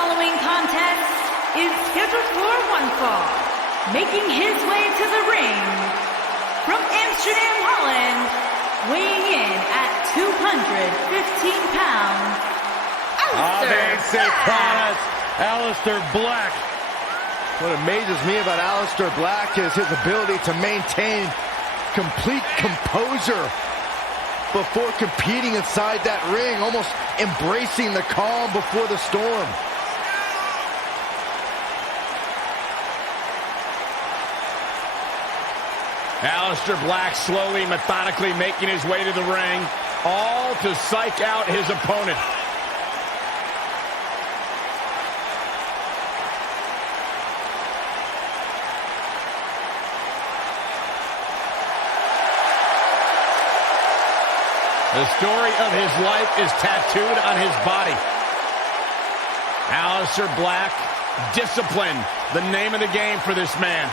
following contest is scheduled for one fall. Making his way to the ring from Amsterdam, Holland, weighing in at 215 pounds, Aleister Black. What amazes me about Aleister Black is his ability to maintain complete composure before competing inside that ring, almost embracing the calm before the storm. Aleister Black slowly, methodically making his way to the ring, all to psych out his opponent. The story of his life is tattooed on his body. Aleister Black, discipline, the name of the game for this man.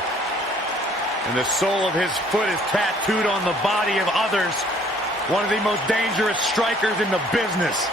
And the sole of his foot is tattooed on the body of others. One of the most dangerous strikers in the business.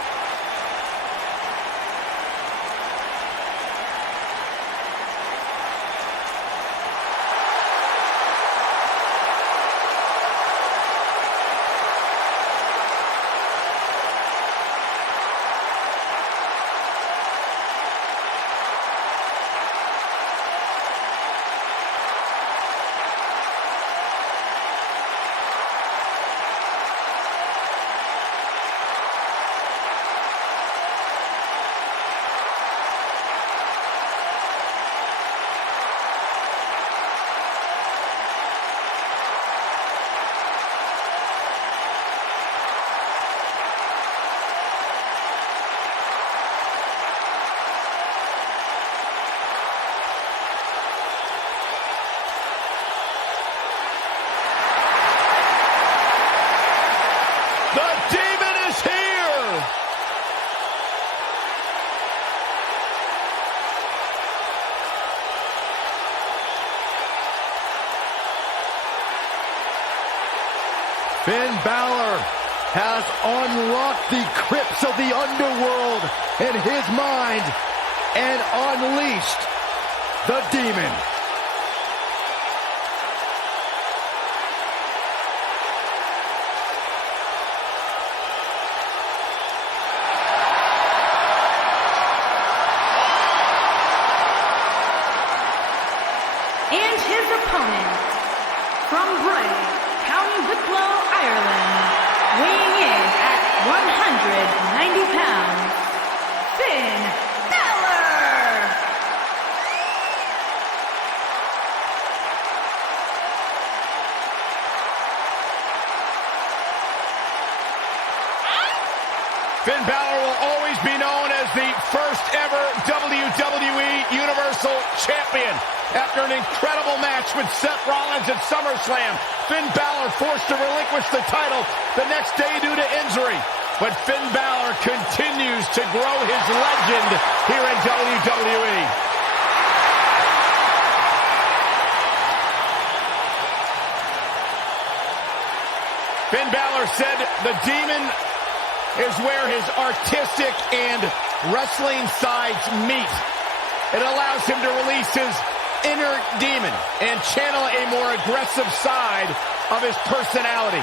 Finn Balor has unlocked the crypts of the underworld in his mind and unleashed the demon. And his opponent from Bray, County Wicklow, Ireland, weighing in at 190 pounds, Finn Balor. Finn Balor will always be known as the first ever WWE Universal Champion. After an incredible match with Seth Rollins at SummerSlam, Finn Balor forced to relinquish the title the next day due to injury. But Finn Balor continues to grow his legend here in WWE. Finn Balor said the demon is where his artistic and wrestling sides meet. It allows him to release his inner demon and channel a more aggressive side of his personality.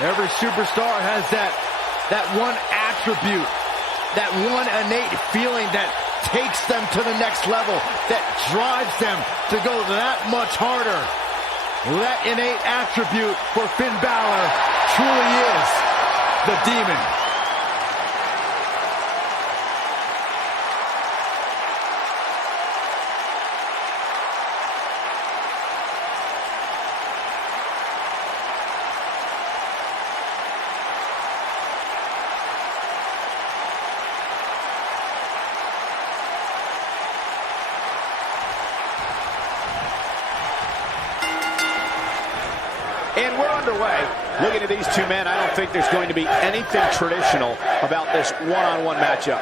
Every superstar has that one attribute, that one innate feeling that takes them to the next level, that drives them to go that much harder. That innate attribute for Finn Balor truly is the demon. And we're underway. Looking at these two men, I don't think there's going to be anything traditional about this one-on-one matchup.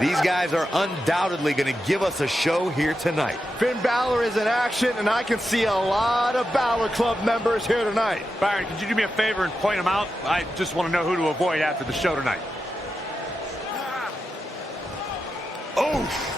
These guys are undoubtedly going to give us a show here tonight. Finn Balor is in action, and I can see a lot of Balor Club members here tonight. Byron, could you do me a favor and point them out? I just want to know who to avoid after the show tonight. Oh!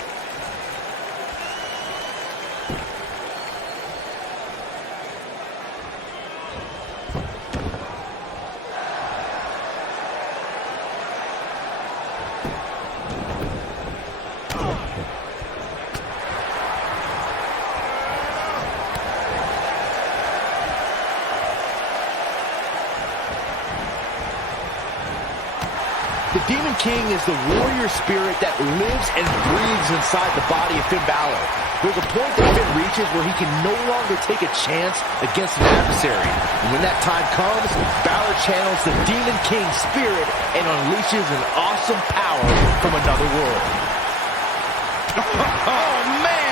The Demon King is the warrior spirit that lives and breathes inside the body of Finn Balor. There's a point that Finn reaches where he can no longer take a chance against an adversary. And when that time comes, Balor channels the Demon King spirit and unleashes an awesome power from another world. Oh, man!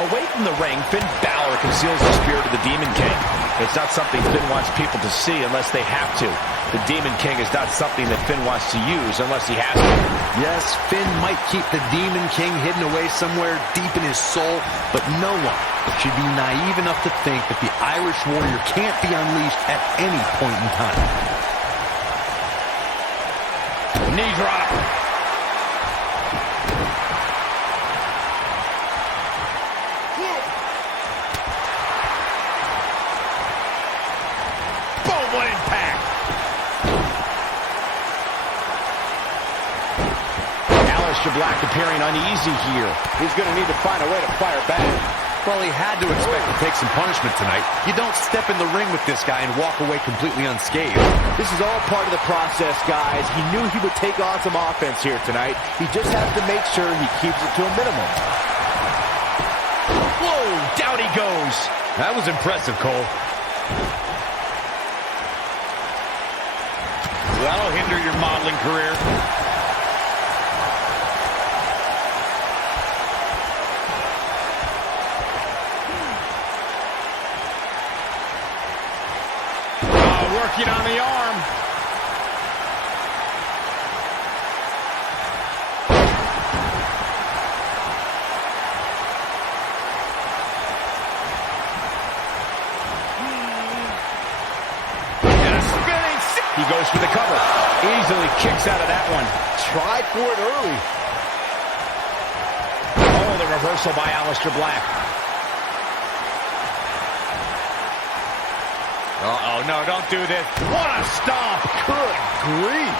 Away from the ring, Finn Balor conceals the spirit of the Demon King. It's not something Finn wants people to see unless they have to. The Demon King is not something that Finn wants to use unless he has to. Yes, Finn might keep the Demon King hidden away somewhere deep in his soul, but no one should be naive enough to think that the Irish Warrior can't be unleashed at any point in time. Knee drop. Boom, what impact. Aleister Black appearing uneasy here. He's going to need to find a way to fire back. Well, he had to expect to take some punishment tonight. You don't step in the ring with this guy and walk away completely unscathed. This is all part of the process, guys. He knew he would take on some offense here tonight. He just has to make sure he keeps it to a minimum. Whoa, down he goes. That was impressive, Cole. That'll hinder your modeling career. Working on the arm. And a spinning. He goes for the cover. Easily kicks out of that one. Tried for it early. Oh, the reversal by Aleister Black. Uh-oh, no, don't do this. What a stomp. Good grief.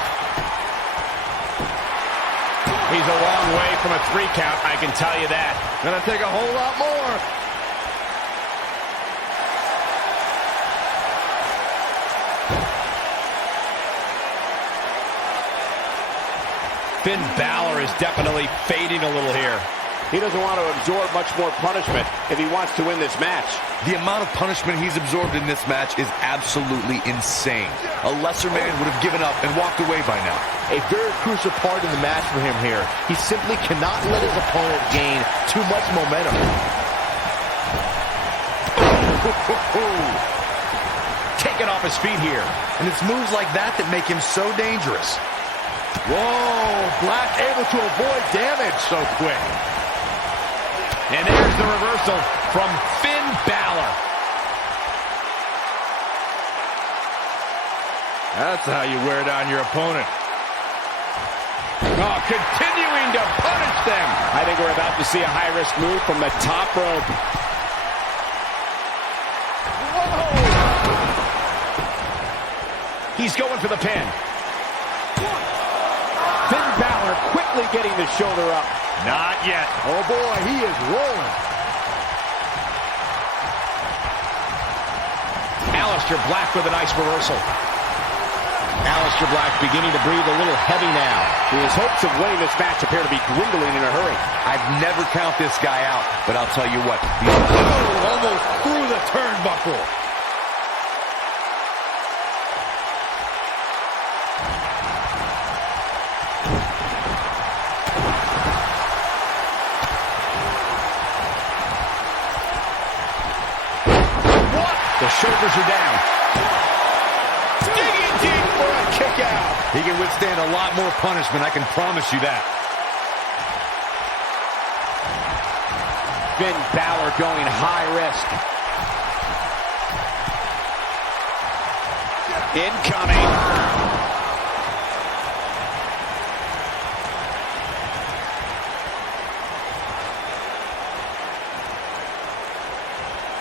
He's a long way from a 3 count, I can tell you that. Gonna take a whole lot more. Finn Balor is definitely fading a little here. He doesn't want to absorb much more punishment if he wants to win this match. The amount of punishment he's absorbed in this match is absolutely insane. A lesser man would have given up and walked away by now. A very crucial part in the match for him here. He simply cannot let his opponent gain too much momentum. Taken off his feet here. And it's moves like that that make him so dangerous. Whoa, Black able to avoid damage so quick. And there's the reversal from Finn Balor. That's how you wear down your opponent. Oh, continuing to punish them. I think we're about to see a high-risk move from the top rope. He's going for the pin. Finn Balor quickly getting the shoulder up. Not yet. Oh boy, he is rolling. Aleister Black with a nice reversal. Aleister Black beginning to breathe a little heavy now. His hopes of winning this match appear to be dwindling in a hurry. I'd never count this guy out, but I'll tell you what. Almost through the turnbuckle. The shoulders are down. He can withstand a lot more punishment, I can promise you that. Finn Balor going high risk. Incoming.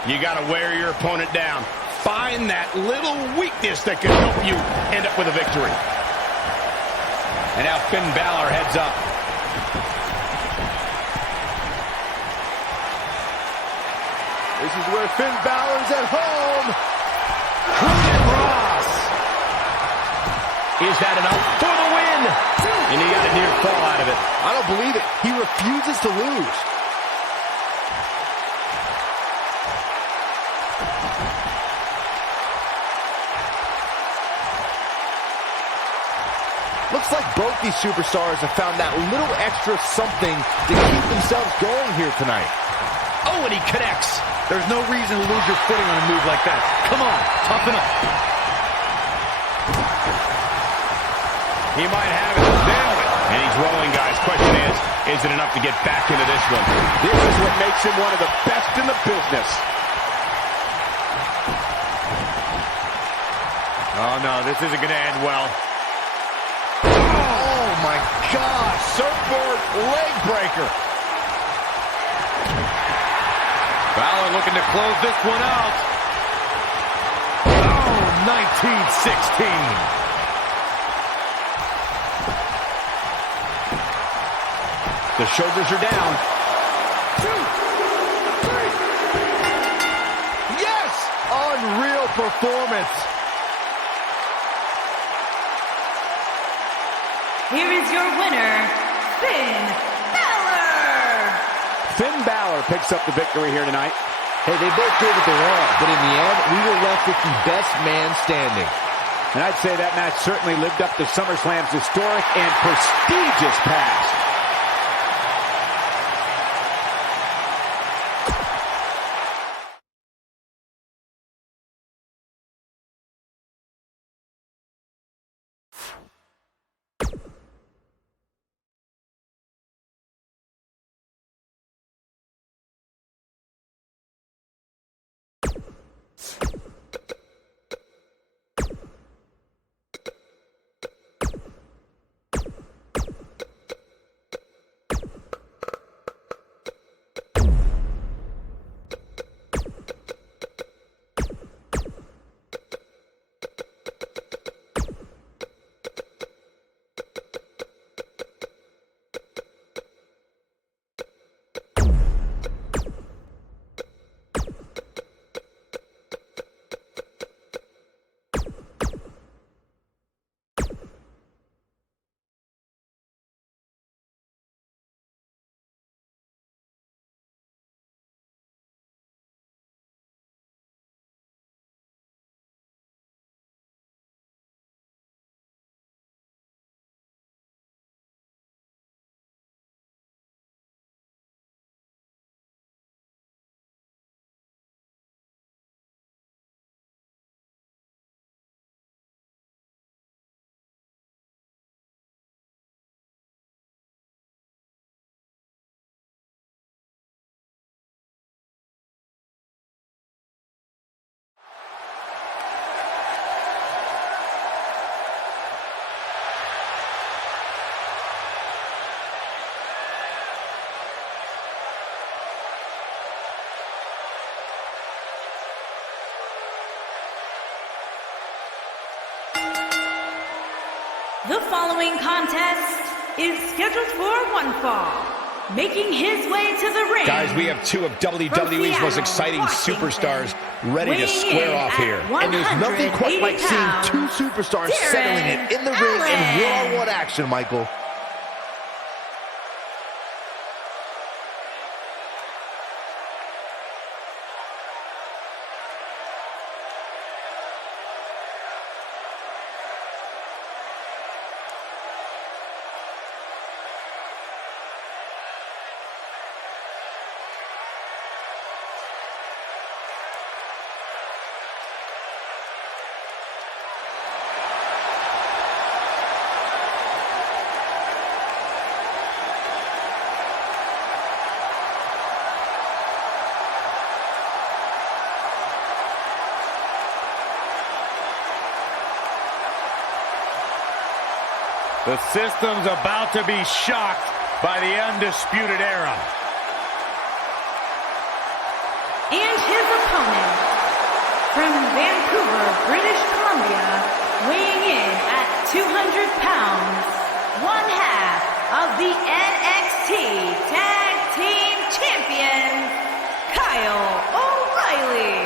You got to wear your opponent down. Find that little weakness that can help you end up with a victory. And now Finn Balor heads up. This is where Finn Balor's at home. Cross. Is that enough for the win? And he got a near fall out of it. I don't believe it. He refuses to lose. Looks like both these superstars have found that little extra something to keep themselves going here tonight. Oh, and he connects. There's no reason to lose your footing on a move like that. Come on, toughen up. He might have it. Nailed it. And he's rolling, guys. Question is it enough to get back into this one? This is what makes him one of the best in the business. Oh, no, this isn't going to end well. Oh my gosh. Surfboard leg breaker. Balor looking to close this one out. Oh, 1916. The shoulders are down. 2, 3. Yes! Unreal performance. Here is your winner, Finn Balor. Finn Balor picks up the victory here tonight. Hey, they both did what they want, but in the end, we were left with the best man standing. And I'd say that match certainly lived up to SummerSlam's historic and prestigious past. The following contest is scheduled for one fall. Making his way to the ring. Guys, we have two of WWE's most exciting superstars ready to square off here. And there's nothing quite like seeing two superstars settling it in the ring in one-on-one action, Michael. The system's about to be shocked by the Undisputed Era. And his opponent, from Vancouver, British Columbia, weighing in at 200 pounds, one half of the NXT Tag Team Champions, Kyle O'Reilly.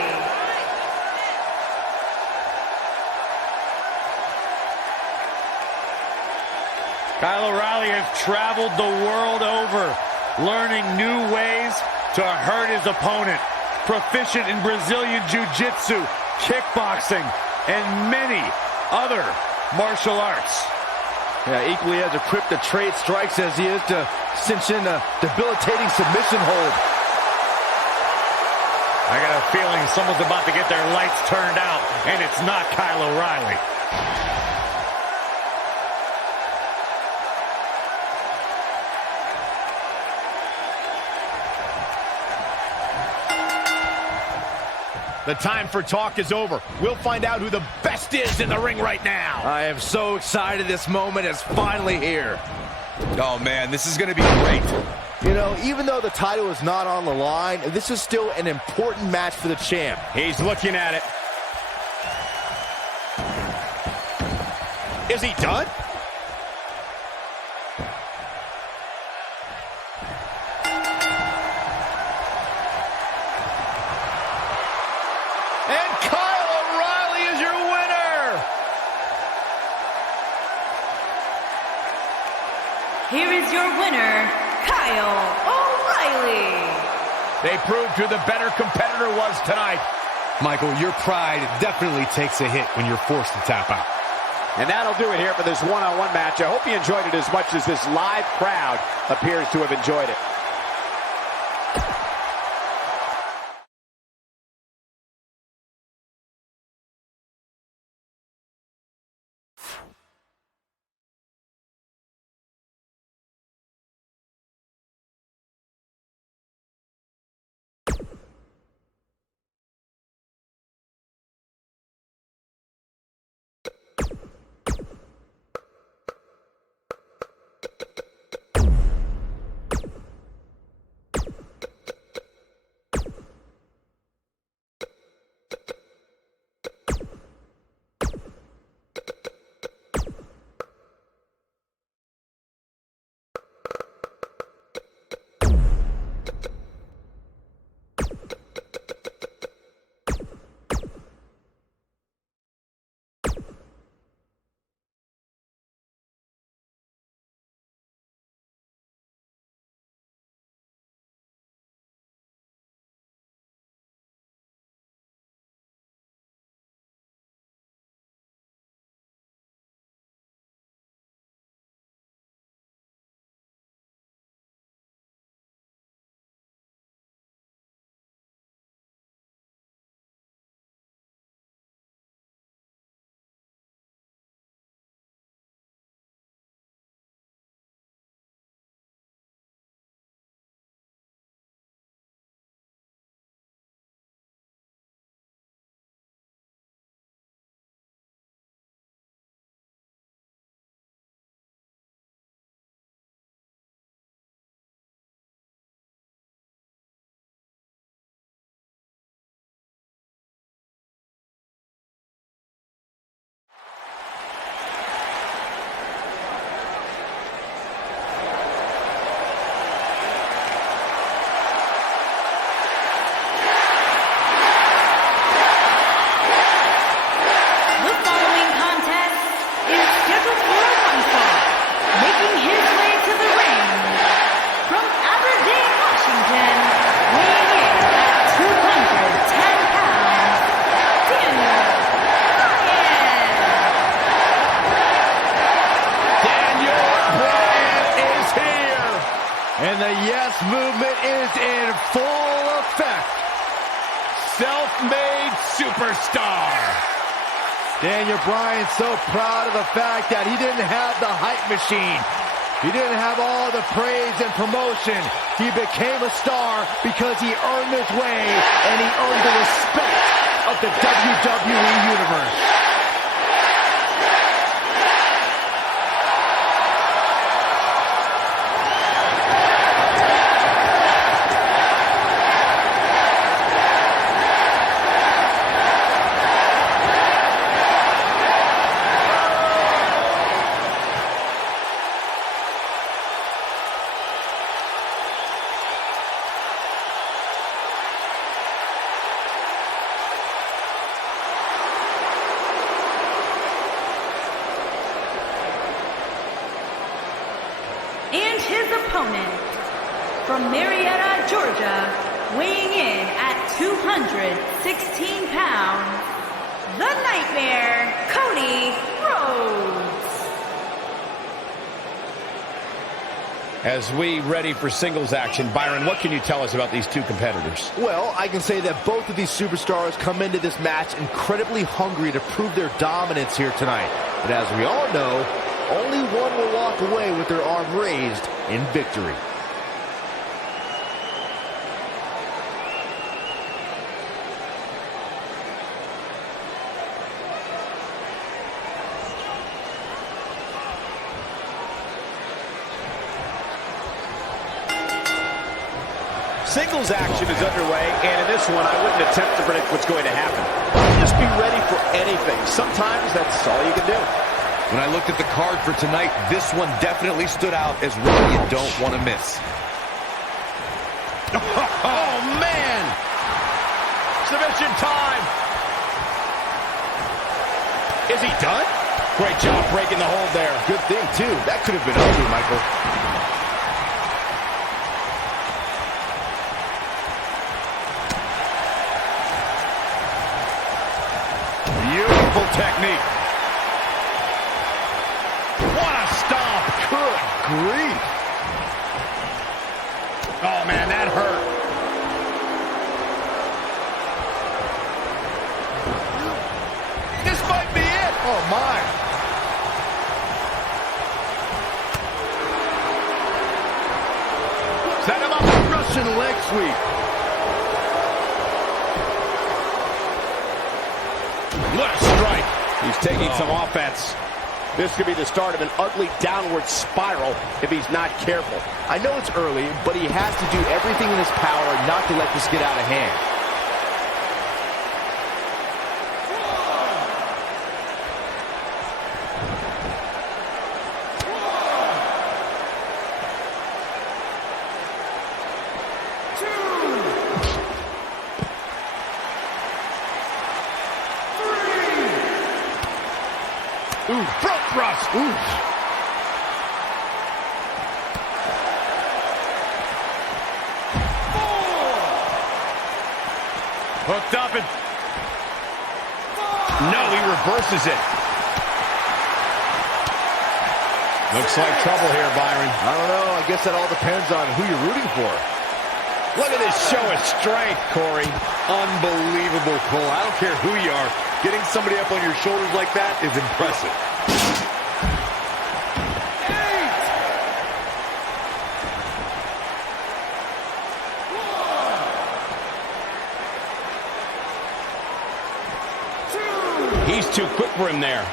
Kyle O'Reilly has traveled the world over, learning new ways to hurt his opponent. Proficient in Brazilian Jiu-Jitsu, kickboxing, and many other martial arts. Yeah, equally as equipped to trade strikes as he is to cinch in a debilitating submission hold. I got a feeling someone's about to get their lights turned out, and it's not Kyle O'Reilly. The time for talk is over. We'll find out who the best is in the ring right now. I am so excited this moment is finally here. Oh, man, this is going to be great. You know, even though the title is not on the line, this is still an important match for the champ. He's looking at it. Is he done? And Kyle O'Reilly is your winner! Here is your winner, Kyle O'Reilly. They proved who the better competitor was tonight. Michael, your pride definitely takes a hit when you're forced to tap out. And that'll do it here for this one-on-one match. I hope you enjoyed it as much as this live crowd appears to have enjoyed it. And the yes movement is in full effect. Self-made superstar. Daniel Bryan so proud of the fact that he didn't have the hype machine. He didn't have all the praise and promotion. He became a star because he earned his way and he earned the respect of the WWE Universe. opponent, from Marietta, Georgia, weighing in at 216 pounds, the Nightmare, Cody Rhodes. As we ready for singles action, Byron, what can you tell us about these two competitors? Well, I can say that both of these superstars come into this match incredibly hungry to prove their dominance here tonight. But as we all know, only one will walk away with their arm raised in victory. Singles action is underway, and in this one, I wouldn't attempt to predict what's going to happen. Just be ready for anything. Sometimes that's all you can do. When I looked at the card for tonight, this one definitely stood out as one you don't want to miss. Oh, man! Submission time! Is he done? Great job breaking the hold there. Good thing, too. That could have been ugly, Michael. Beautiful technique. What a stomp. Good grief. Oh, man, that hurt. This might be it. Oh, my. Set him up. Russian leg sweep. What a strike. He's taking some offense. This could be the start of an ugly downward spiral if he's not careful. I know it's early, but he has to do everything in his power not to let this get out of hand. Ooh, front thrust. Ooh. Hooked up and... No, he reverses it. Looks like trouble here, Byron. I don't know. I guess that all depends on who you're rooting for. Look at this show of strength, Corey. Unbelievable, Cole. I don't care who you are. Getting somebody up on your shoulders like that is impressive. He's too quick for him there.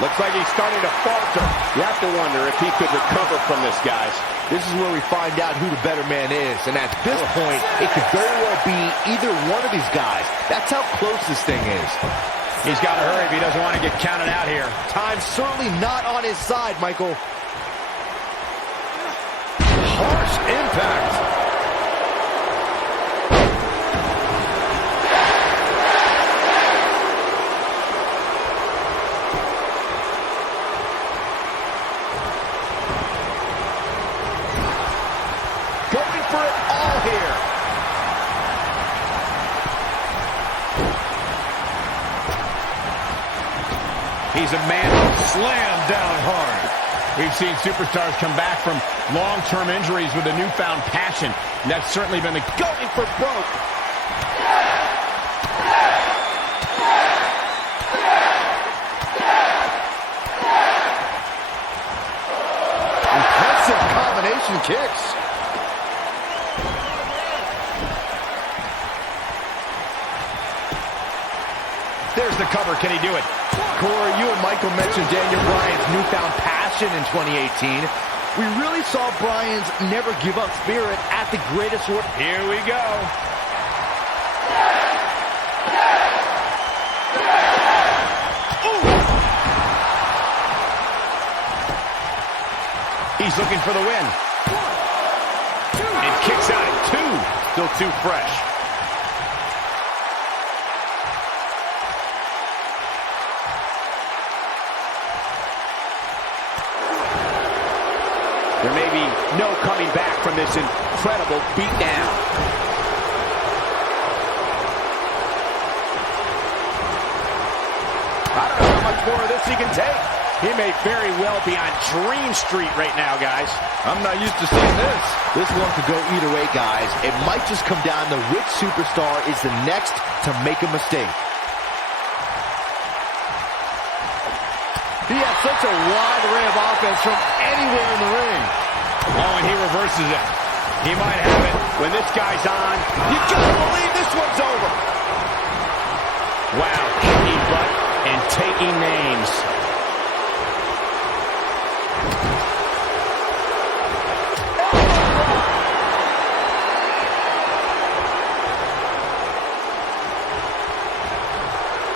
Looks like he's starting to falter. You have to wonder if he could recover from this, guys. This is where we find out who the better man is. And at this point, it could very well be either one of these guys. That's how close this thing is. He's got to hurry if he doesn't want to get counted out here. Time's certainly not on his side, Michael. Harsh impact. Going for it all here. He's a man slam down hard. We've seen superstars come back from long-term injuries with a newfound passion. And that's certainly been the Going for broke. Impressive combination kicks. There's the cover. Can he do it? Corey, you and Michael mentioned Daniel Bryan's newfound passion in 2018. We really saw Bryan's never give up spirit at the greatest work. Here we go. Ooh. He's looking for the win. And kicks out at 2. Still too fresh. There may be no coming back from this incredible beatdown. I don't know how much more of this he can take. He may very well be on Dream Street right now, guys. I'm not used to seeing this. This one could go either way, guys. It might just come down to which superstar is the next to make a mistake. He has such a wide array of offense from anywhere in the ring. Oh, and he reverses it. He might have it. When this guy's on, you gotta believe this one's over. Wow, kicking butt and taking names.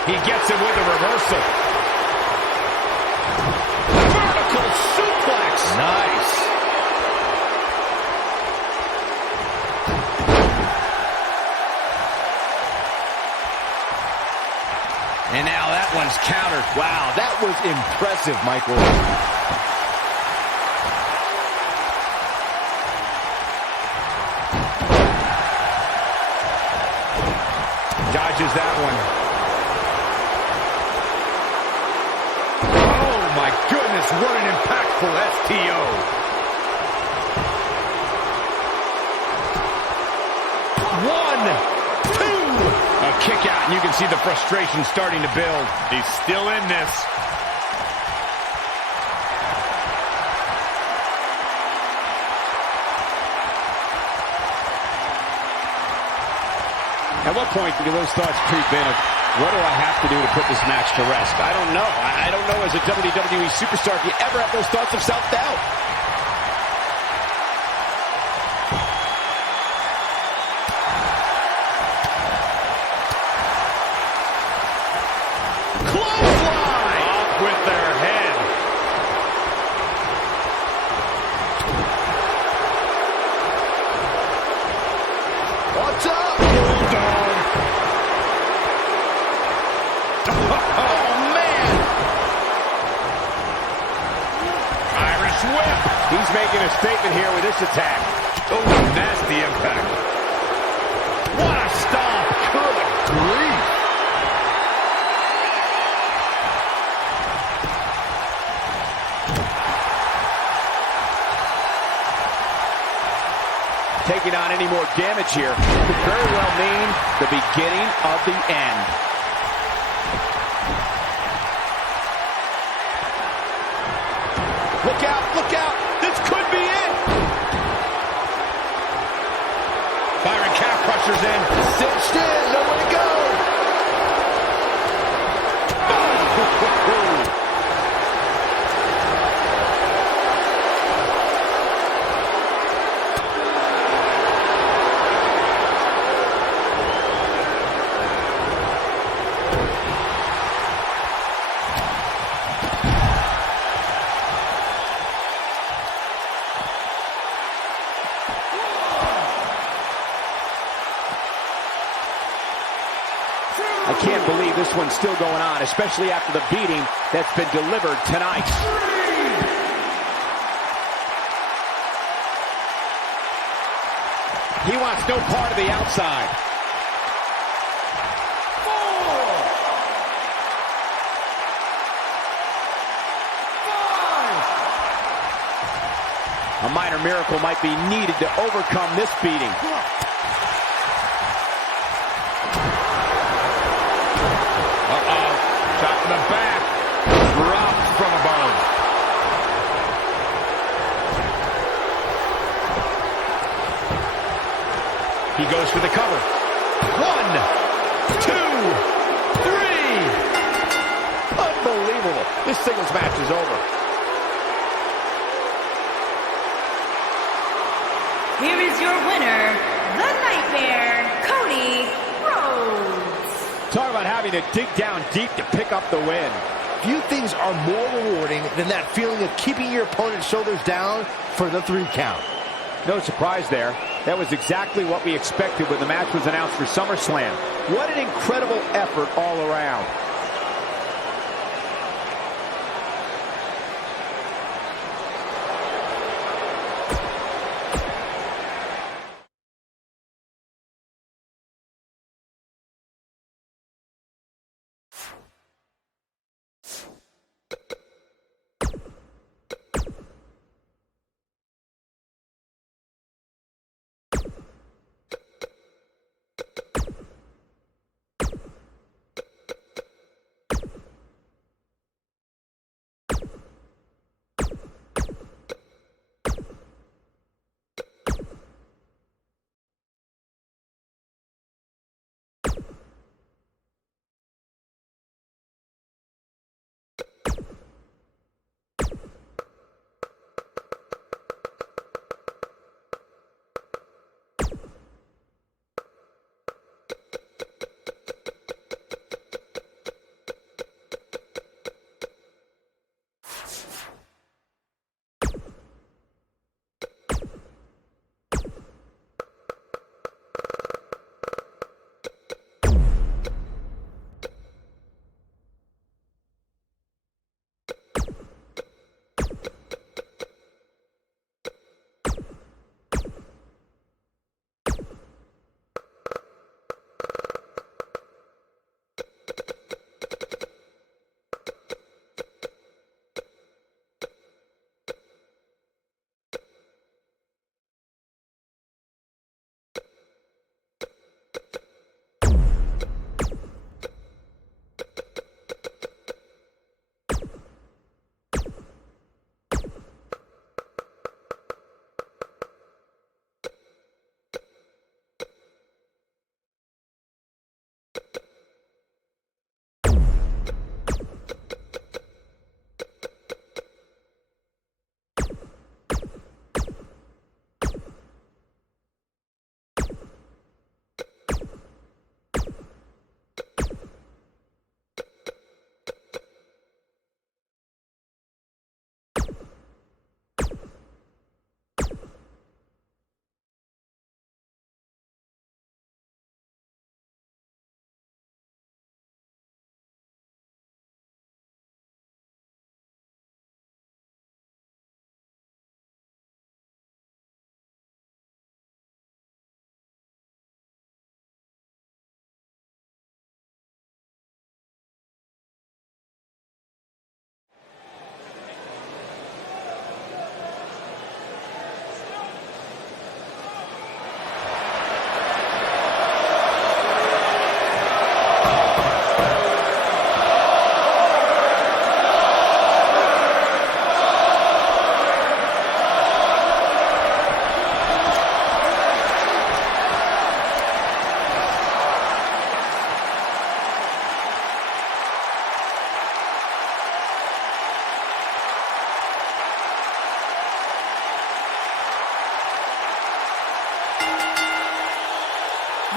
He gets him with a reversal. Vertical suplex. Nice. And now that one's countered. Wow, that was impressive, Michael. Dodges that one. Oh, my goodness, what an impactful STO. One, two. A kick out, and you can see the frustration starting to build. He's still in this. At what point do those thoughts creep in of, what do I have to do to put this match to rest? I don't know. I don't know as a WWE superstar if you ever have those thoughts of self-doubt. Clothesline! Off with their head. What's up? Bulldog. Oh, man! Irish whip. He's making a statement here with this attack. Oh, nasty impact. What a stomp. Good grief. Taking on any more damage here could very well mean the beginning of the end. Look out, look out. This could be it. Byron calf crushers in. Cinched in, nowhere to go. I can't believe this one's still going on, especially after the beating that's been delivered tonight. He wants no part of the outside. A minor miracle might be needed to overcome this beating. Uh-oh. Shot to the back. Dropped from above. He goes for the cover. 1, 2, 3. Unbelievable. This singles match is over. Here is your winner, the Nightmare, Cody Rhodes. Talk about having to dig down deep to pick up the win. Few things are more rewarding than that feeling of keeping your opponent's shoulders down for the 3 count. No surprise there. That was exactly what we expected when the match was announced for SummerSlam. What an incredible effort all around.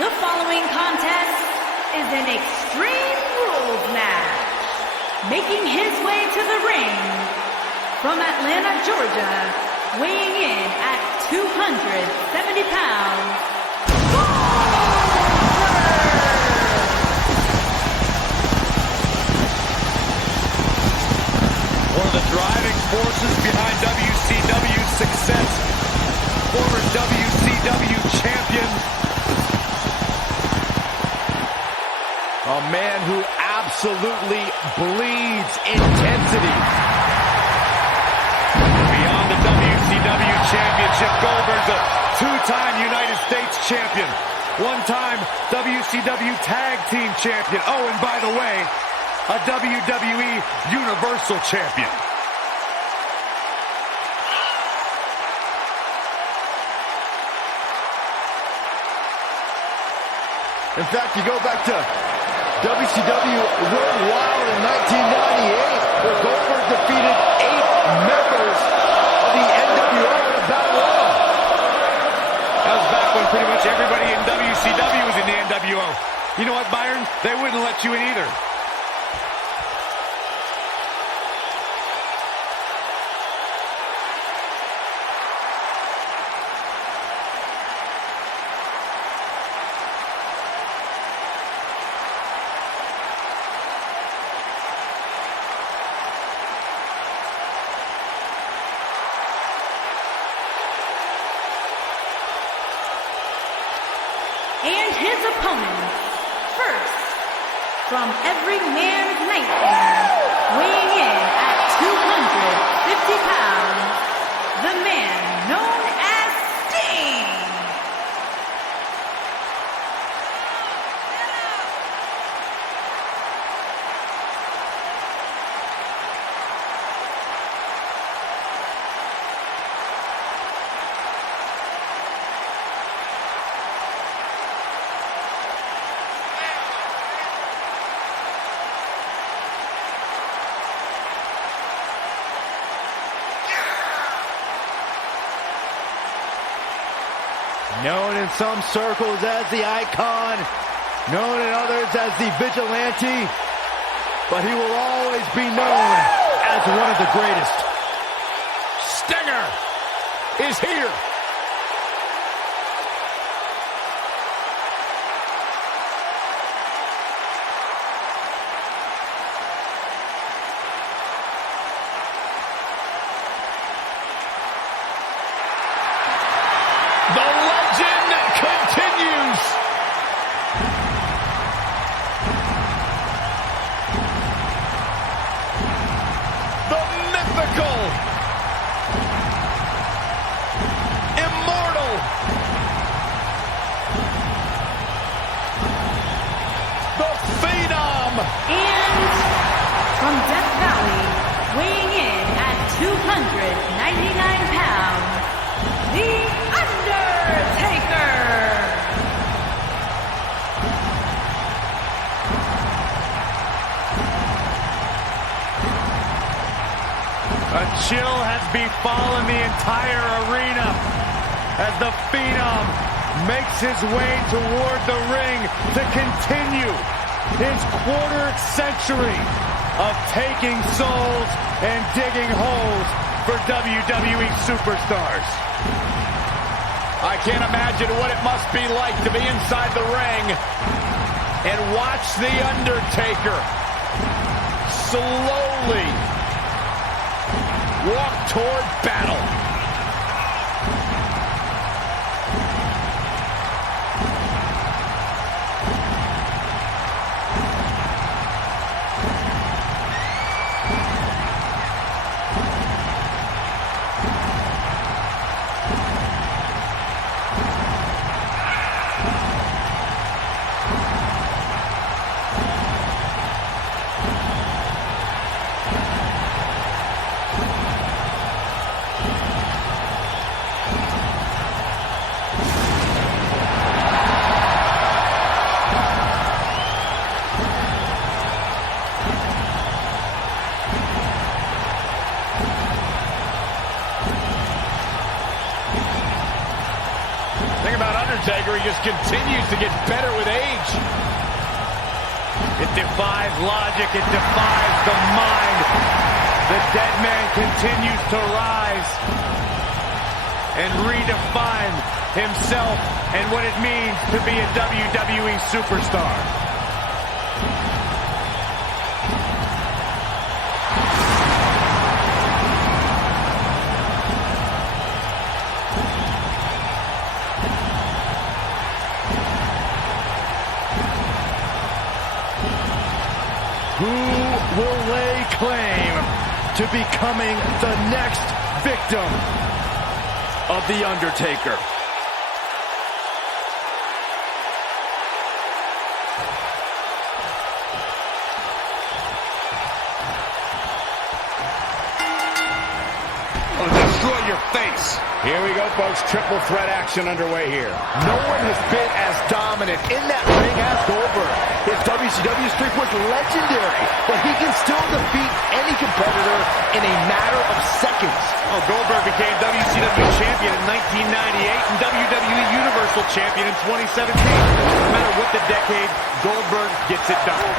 The following contest is an Extreme Rules match. Making his way to the ring from Atlanta, Georgia, weighing in at 270 pounds, One of the driving forces behind WCW's success, former WCW champion. A man who absolutely bleeds intensity. Beyond the WCW championship, Goldberg's a two-time United States champion, one-time WCW tag team champion. Oh, and by the way, a WWE Universal champion. In fact, you go back to WCW World Wild in 1998, where Goldberg defeated 8 members of the NWO in a battle royal. That was back when pretty much everybody in WCW was in the NWO. You know what, Byron? They wouldn't let you in either. and his opponent. First, from Every Man's Nightmare, weighing in at 250 pounds, the man known as Sting. Known in some circles as the Icon, known in others as the Vigilante, but he will always be known as one of the greatest. Stinger is here. The legend continues. The mythical, immortal, the Phenom. And from Death Valley, weighing in at 299 pounds, The Undertaker. A chill has befallen the entire arena as the Phenom makes his way toward the ring to continue his quarter-century of taking souls and digging holes for WWE superstars. I can't imagine what it must be like to be inside the ring and watch The Undertaker slowly walk toward battle. thing about Undertaker, he just continues to get better with age. It defies logic. It defies the mind. The dead man continues to rise and redefine himself and what it means to be a WWE superstar. Who will lay claim to becoming the next victim of The Undertaker? I'll destroy your face. Here we go, folks. Triple threat action underway here. No one has been as dominant in that ring as Goldberg. His WCW streak was legendary, but he can still defeat any competitor in a matter of seconds. Oh, Goldberg became WCW champion in 1998 and WWE Universal champion in 2017. No matter what the decade, Goldberg gets it done.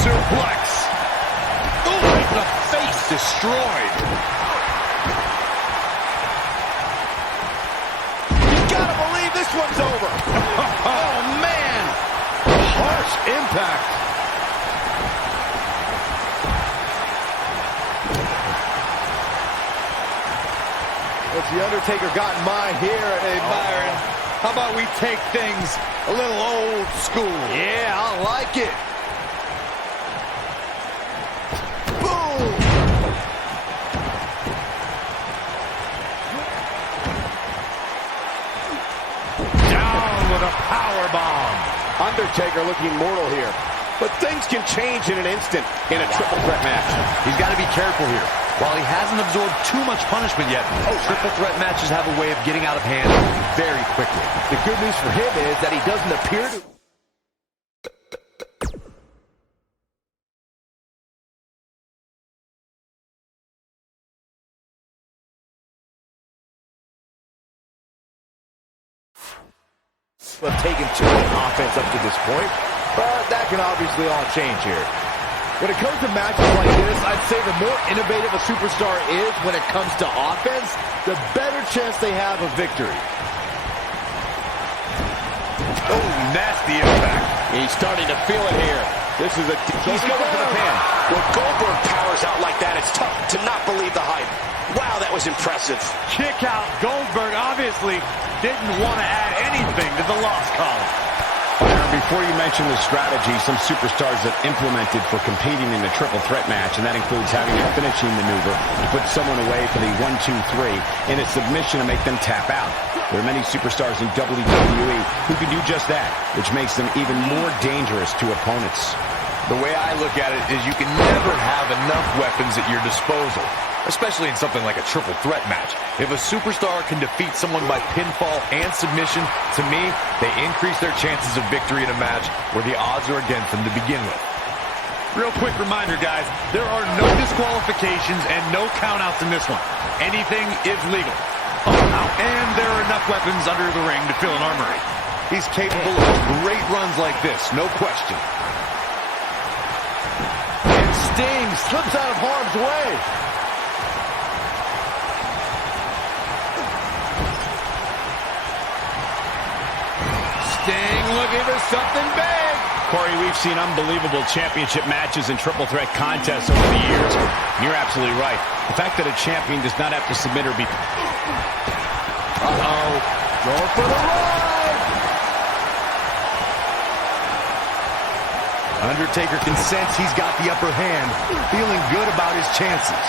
Suplex. Oh, right in the face. Destroyed. You gotta believe this one's over. Oh, man. Harsh impact. What's The Undertaker got in mind here? Hey, Byron, how about we take things a little old school? Yeah, I like it. Undertaker looking mortal here. But things can change in an instant in a triple threat match. He's got to be careful here. While he hasn't absorbed too much punishment yet, triple threat matches have a way of getting out of hand very quickly. The good news for him is that he doesn't appear to... have taken too much offense up to this point, but that can obviously all change here. When it comes to matches like this, I'd say the more innovative a superstar is when it comes to offense, the better chance they have of victory. Oh, nasty impact. He's starting to feel it here. This is a... He's going for the pin. When Goldberg powers out like that, it's tough to not believe the hype. Wow, that was impressive. Kick out. Goldberg obviously didn't want to add anything to the loss column. Before you mention the strategy some superstars have implemented for competing in a triple threat match, and that includes having a finishing maneuver to put someone away for the 1-2-3 and a submission to make them tap out. There are many superstars in WWE who can do just that, which makes them even more dangerous to opponents. The way I look at it is you can never have enough weapons at your disposal, especially in something like a triple threat match. If a superstar can defeat someone by pinfall and submission, to me, they increase their chances of victory in a match where the odds are against them to begin with. Real quick reminder, guys, there are no disqualifications and no countouts in this one. Anything is legal. And there are enough weapons under the ring to fill an armory. He's capable of great runs like this, no question. And Sting slips out of harm's way. Sting looking for something big. Corey, we've seen unbelievable championship matches and triple threat contests over the years. You're absolutely right. The fact that a champion does not have to submit or be... Uh-oh. Going for the ride. Undertaker can sense he's got the upper hand, feeling good about his chances.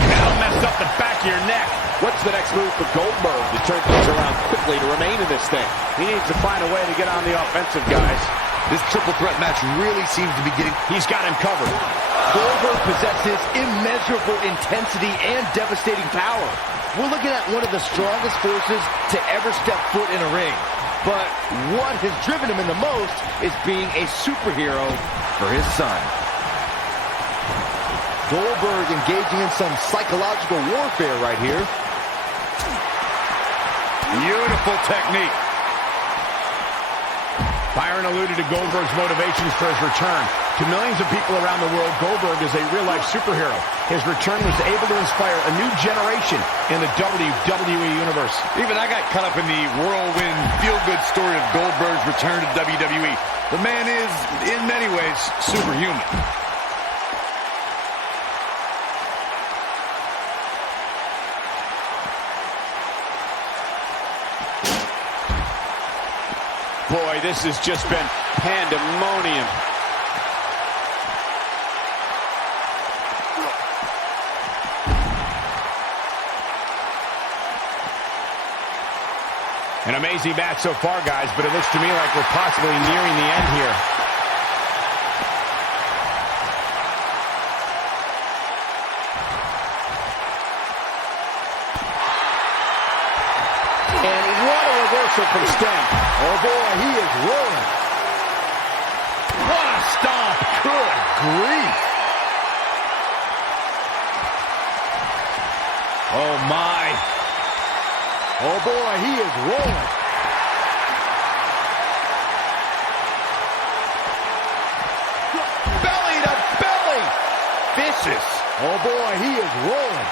Now messed up the back of your neck. What's the next move for Goldberg to turn things around quickly to remain in this thing? He needs to find a way to get on the offensive, guys. This triple threat match really seems to be getting... He's got him covered. Goldberg possesses immeasurable intensity and devastating power. We're looking at one of the strongest forces to ever step foot in a ring. But what has driven him in the most is being a superhero for his son. Goldberg engaging in some psychological warfare right here. Beautiful technique. Byron alluded to Goldberg's motivations for his return. To millions of people around the world, Goldberg is a real-life superhero. His return was able to inspire a new generation in the WWE Universe. Even I got caught up in the whirlwind, feel-good story of Goldberg's return to WWE. The man is, in many ways, superhuman. Boy, this has just been pandemonium. An amazing match so far, guys, but it looks to me like we're possibly nearing the end here. And what a reversal from Sting. Oh boy, he is rolling. What a stomp! Good grief! Oh, my. Oh boy, he is rolling. Belly to belly! Vicious. Oh boy, he is rolling.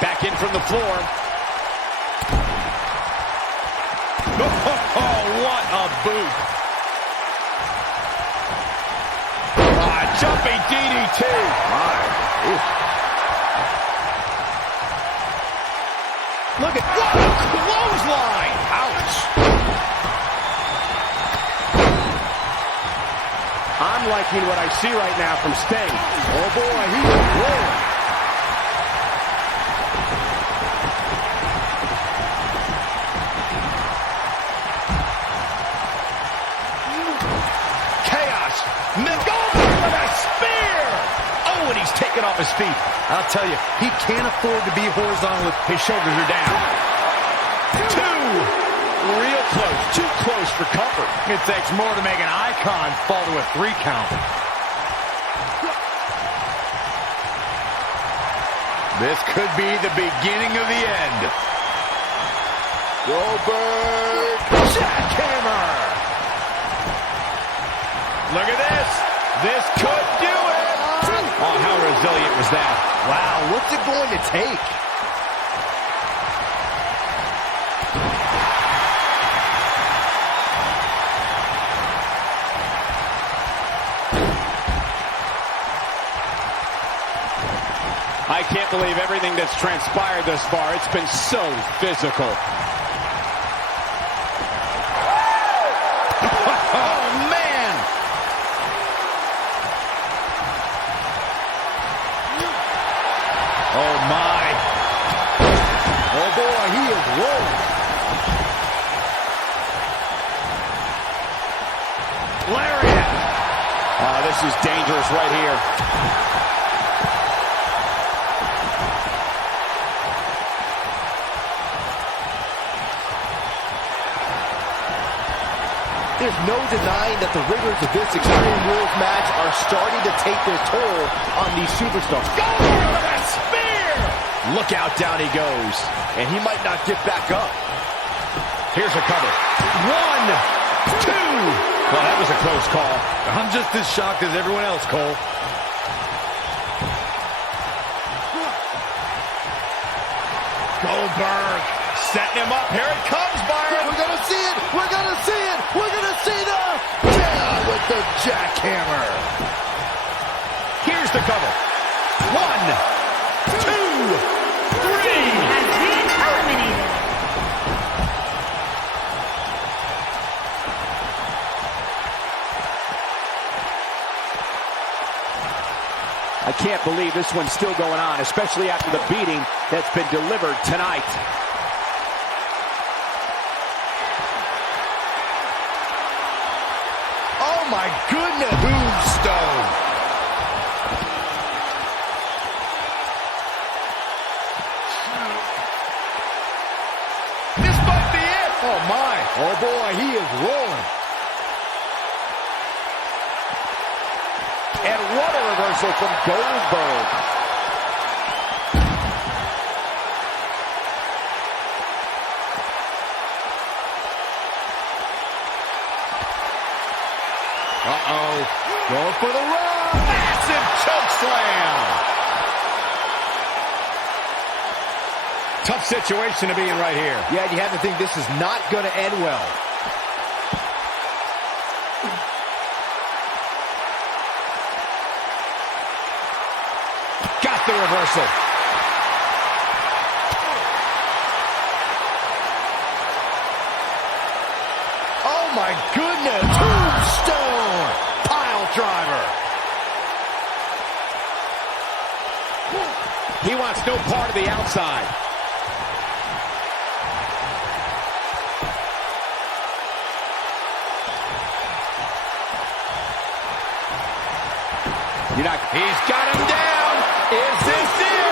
Back in from the floor. Oh, what a boot. Jumping DDT! Look at What a clothesline! Ouch! I'm liking what I see right now from Sting. Oh boy, he is rolling. Chaos! Goldberg with a spear! Oh, and he's taken off his feet. I'll tell you, he can't afford to be horizontal with His shoulders are down. Two! Real close. Too close for comfort. It takes more to make an icon fall to a 3 count. This could be the beginning of the end. Goldberg. Jackhammer! Look at this. This could do it. Oh, how resilient was that? Wow, what's it going to take? I can't believe everything that's transpired thus far. It's been so physical. Oh, man! Oh, my. Oh boy, he is rolling. Lariat! Oh, this is dangerous right here. There's no denying that the rigors of this Extreme Rules match are starting to take their toll on these superstars. Goldberg with a spear! Look out, down he goes. And he might not get back up. Here's a cover. 1, 2. Well, that was a close call. I'm just as shocked as everyone else, Cole. Goldberg setting him up. Here it comes, Byron. We're going to see it. We're going to see it. We're going to see the down with the jackhammer. Here's the cover. 1, 2, 3. Has been eliminated. I can't believe this one's still going on, especially after the beating that's been delivered tonight. Oh my goodness. Tombstone. This might be it. Oh my. Oh boy, he is rolling. reversal from Goldberg. Going for the run. Massive choke slam. Tough situation to be in right here. Yeah, you have to think this is not going to end well. Got the reversal. Oh my goodness. Tombstone. Pile driver. He wants no part of the outside. He's got him down. Is this it?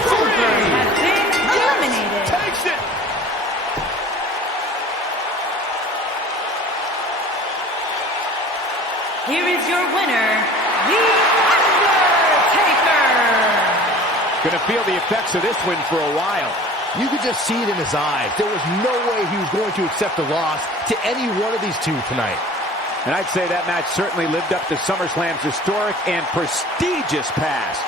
Goldberg has been eliminated. Takes it. Here is your winner, The Undertaker. Going to feel the effects of this win for a while. You could just see it in his eyes. There was no way he was going to accept a loss to any one of these two tonight. And I'd say that match certainly lived up to SummerSlam's historic and prestigious past.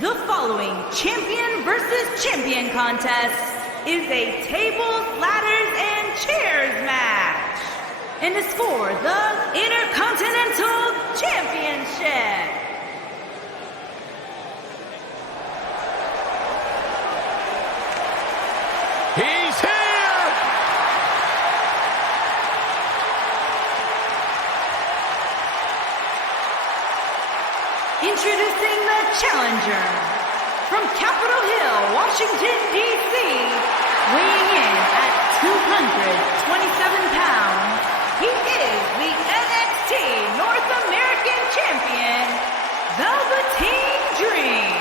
The following champion versus champion contest is a tables, ladders, and chairs match, and is for the Intercontinental Championship. He's here! Introducing the challenger from Capitol Hill, Washington, D.C., weighing in at 227 pounds, he is the NXT North American Champion, Velveteen Dream.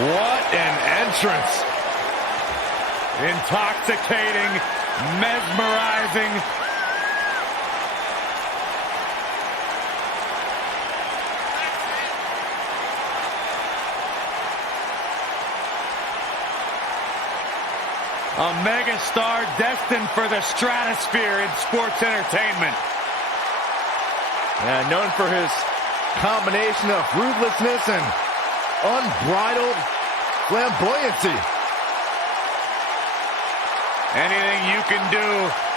What an entrance. Intoxicating, mesmerizing. A megastar destined for the stratosphere in sports entertainment. Known for his combination of ruthlessness and unbridled flamboyancy. Anything you can do,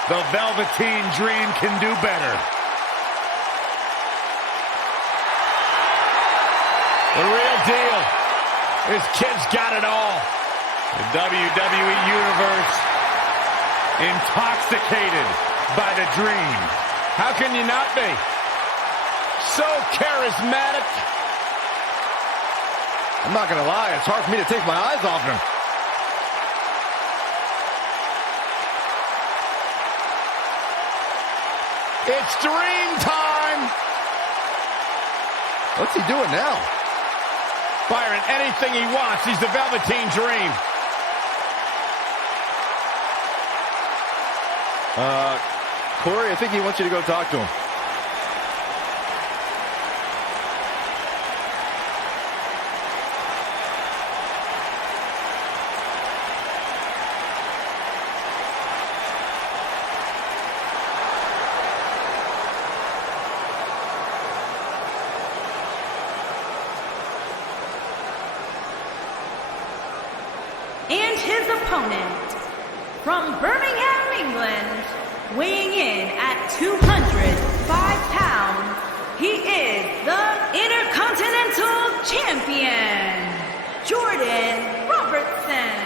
the Velveteen Dream can do better. The real deal. This kid's got it all. The WWE Universe intoxicated by the Dream. How can you not be? So charismatic. I'm not gonna lie, it's hard for me to take my eyes off him. It's Dream time! What's he doing now? Byron, anything he wants, he's the Velveteen Dream. Corey, I think he wants you to go talk to him. And his opponent, from Birmingham, England, weighing in at 205 pounds, he is the Intercontinental Champion, Jordan Robertson.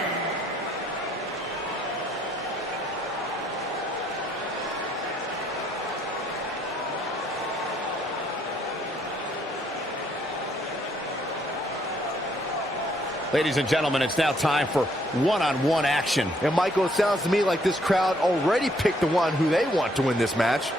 Ladies and gentlemen, it's now time for one-on-one action. And Michael, it sounds to me like this crowd already picked the one who they want to win this match.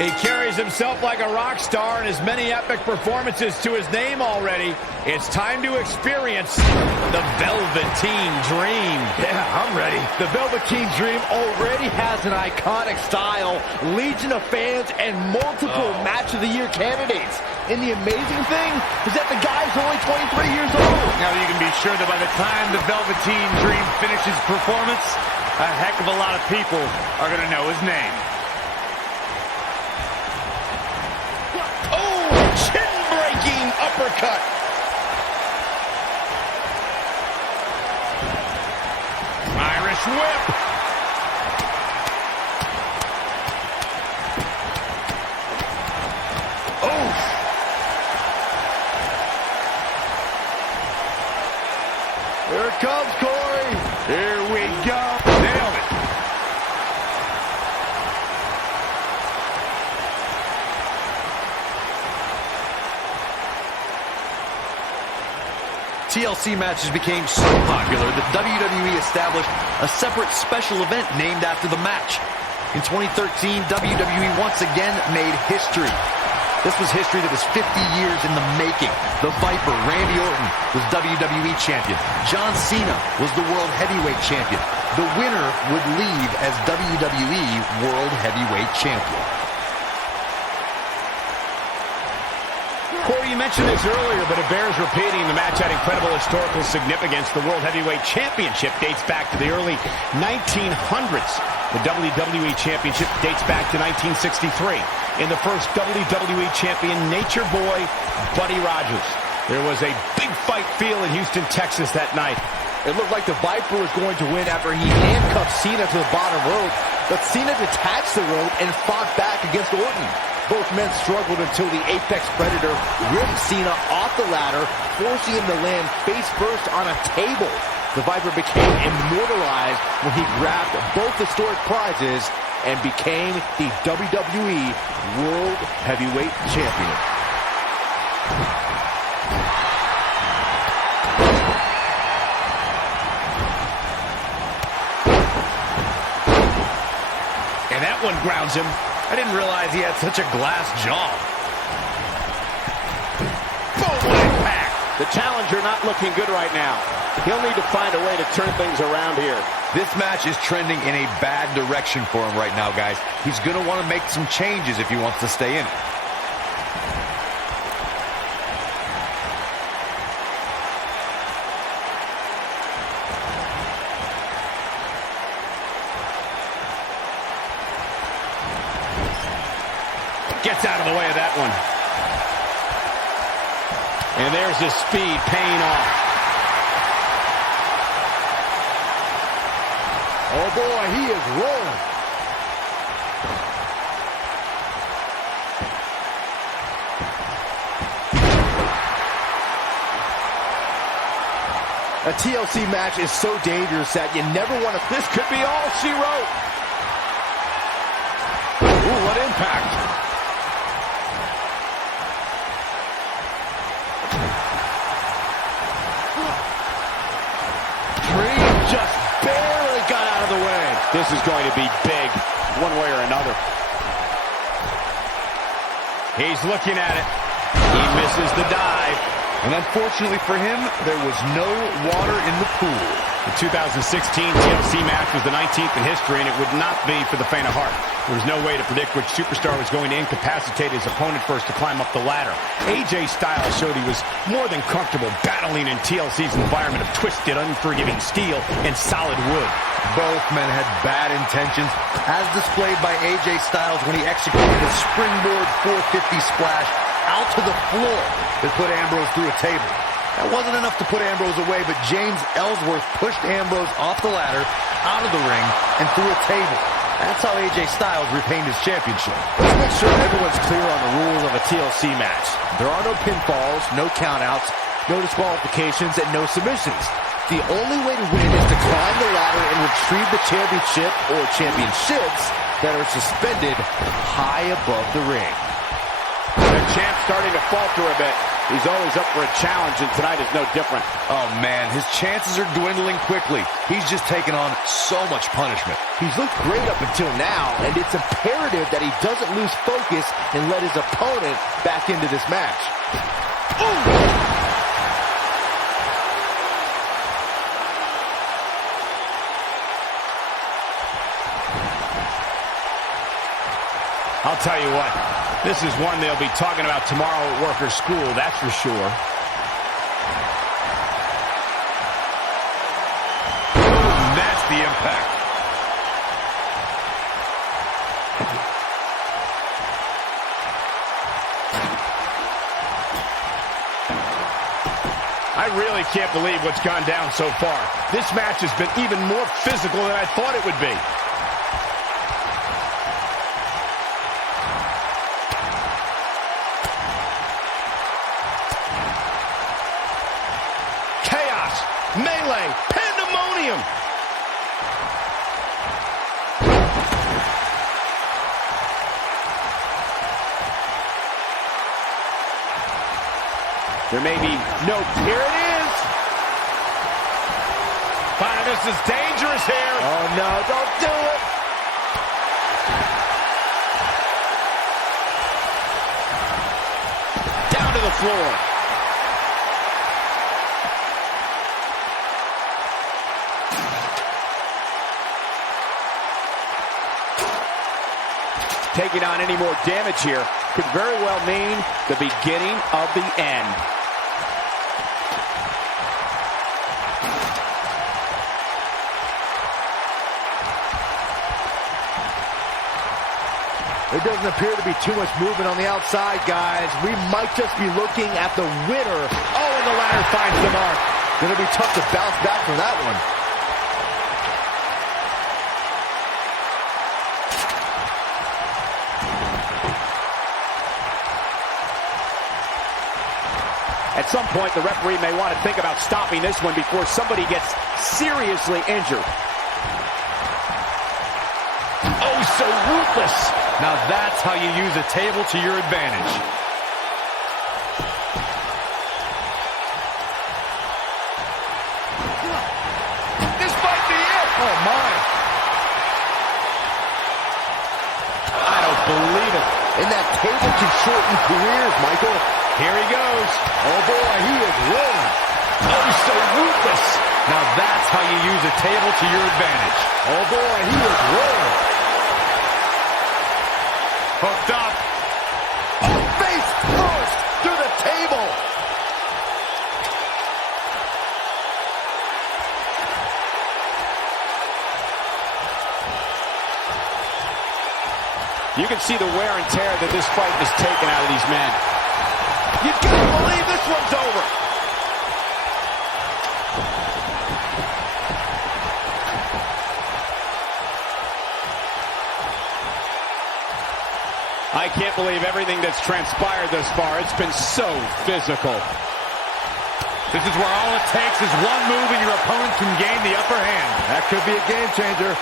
He carries himself like a rock star and has many epic performances to his name already. It's time to experience the Velveteen Dream. Yeah, I'm ready. The Velveteen Dream already has an iconic style, legion of fans, and multiple Match of the Year candidates. And the amazing thing is that the guy's only 23 years old. Now you can be sure that by the time the Velveteen Dream finishes performance, a heck of a lot of people are going to know his name. uppercut. Irish whip. Here it comes, Corey. Here we go. Nailed it. TLC matches became so popular that WWE established a separate special event named after the match. In 2013, WWE once again made history. This was history that was 50 years in the making. The Viper, Randy Orton, was WWE Champion. John Cena was the World Heavyweight Champion. The winner would leave as WWE World Heavyweight Champion. Corey, you mentioned this earlier, but it bears repeating. The match had incredible historical significance. The World Heavyweight Championship dates back to the early 1900s. The WWE Championship dates back to 1963. In the first WWE Champion, Nature Boy, Buddy Rogers. There was a big fight feel in Houston, Texas that night. It looked like the Viper was going to win after he handcuffed Cena to the bottom rope, but Cena detached the rope and fought back against Orton. Both men struggled until the Apex Predator ripped Cena off the ladder, forcing him to land face first on a table. The Viper became immortalized when he grabbed both historic prizes and became the WWE World Heavyweight Champion. And that one grounds him. I didn't realize he had such a glass jaw. Boom, what impact. The challenger not looking good right now. He'll need to find a way to turn things around here. This match is trending in a bad direction for him right now, guys. He's going to want to make some changes if he wants to stay in it. Gets out of the way of that one. And there's his speed paying off. Oh boy, he is rolling. A TLC match is so dangerous that you never want to... This could be all she wrote. Ooh, what impact. Just barely got out of the way. This is going to be big, one way or another. He's looking at it. He misses the dive. And unfortunately for him, there was no water in the pool. The 2016 TLC match was the 19th in history, and it would not be for the faint of heart. There was no way to predict which superstar was going to incapacitate his opponent first to climb up the ladder. AJ Styles showed he was more than comfortable battling in TLC's environment of twisted, unforgiving steel and solid wood. Both men had bad intentions, as displayed by AJ Styles when he executed a springboard 450 splash out to the floor that put Ambrose through a table. That wasn't enough to put Ambrose away, but James Ellsworth pushed Ambrose off the ladder, out of the ring, and through a table. That's how AJ Styles retained his championship. Let's make sure everyone's clear on the rules of a TLC match. There are no pinfalls, no countouts, no disqualifications, and no submissions. The only way to win is to climb the ladder and retrieve the championship or championships that are suspended high above the ring. The champ's starting to falter a bit. He's always up for a challenge, and tonight is no different. Oh, man, his chances are dwindling quickly. He's just taken on so much punishment. He's looked great up until now, and it's imperative that he doesn't lose focus and let his opponent back into this match. Ooh! I'll tell you what, this is one they'll be talking about tomorrow at Workers' School, that's for sure. That's the impact. really can't believe what's gone down so far. This match has been even more physical than I thought it would be. Chaos, melee, pandemonium. There may be no... Here it is! Wow, this is dangerous here. Oh, no, don't do it. Down to the floor. Taking on any more damage here could very well mean the beginning of the end. There doesn't appear to be too much movement on the outside, guys. We might just be looking at the winner. Oh, and the ladder finds the mark. Gonna be tough to bounce back from that one. At some point, the referee may want to think about stopping this one before somebody gets seriously injured. Oh, so ruthless. Now that's how you use a table to your advantage. This might be it. Oh, my. I don't believe it. And that table can shorten careers, Michael. Here he goes. Oh, boy, he is rolling. Oh, so ruthless. Now that's how you use a table to your advantage. Oh, boy, he is rolling. Hooked up. Oh, face first through the table. You can see the wear and tear that this fight has taken out of these men. You gotta believe this one's over. I can't believe everything that's transpired thus far. It's been so physical. This is where all it takes is one move and your opponent can gain the upper hand. That could be a game changer.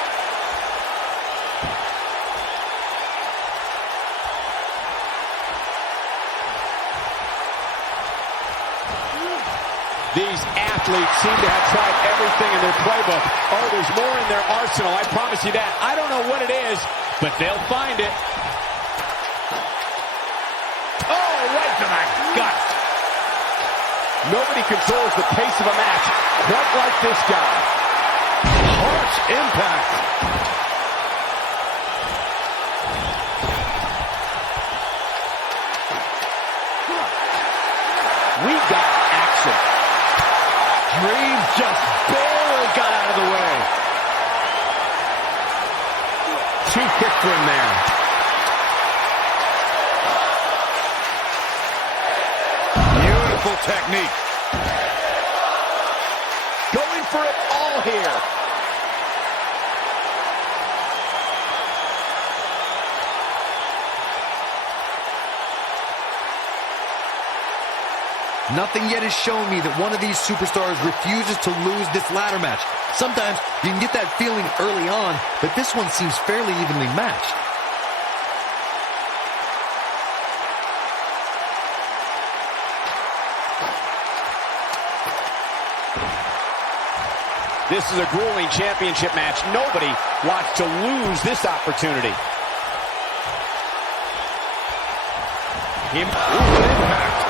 These athletes seem to have tried everything in their playbook. Oh, there's more in their arsenal, I promise you that. I don't know what it is, but they'll find it. Oh, right to the gut. Nobody controls the pace of a match quite like this guy. Harsh impact. We got action. Dream just barely got out of the way. Too quick for him there. Beautiful technique. Going for it all here. Nothing yet has shown me that one of these superstars refuses to lose this ladder match. Sometimes you can get that feeling early on, but this one seems fairly evenly matched. This is a grueling championship match. Nobody wants to lose this opportunity. Impact.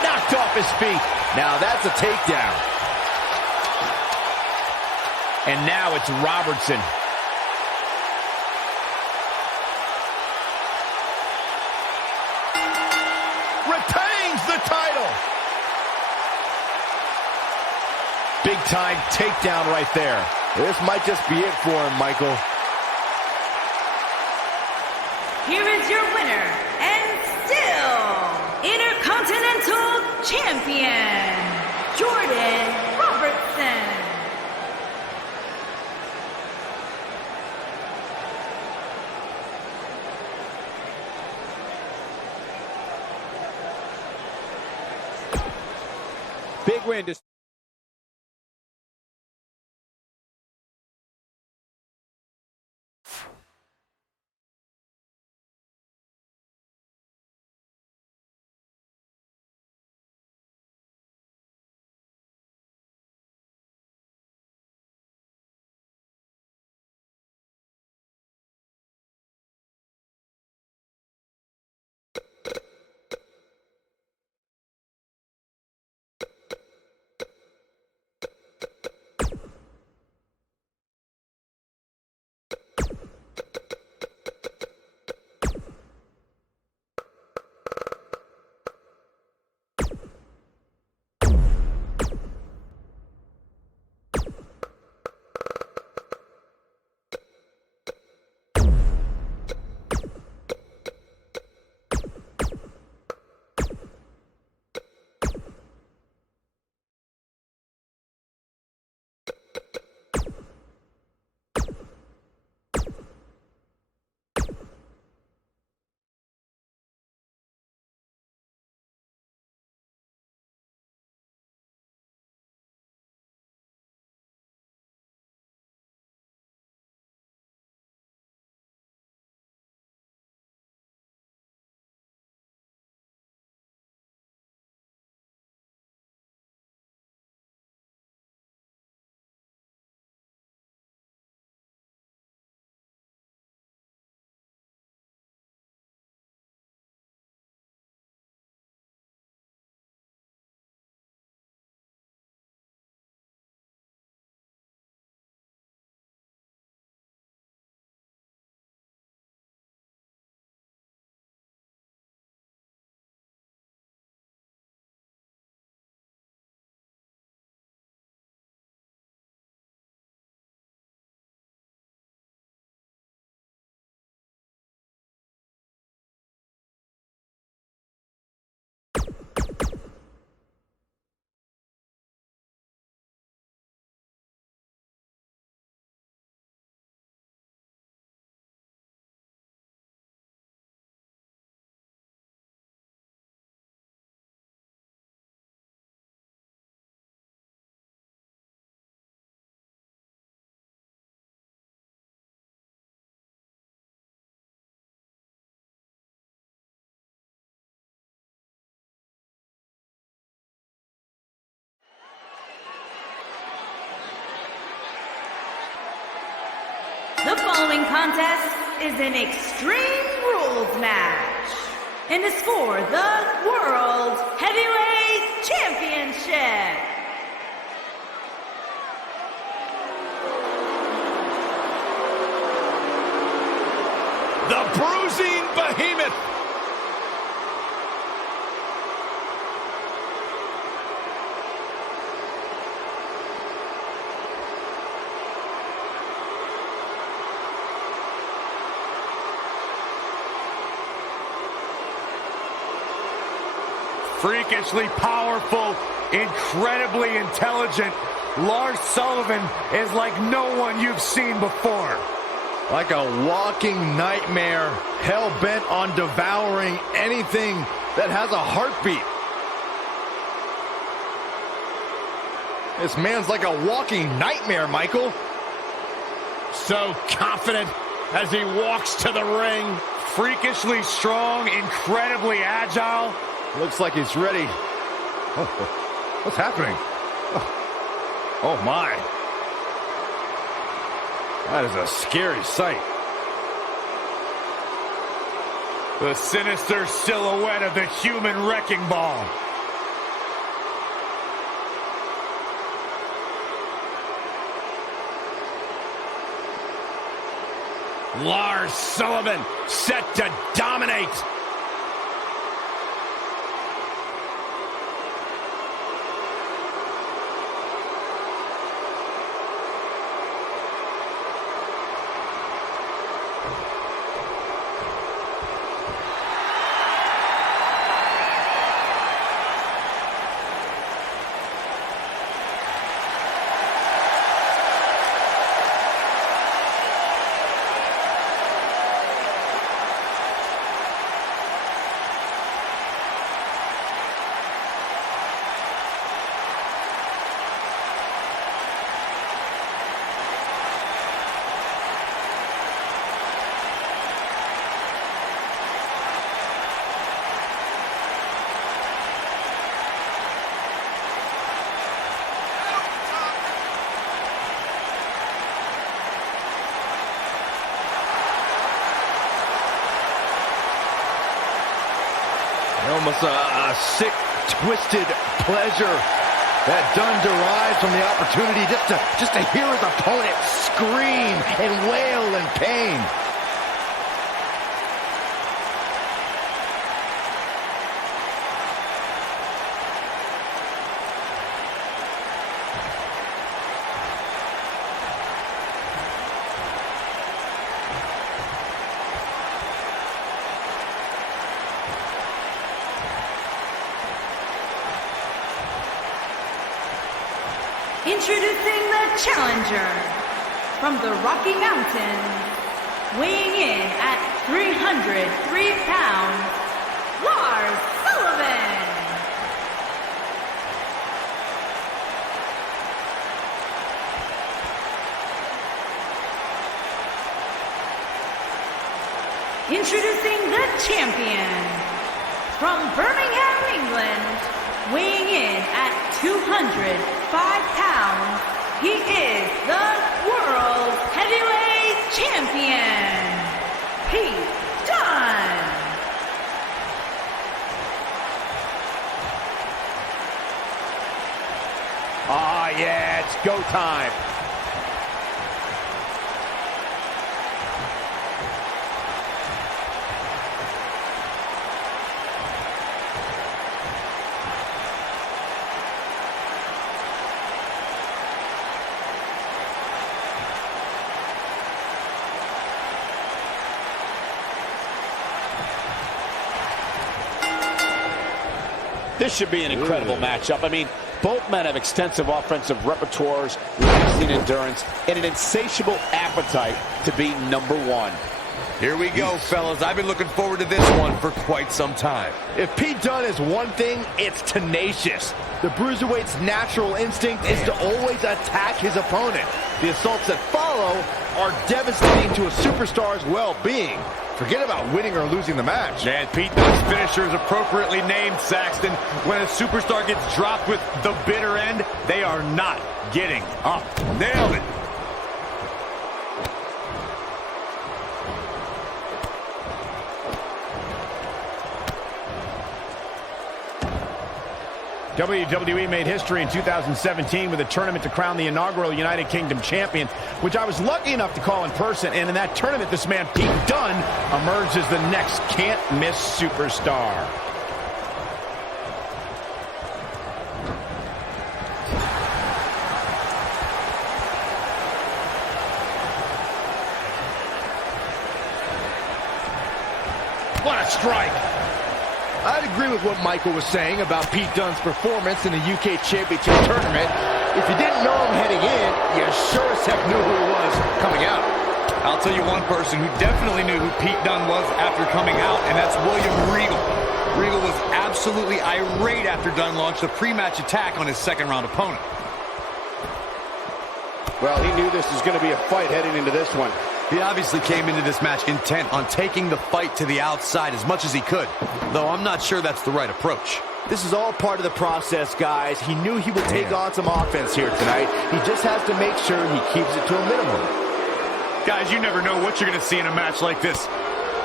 Knocked off his feet. Now that's a takedown. And now it's Robertson. Retains the title. Big time takedown right there. This might just be it for him, Michael. Here is your winner, and still Intercontinental Champion, Jordan Bryan Robertson. Big win to The following contest is an Extreme Rules match and is for the World Heavyweight Championship. The Bruising Behemoth. Freakishly powerful, incredibly intelligent, Lars Sullivan is like no one you've seen before. Like a walking nightmare, hell-bent on devouring anything that has a heartbeat. This man's like a walking nightmare, Michael. So confident as he walks to the ring. Freakishly strong, incredibly agile. Looks like he's ready. What's happening? Oh my. That is a scary sight. The sinister silhouette of the human wrecking ball. Lars Sullivan set to dominate. almost a sick, twisted pleasure that Dunn derives from the opportunity just to hear his opponent scream and wail in pain. Introducing the challenger from the Rocky Mountains, weighing in at 303 pounds, Lars Sullivan. Introducing the champion from Birmingham, England, weighing in at 205 pounds, he is the World Heavyweight Champion, Pete Dunne. Ah, yeah, it's go time. This should be an incredible matchup. I mean, both men have extensive offensive repertoires, lasting endurance, and an insatiable appetite to be number one. Here we go, fellas. I've been looking forward to this one for quite some time. If Pete Dunne is one thing, it's tenacious. The Bruiserweight's natural instinct is to always attack his opponent. The assaults that follow are devastating to a superstar's well-being. Forget about winning or losing the match. And Pete Dunne's finisher is appropriately named, Saxton. When a superstar gets dropped with the bitter end, they are not getting up. Nailed it. WWE made history in 2017 with a tournament to crown the inaugural United Kingdom champion, which I was lucky enough to call in person. And in that tournament, this man, Pete Dunne, emerged as the next can't-miss superstar. What a strike! I'd agree with what Michael was saying about Pete Dunne's performance in the UK Championship Tournament. If you didn't know him heading in, you sure as heck knew who he was coming out. I'll tell you one person who definitely knew who Pete Dunne was after coming out, and that's William Regal. Regal was absolutely irate after Dunne launched a pre-match attack on his second-round opponent. Well, he knew this was going to be a fight heading into this one. He obviously came into this match intent on taking the fight to the outside as much as he could, though I'm not sure that's the right approach. This is all part of the process, guys. He knew he would take on some offense here tonight. He just has to make sure he keeps it to a minimum. Guys, you never know what you're going to see in a match like this.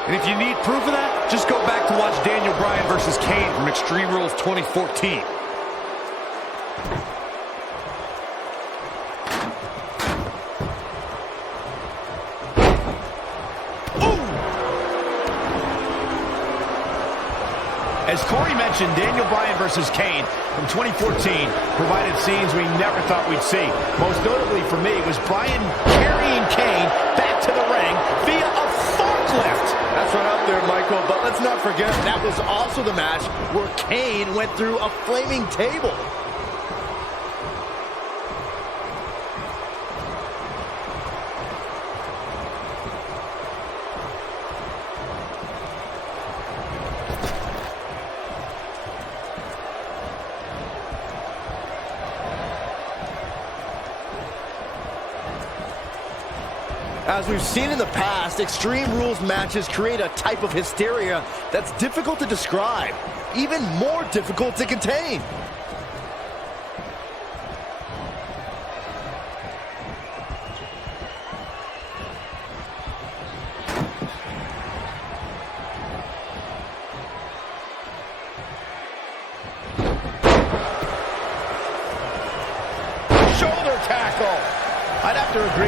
And if you need proof of that, just go back to watch Daniel Bryan versus Kane from Extreme Rules 2014. As Corey mentioned, Daniel Bryan versus Kane from 2014 provided scenes we never thought we'd see. Most notably for me was Bryan carrying Kane back to the ring via a forklift. That's right up there, Michael, but let's not forget that was also the match where Kane went through a flaming table. As we've seen in the past, Extreme Rules matches create a type of hysteria that's difficult to describe, even more difficult to contain.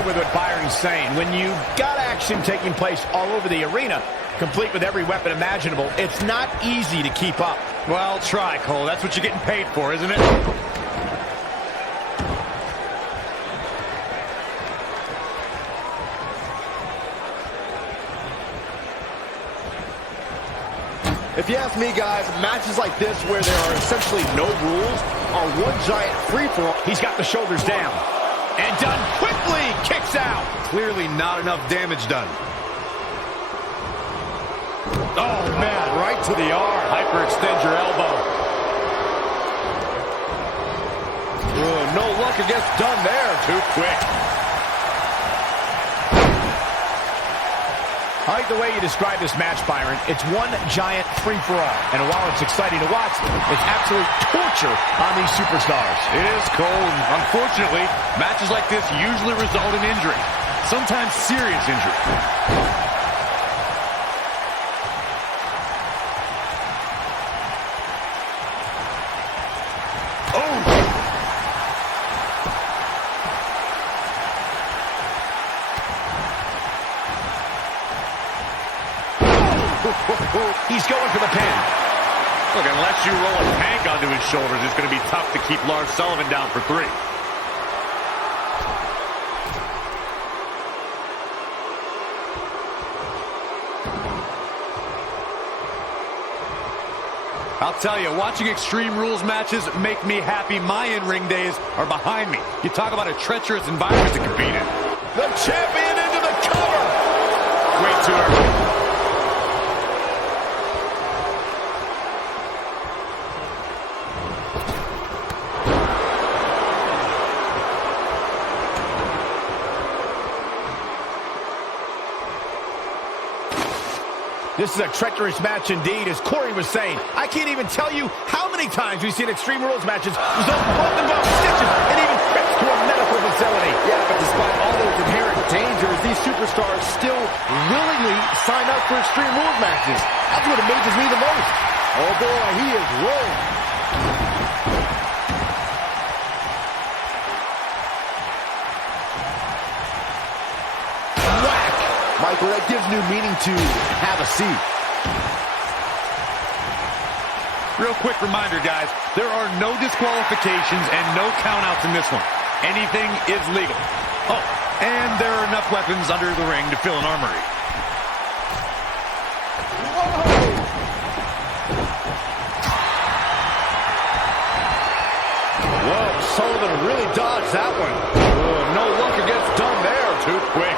with what Byron's saying. When you got action taking place all over the arena, complete with every weapon imaginable, it's not easy to keep up. Well, try, Cole. That's what you're getting paid for, isn't it? If you ask me, guys, matches like this where there are essentially no rules are one giant free-for-all. He's got the shoulders down. And done quickly, kicks out. Clearly not enough damage done. Oh, man, right to the arm. Hyperextend your elbow. No luck against Dunn there. Too quick. I like the way you describe this match, Byron. It's one giant free-for-all. And while it's exciting to watch, it's absolute torture on these superstars. It is, Cole. And unfortunately, matches like this usually result in injury. Sometimes serious injury. He's going for the pin. Look, unless you roll a tank onto his shoulders, it's going to be tough to keep Lars Sullivan down for 3. I'll tell you, watching Extreme Rules matches make me happy. My in-ring days are behind me. You talk about a treacherous environment to compete in. The champion into the cover. Way too early. This is a treacherous match indeed, as Corey was saying. I can't even tell you how many times we've seen Extreme Rules matches result in broken bones, stitches, and even trips to a medical facility. Yeah, but despite all those inherent dangers, these superstars still willingly sign up for Extreme Rules matches. That's what amazes me the most. Oh boy, he is rolling. Michael, that gives new meaning to have a seat. Real quick reminder, guys, there are no disqualifications and no countouts in this one. Anything is legal. Oh, and there are enough weapons under the ring to fill an armory. Whoa, Sullivan really dodged that one. No luck against Dunn there. Too quick.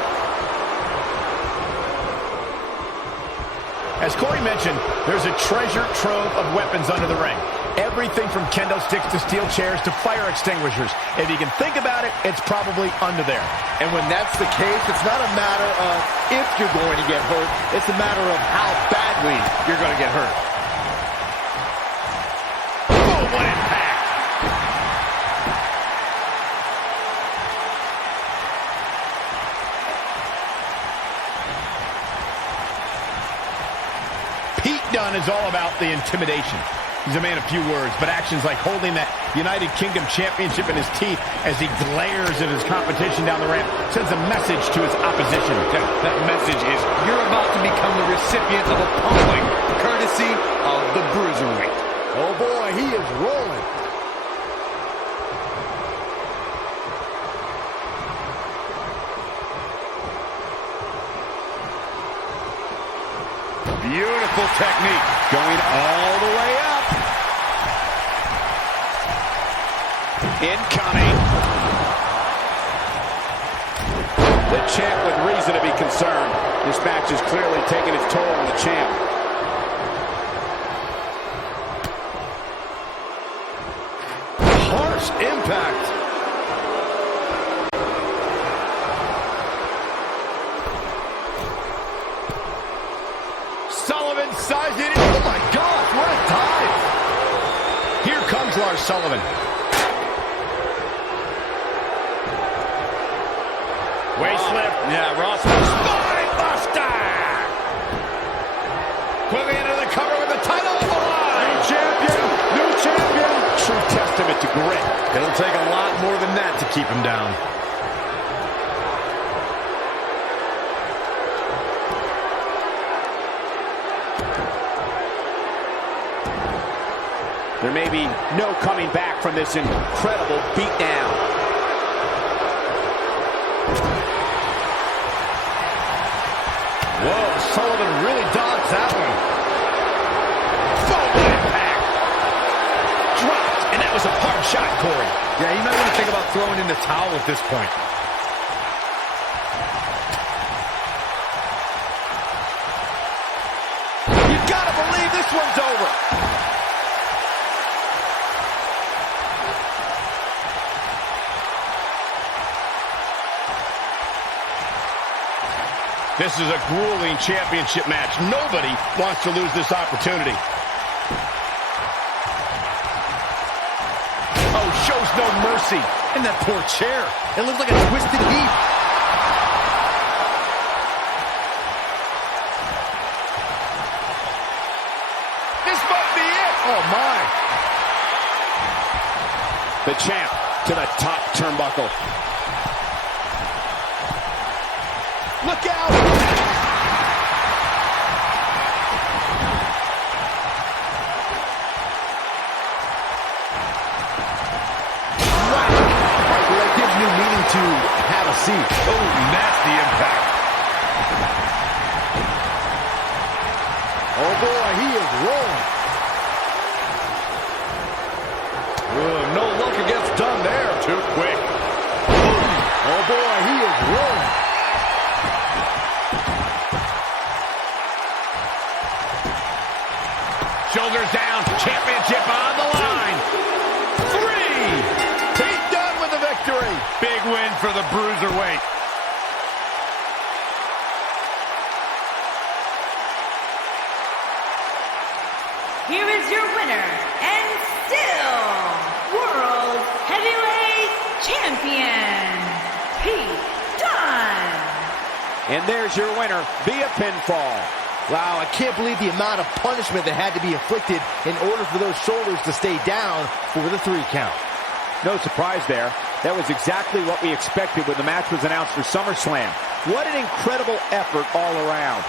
As Corey mentioned, there's a treasure trove of weapons under the ring. Everything from kendo sticks to steel chairs to fire extinguishers. If you can think about it, it's probably under there. And when that's the case, it's not a matter of if you're going to get hurt. It's a matter of how badly you're going to get hurt. Oh, what impact! Dunn is all about the intimidation. He's a man of few words, but actions like holding that United Kingdom Championship in his teeth as he glares at his competition down the ramp sends a message to his opposition. That message is, you're about to become the recipient of a pummeling, courtesy of the Bruiserweight. Oh boy, he is rolling. Beautiful technique. Going all the way up. Incoming. The champ with reason to be concerned. This match is clearly taking its toll on the champ. Harsh impact. Sullivan sized it in. Oh my gosh, what a dive. Here comes Lars Sullivan. Waist slip. Yeah, Ross. Spine buster. Quickly into the cover with the title on the line. New champion. New champion. True testament to grit. It'll take a lot more than that to keep him down. There may be no coming back from this incredible beatdown. Whoa, Sullivan really dodged that one. Boom, impact. Dropped, and that was a hard shot, Corey. Yeah, you might want to think about throwing in the towel at this point. You gotta believe this one's over. This is a grueling championship match. Nobody wants to lose this opportunity. Oh, shows no mercy. And that poor chair. It looks like a twisted heap. This might be it. Oh, my. The champ to the top turnbuckle. Look out. That gives new meaning to have a seat. Oh, nasty impact. Oh boy, he is rolling. No luck against Dunn there. Too quick. Oh boy, he is rolling. Shoulders down. Championship on the line. 3. He's done with the victory. Big win for the Bruiserweight. Here is your winner, and still World Heavyweight Champion, Pete Dunne. And there's your winner via pinfall. Wow, I can't believe the amount of punishment that had to be inflicted in order for those shoulders to stay down for the 3 count. No surprise there. That was exactly what we expected when the match was announced for SummerSlam. What an incredible effort all around.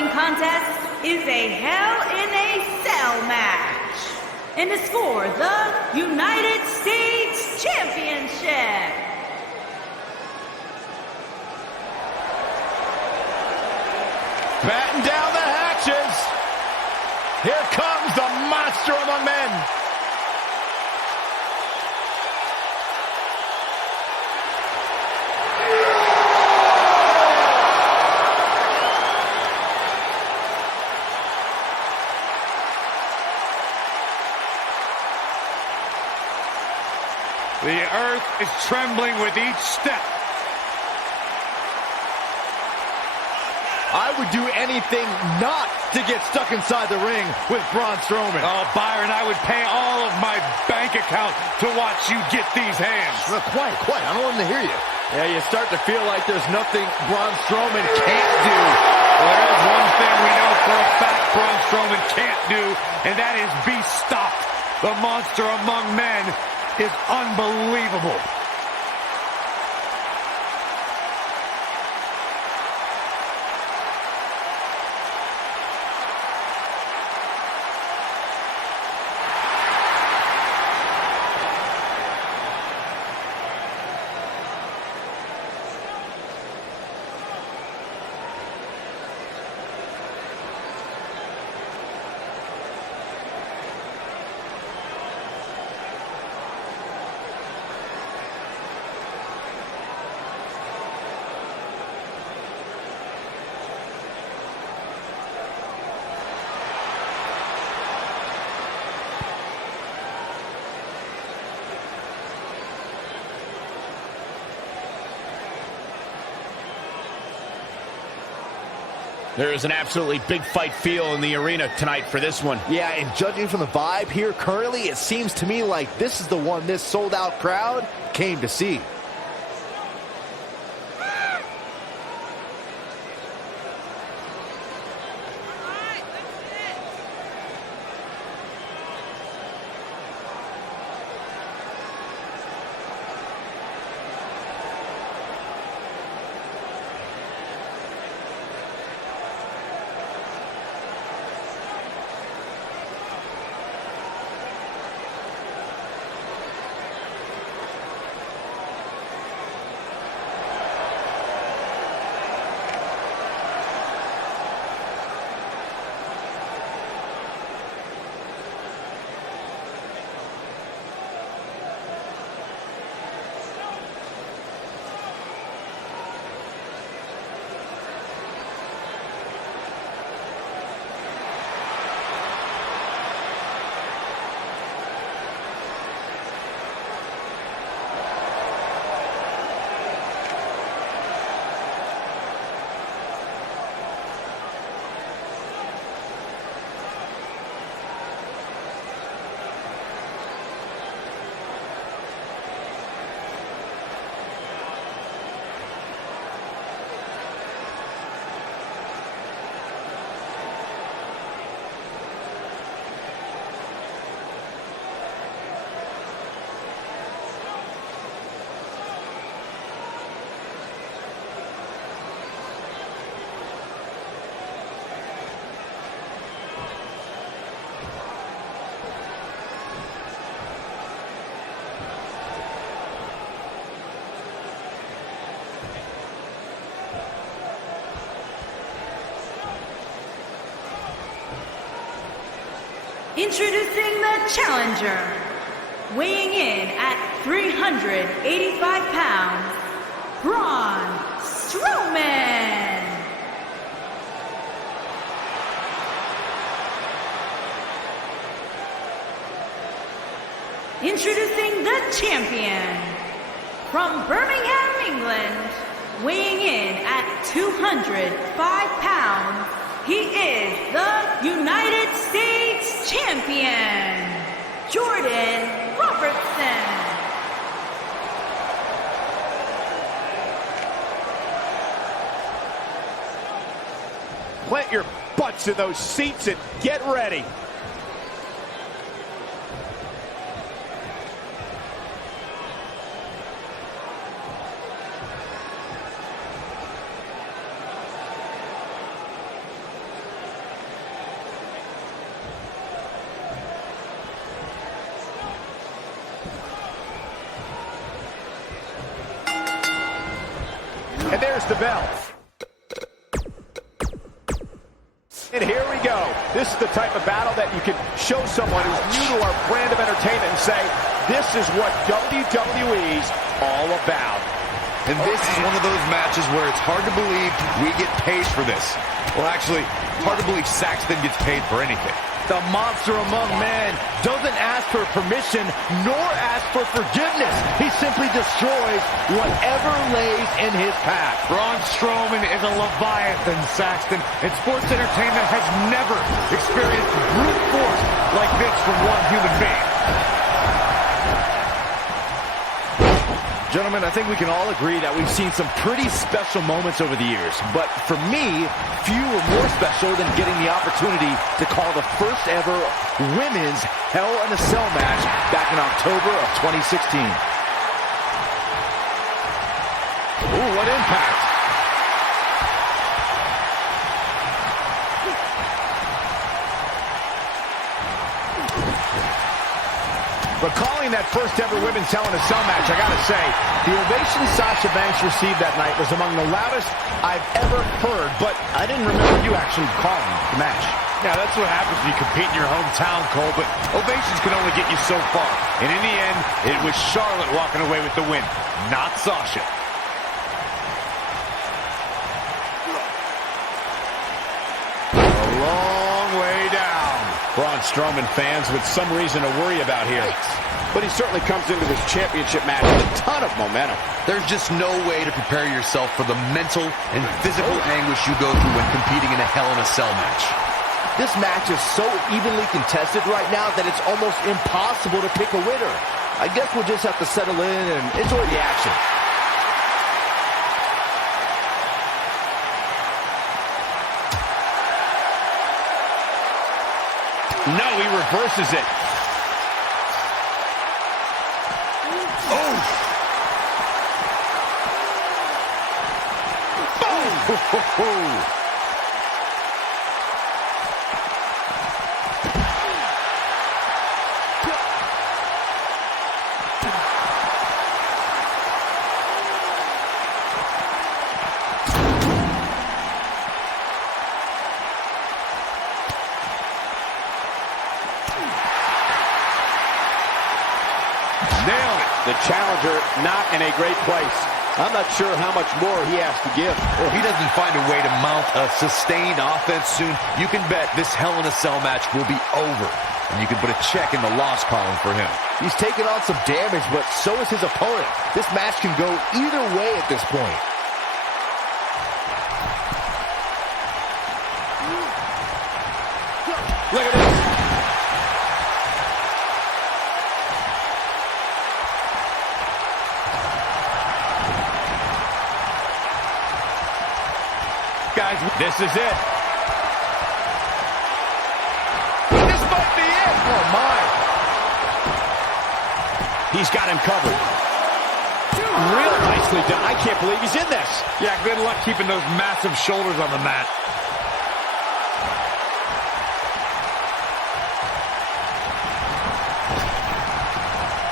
following contest is a Hell in a Cell match, and is for the United States Championship. Batten down the hatches. Here comes the monster among men. The earth is trembling with each step. I would do anything not to get stuck inside the ring with Braun Strowman. Oh, Byron, I would pay all of my bank account to watch you get these hands. Well, quiet. I don't want them to hear you. Yeah, you start to feel like there's nothing Braun Strowman can't do. Well, there is one thing we know for a fact Braun Strowman can't do, and that is be stopped. The monster among men is unbelievable. There is an absolutely big fight feel in the arena tonight for this one. Yeah, and judging from the vibe here currently, it seems to me like this is the one this sold-out crowd came to see. Introducing the challenger, weighing in at 385 pounds, Braun Strowman. Introducing the champion, from Birmingham, England, weighing in at 205 pounds, he is the United States Champion, Jordan Robertson. Plant your butts in those seats and get ready. And there's the bell. And here we go. This is the type of battle that you can show someone who's new to our brand of entertainment and say, this is what WWE's all about. And this is one of those matches where it's hard to believe we get paid for this. Well, actually, hard to believe Saxton gets paid for anything. The monster among men doesn't ask for permission nor ask for forgiveness. He simply destroys whatever lays in his path. Braun Strowman is a Leviathan, Saxton, and sports entertainment has never experienced brute force like this from one human being. Gentlemen, I think we can all agree that we've seen some pretty special moments over the years. But for me, few were more special than getting the opportunity to call the first ever women's Hell in a Cell match back in October of 2016. Ooh, what impact! Recalling that first ever women's Hell in a Cell match, I gotta say, the ovation Sasha Banks received that night was among the loudest I've ever heard, but I didn't remember you actually calling the match. Yeah, that's what happens when you compete in your hometown, Cole, but ovations can only get you so far. And in the end, it was Charlotte walking away with the win, not Sasha. A long way down. Braun Strowman fans with some reason to worry about here. But he certainly comes into this championship match with a ton of momentum. There's just no way to prepare yourself for the mental and physical anguish you go through when competing in a Hell in a Cell match. This match is so evenly contested right now that it's almost impossible to pick a winner. I guess we'll just have to settle in and enjoy the action. No, he reverses it. Oh! Boom! The challenger not in a great place. I'm not sure how much more he has to give. Well, if he doesn't find a way to mount a sustained offense soon, you can bet this Hell in a Cell match will be over. And you can put a check in the loss column for him. He's taken on some damage, but so is his opponent. This match can go either way at this point. Look at this. Guys, this is it. This might be it. Oh, my. He's got him covered. Real nicely done. I can't believe he's in this. Yeah, good luck keeping those massive shoulders on the mat.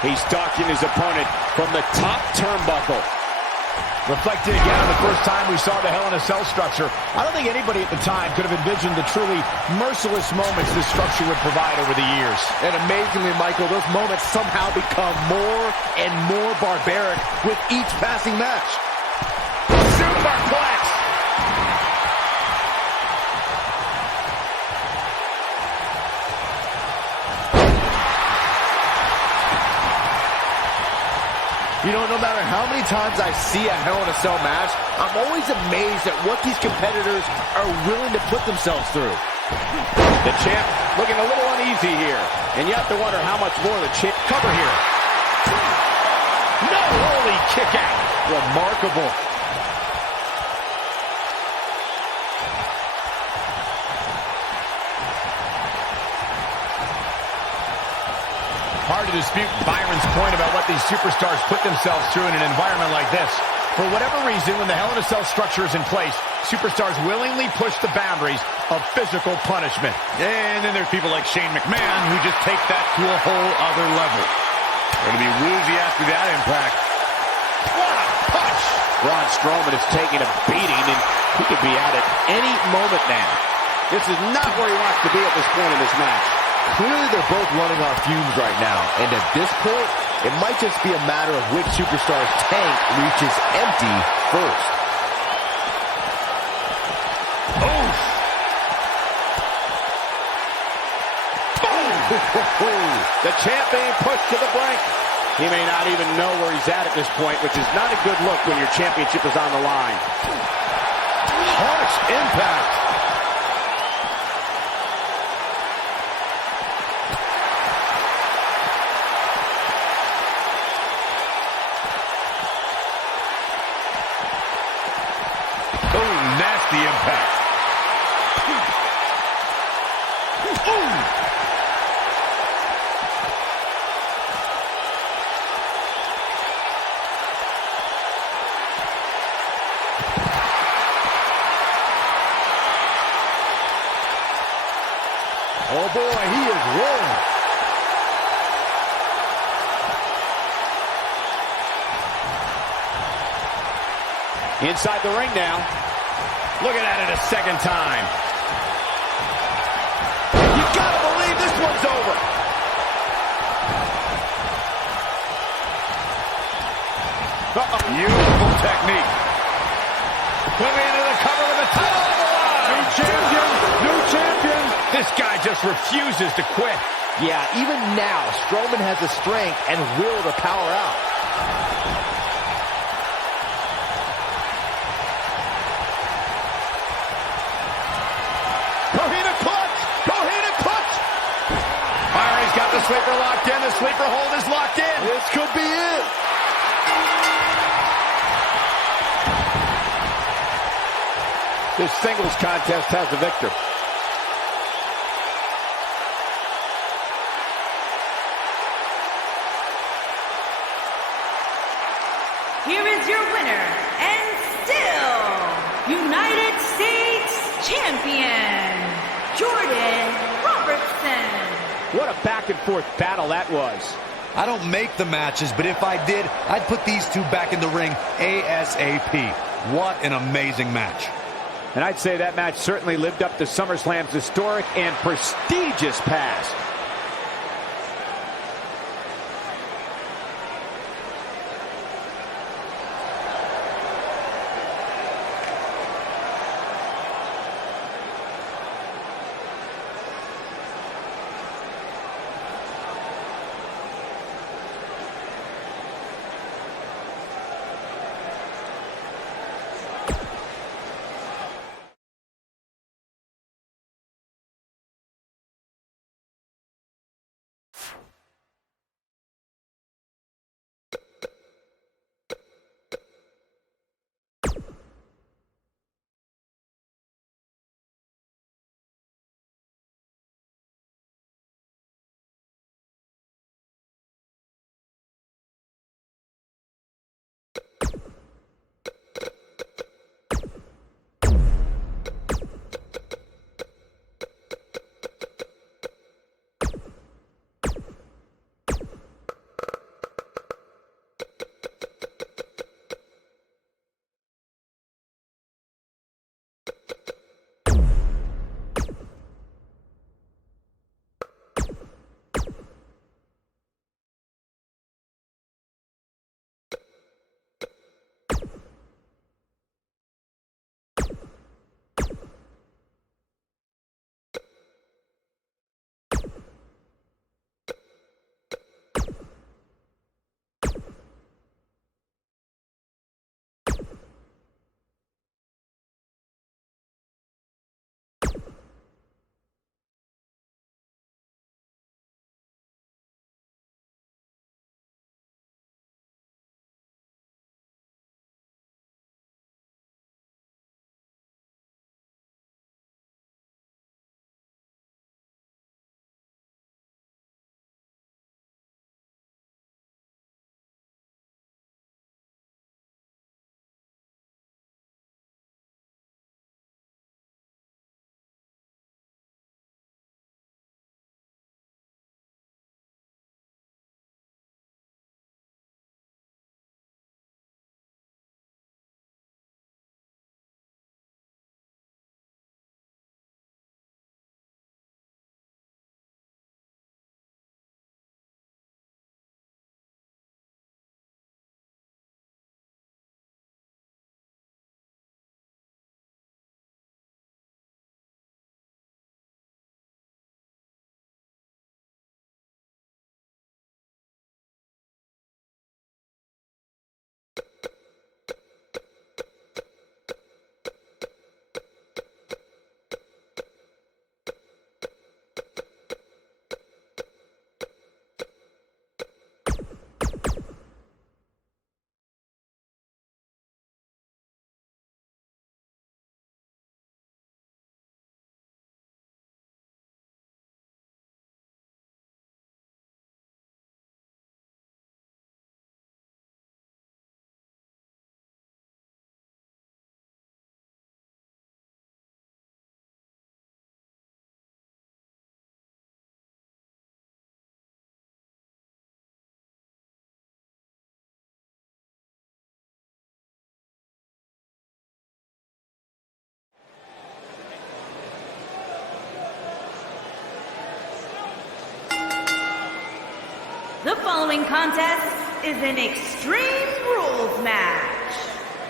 He's stalking his opponent from the top turnbuckle. Reflecting again on the first time we saw the Hell in a Cell structure, I don't think anybody at the time could have envisioned the truly merciless moments this structure would provide over the years. And amazingly, Michael, those moments somehow become more and more barbaric with each passing match. Superplex! You know, no matter how many times I see a Hell in a Cell match, I'm always amazed at what these competitors are willing to put themselves through. The champ looking a little uneasy here. And you have to wonder how much more the champ cover here. No, holy kick out. Remarkable. Hard to dispute Byron's point about what these superstars put themselves through in an environment like this. For whatever reason, when the Hell in a Cell structure is in place, superstars willingly push the boundaries of physical punishment. And then there's people like Shane McMahon who just take that to a whole other level. Going to be woozy after that impact. What a punch! Braun Strowman is taking a beating, and he could be out at any moment now. This is not where he wants to be at this point in this match. Clearly, they're both running on fumes right now. And at this point, it might just be a matter of which superstar's tank reaches empty first. Oof. The champ being pushed to the brink. He may not even know where he's at this point, which is not a good look when your championship is on the line. Harsh impact. Oh, nasty impact. Oh boy, he is rolling. Inside the ring now. Looking at it a second time. You gotta believe this one's over. Beautiful technique. Moving into the cover with the title on the line. New champion, new champion. This guy just refuses to quit. Yeah, even now, Strowman has the strength and will to power out. Cohina clutch! Cohina clutch! Byron's got the sleeper locked in. The sleeper hold is locked in. This could be it. This singles contest has the victor. Here is your winner, and still United States Champion, Jordan Robertson. What a back-and-forth battle that was. I don't make the matches, but if I did, I'd put these two back in the ring ASAP. What an amazing match. And I'd say that match certainly lived up to SummerSlam's historic and prestigious past. The following contest is an Extreme Rules match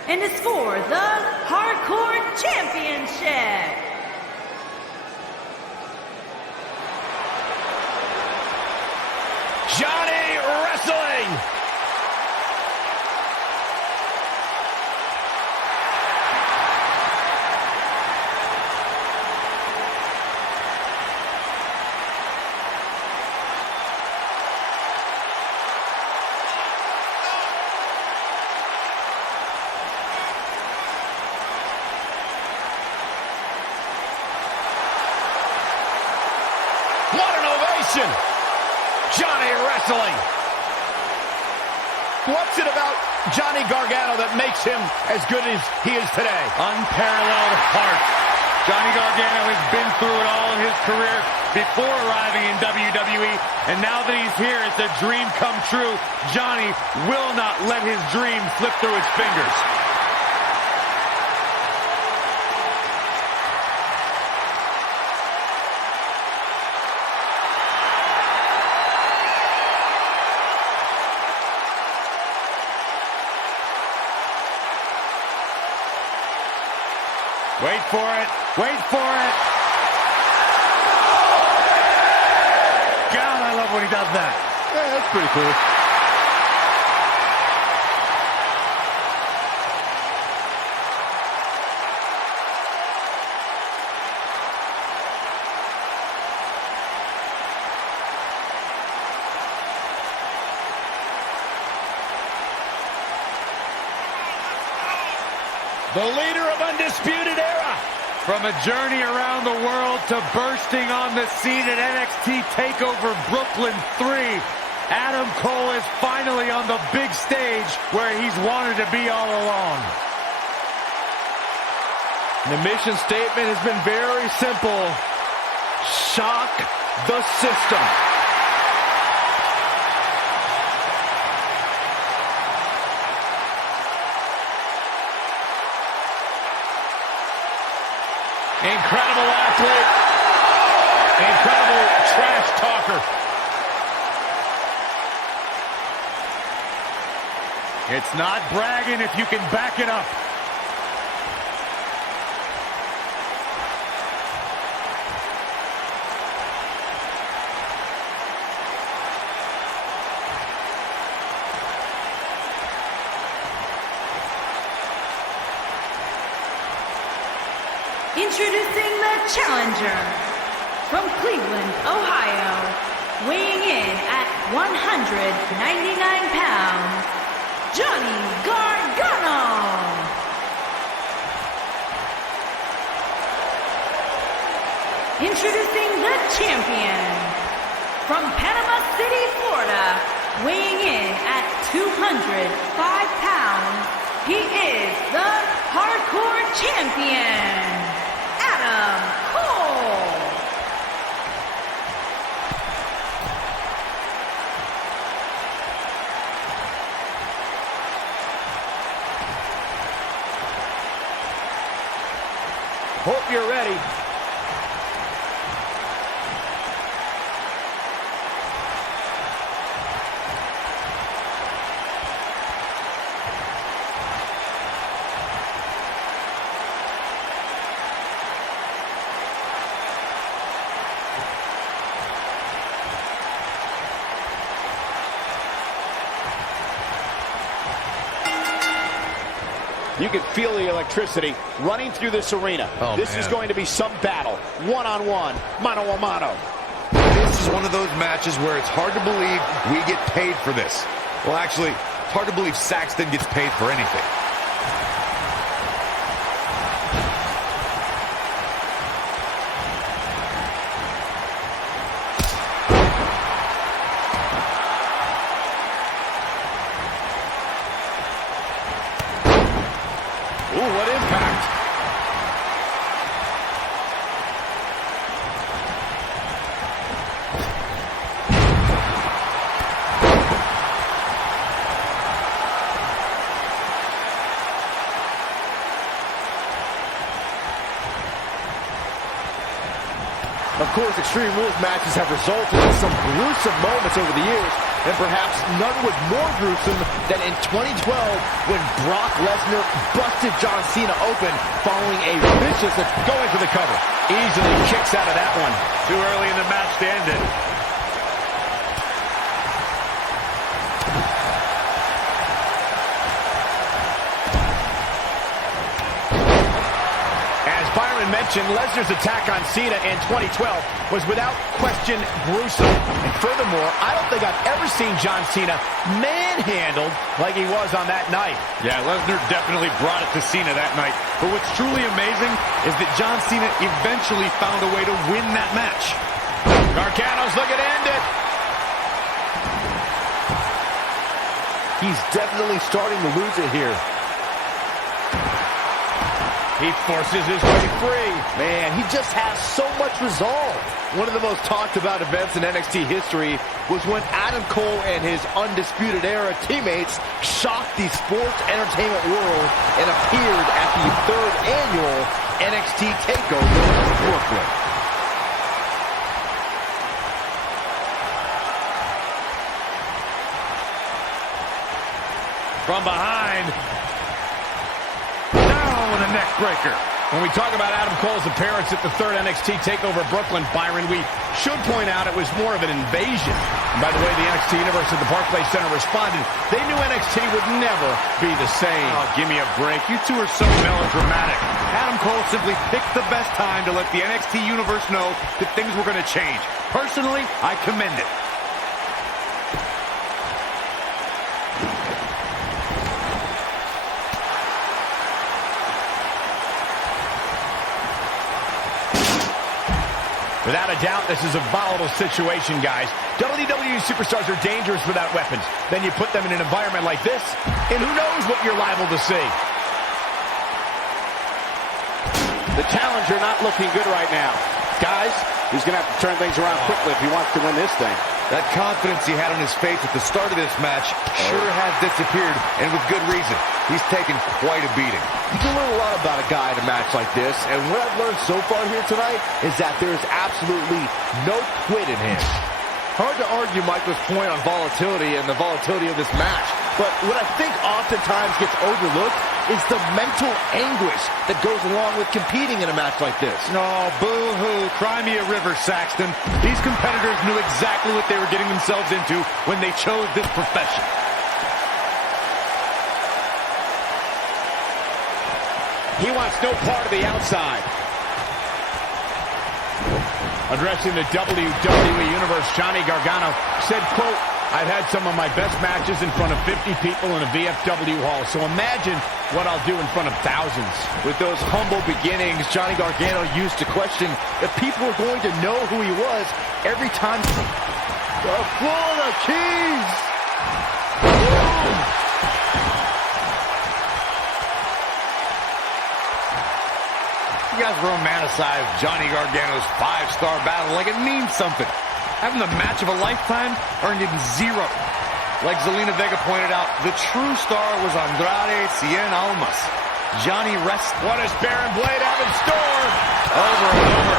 and is for the Hardcore Championship. Johnny Wrestling. What an ovation! Johnny Wrestling. What's it about Johnny Gargano that makes him as good as he is today? Unparalleled heart. Johnny Gargano has been through it all in his career before arriving in WWE, and now that he's here, it's a dream come true. Johnny will not let his dream slip through his fingers. Wait for it. Wait for it. God, I love when he does that. Yeah, that's pretty cool. The leader of Undisputed Era. From a journey around the world to bursting on the scene at NXT TakeOver Brooklyn 3, Adam Cole is finally on the big stage where he's wanted to be all along. The mission statement has been very simple. Shock the system. Incredible athlete. Incredible trash talker. It's not bragging if you can back it up. Introducing the challenger from Cleveland, Ohio, weighing in at 199 pounds, Johnny Gargano. Introducing the champion from Panama City, Florida, weighing in at 205 pounds, he is the Hardcore Champion, Adam Cole. Hope you're ready. You can feel the electricity running through this arena. This is going to be some battle. One-on-one, mano-a-mano. This is one of those matches where it's hard to believe we get paid for this. Well, actually, it's hard to believe Saxton gets paid for anything. Ooh, what impact. Of course, Extreme Rules matches have resulted in some gruesome moments over the years, and perhaps none was more gruesome than in 2012 when Brock Lesnar busted John Cena open following a vicious Going for the cover. Easily kicks out of that one. Too early in the match to end it. Byron mentioned, Lesnar's attack on Cena in 2012 was without question gruesome. And furthermore, I don't think I've ever seen John Cena manhandled like he was on that night. Yeah, Lesnar definitely brought it to Cena that night. But what's truly amazing is that John Cena eventually found a way to win that match. Gargano's looking to end it. He's definitely starting to lose it here. He forces his way free. Man, he just has so much resolve. One of the most talked about events in NXT history was when Adam Cole and his Undisputed Era teammates shocked the sports entertainment world and appeared at the 3rd annual NXT TakeOver Brooklyn. From behind. With a neck breaker. When we talk about Adam Cole's appearance at the 3rd NXT TakeOver Brooklyn, Byron, we should point out it was more of an invasion. And by the way the NXT Universe at the Barclays Center responded, they knew NXT would never be the same. Oh, give me a break. You two are so melodramatic. Adam Cole simply picked the best time to let the NXT Universe know that things were going to change. Personally, I commend it. Without a doubt, this is a volatile situation, guys. WWE superstars are dangerous without weapons. Then you put them in an environment like this, and who knows what you're liable to see. The challenger not looking good right now. Guys, he's going to have to turn things around quickly if he wants to win this thing. That confidence he had on his face at the start of this match sure has disappeared, and with good reason. He's taken quite a beating. You can learn a lot about a guy in a match like this, and what I've learned so far here tonight is that there's absolutely no quit in him. Hard to argue Michael's point on volatility and the volatility of this match, but what I think oftentimes gets overlooked is the mental anguish that goes along with competing in a match like this. No, boo-hoo, cry me a river, Saxton. These competitors knew exactly what they were getting themselves into when they chose this profession. He wants no part of the outside. Addressing the WWE Universe, Johnny Gargano said, quote, I've had some of my best matches in front of 50 people in a VFW hall, so imagine what I'll do in front of thousands. With those humble beginnings, Johnny Gargano used to question if people were going to know who he was every time. The Florida Keys! You guys romanticize Johnny Gargano's 5-star battle like it means something. Having the match of a lifetime earned him 0. Like Zelina Vega pointed out, the true star was Andrade Cien Almas. Johnny rests. What does Baron Blade have in store? Over and over.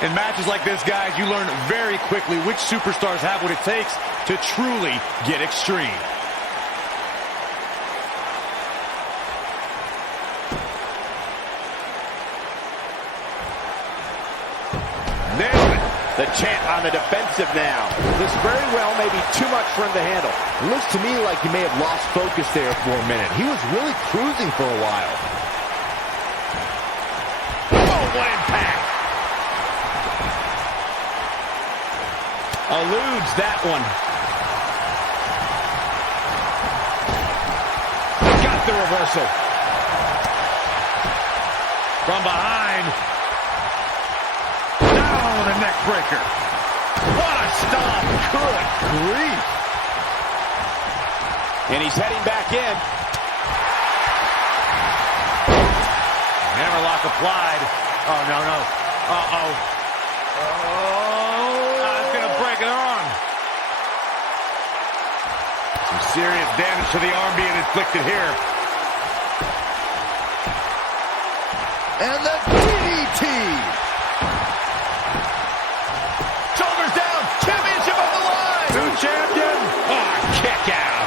In matches like this, guys, you learn very quickly which superstars have what it takes to truly get extreme. Nailed it. The champ on the defensive now. This very well may be too much for him to handle. It looks to me like he may have lost focus there for a minute. He was really cruising for a while. Oh, what impact! Eludes that one. Got the reversal. From behind. Down with a neck breaker. What a stop. Good grief. And he's heading back in. Hammerlock applied. Oh, no, no. Uh-oh. It's going to break an arm. Some serious damage to the arm being inflicted here. And the DDT. Shoulders down. Championship on the line. New champion. Oh, kick out.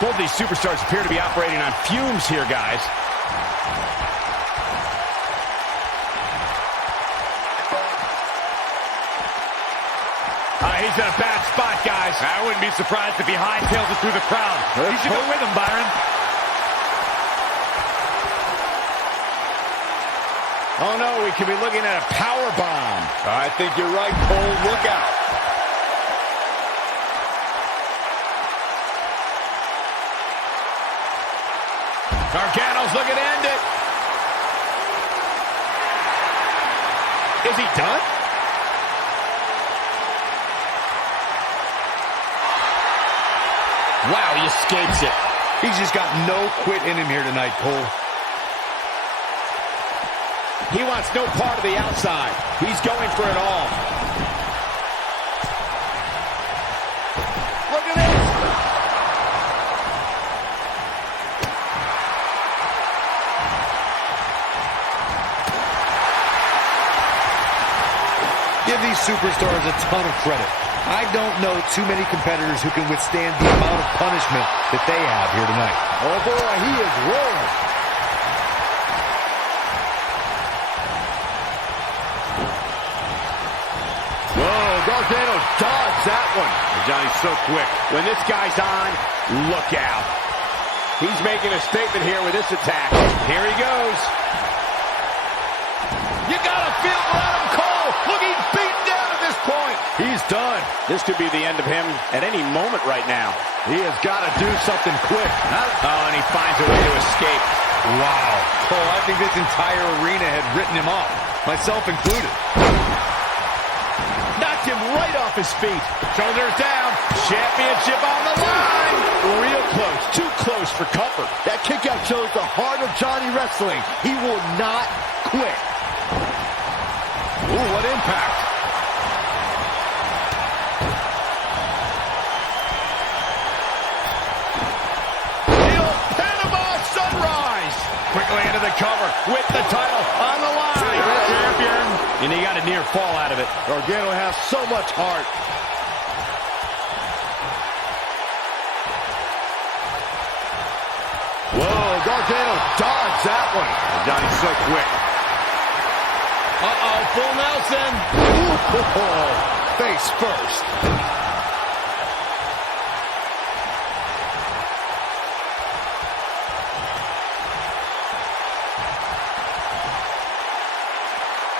Both these superstars appear to be operating on fumes here, guys. He's in a bad spot, guys. I wouldn't be surprised if he hightails it through the crowd. You should go with him, Byron. Oh, no, we could be looking at a power bomb. I think you're right, Cole. Look out. Gargano's looking to end it. Is he done? Wow, he escapes it. He's just got no quit in him here tonight, Cole. He wants no part of the outside. He's going for it all. Look at this. Give these superstars a ton of credit. I don't know too many competitors who can withstand the amount of punishment that they have here tonight. Oh boy, he is rolling. Whoa, Gargano dodged that one. Johnny's so quick. When this guy's on, look out. He's making a statement here with this attack. Here he goes. You gotta feel for Adam Cole. Look, he's beaten down at this point. He's done. This could be the end of him at any moment right now. He has got to do something quick. Oh, and he finds a way to escape. Wow. Cole, I think this entire arena had written him off, myself included. Knocked him right off his feet. Shoulders down. Championship on the line. Real close. Too close for comfort. That kick out shows the heart of Johnny Wrestling. He will not quit. Ooh, what impact. The old Panama Sunrise. Quickly into the cover with the title on the line. Champion. And he got a near fall out of it. Gargano has so much heart. Whoa, Gargano dodged that one. Johnny's so quick. Uh-oh, full Nelson. Ooh, face first.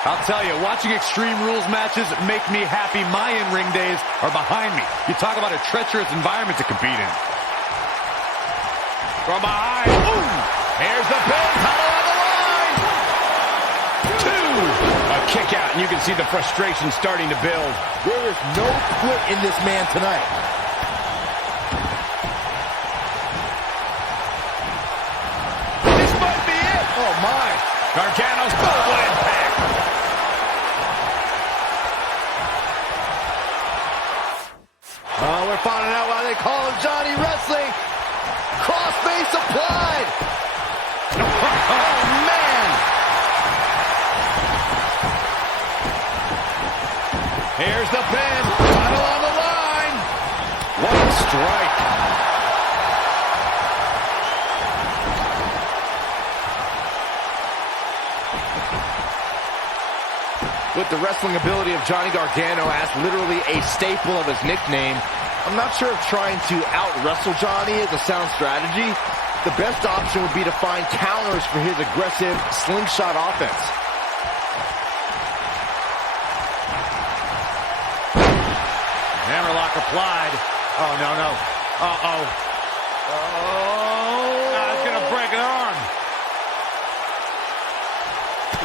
I'll tell you, watching Extreme Rules matches make me happy. My in-ring days are behind me. You talk about a treacherous environment to compete in. From behind. Ooh. Here's the pin. Title on the line. 2. A kick out, and you can see the frustration starting to build. There is no quit in this man tonight. This might be it. Oh, my. Gargano's global impact. Oh, we're finding out why they call him Johnny Wrestling. Crossface applied. Oh, man. Here's the pin. Title on the line. What a strike. With the wrestling ability of Johnny Gargano as literally a staple of his nickname, I'm not sure if trying to out-wrestle Johnny is a sound strategy. The best option would be to find counters for his aggressive slingshot offense. Hammerlock applied. Oh, no, no. Uh-oh. Oh. It's going to break an arm.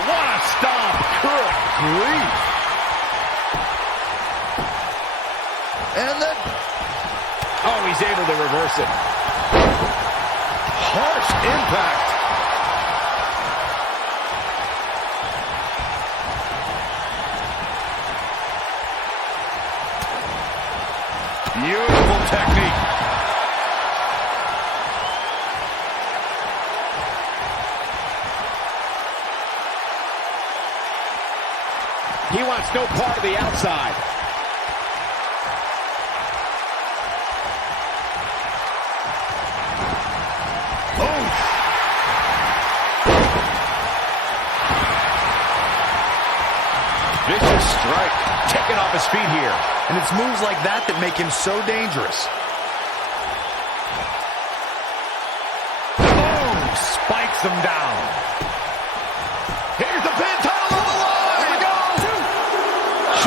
What a stomp. Good grief. And then... Oh, he's able to reverse it. harsh impact. He wants no part of the outside. Vicious strike, taken off his feet here. And it's moves like that that make him so dangerous. Boom! Spikes him down. Here's the pin, title on the line. Here we go.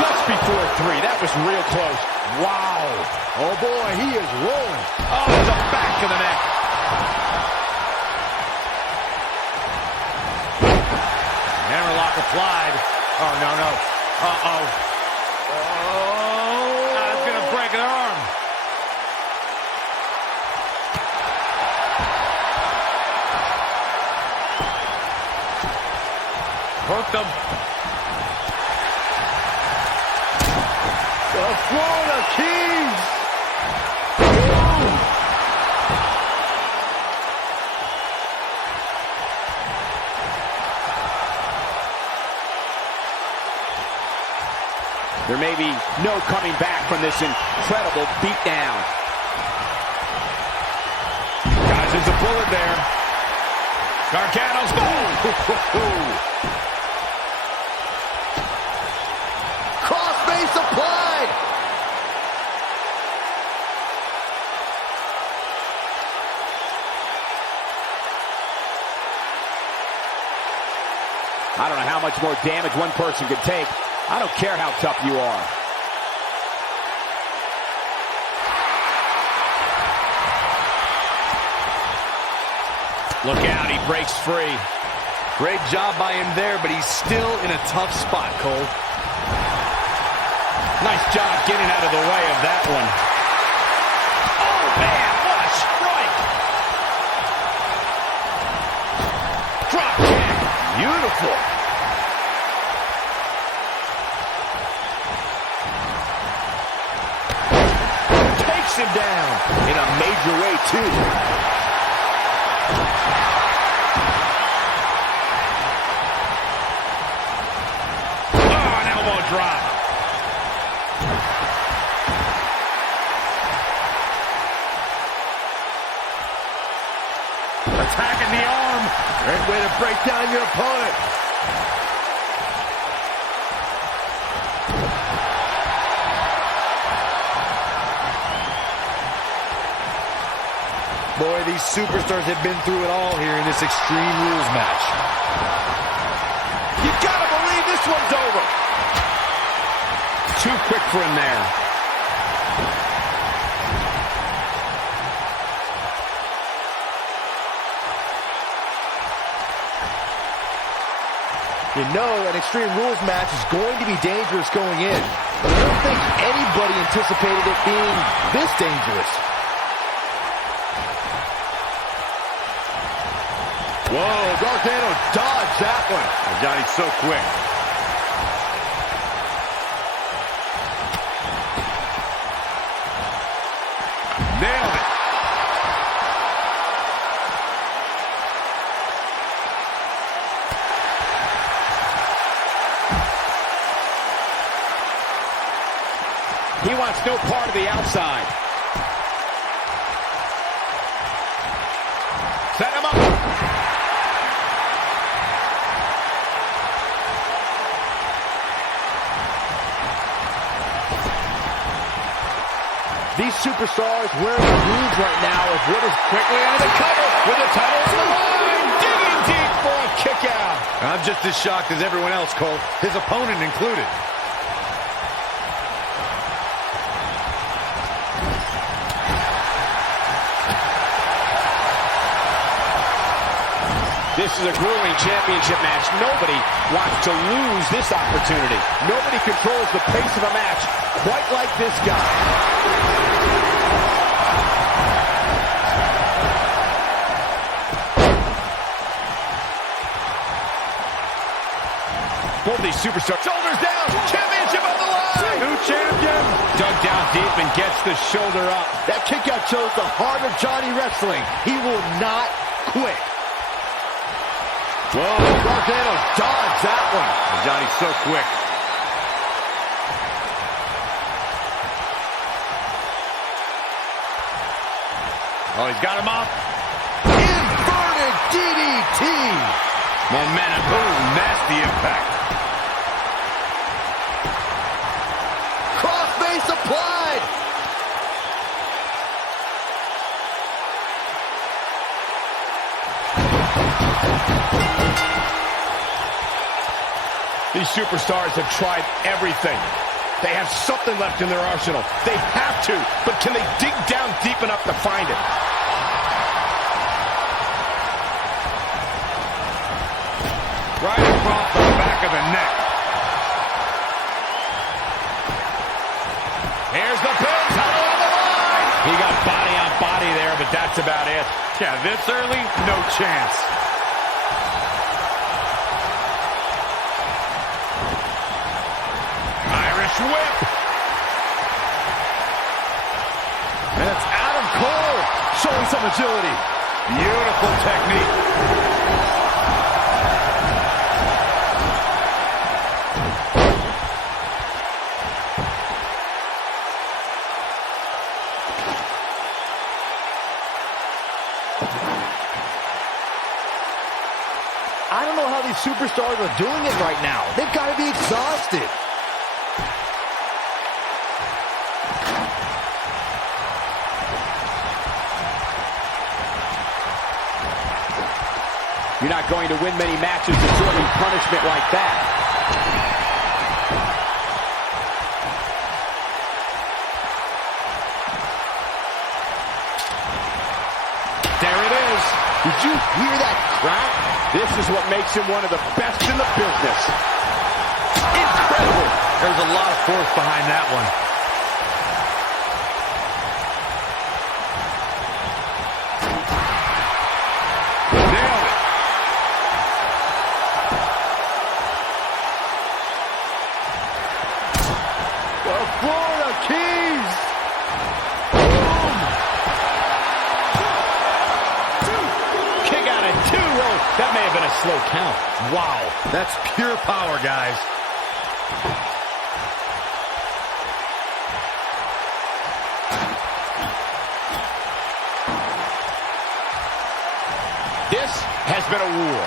Just before 3. That was real close. Wow. Oh, boy, he is rolling. Oh, the back of the neck. Hammerlock applied. Oh, no, no. Uh-oh. Oh. That's going to break an arm. Hooked him. The Florida Keys. There may be no coming back from this incredible beatdown. Dodges a bullet there. Gargano's Crossface applied. I don't know how much more damage one person could take. I don't care how tough you are. Look out, he breaks free. Great job by him there, but he's still in a tough spot, Cole. Nice job getting out of the way of that one. Oh, man, what a strike. Drop kick. Beautiful. Takes him down in a major way, too. Oh, an elbow drop. Attacking the arm. Great way to break down your opponent. Boy, these superstars have been through it all here in this Extreme Rules match. You gotta believe this one's over. Too quick for him there. You know an Extreme Rules match is going to be dangerous going in. But I don't think anybody anticipated it being this dangerous. Whoa, Gargano dodged that one. Johnny's so quick. Nailed it. He wants no part of the outside. Set him up. These superstars wearing the groove right now of what is Quickly under the cover with the title on the line. Digging deep for a kick out. I'm just as shocked as everyone else, Cole, his opponent included. This is a grueling championship match. Nobody wants to lose this opportunity. Nobody controls the pace of a match quite like this guy. Both these superstars. Shoulders down. Championship on the line. New champion. Dug down deep and gets the shoulder up. That kick out shows the heart of Johnny Wrestling. He will not quit. Whoa, Gargano dodged that one. Johnny's so quick. Oh, he's got him up. Inverted DDT. Momentum. Ooh, nasty impact. Crossface applied. These superstars have tried everything. They have something left in their arsenal. They have to, but can they dig down deep enough to find it? Right across the back of the neck. Here's the pin, title on the line. He got body on body there, but that's about it. Yeah, this early, no chance. Irish whip. And it's Adam Cole showing some agility. Beautiful technique. I don't know how these superstars are doing it right now. They've got to be exhausted. You're not going to win many matches absorbing punishment like that. There it is. Did you hear that crack? This is what makes him one of the best in the business. Incredible. There's a lot of force behind that one. Nailed it. The Florida Keys. Kick out at 2. Oh, that may have been a slow count. Wow. That's pure power, guys. This has been a war.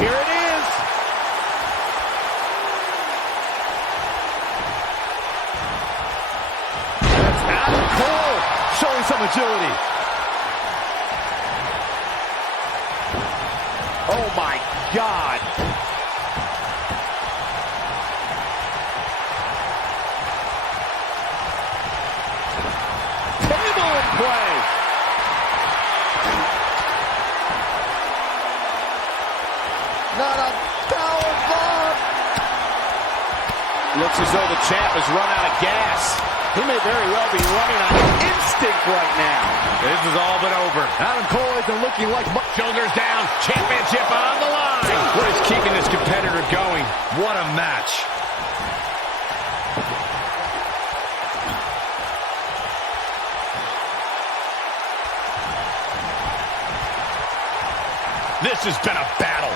Here it is. That's Adam Cole showing some agility. Oh, my God. Table in play. Not a power bomb. Looks as though the champ has run out of gas. He may very well be running on instinct right now. This is all but over. Adam Cole isn't looking like much. Shoulders down. Championship on the line. What is keeping this competitor going? What a match. This has been a battle.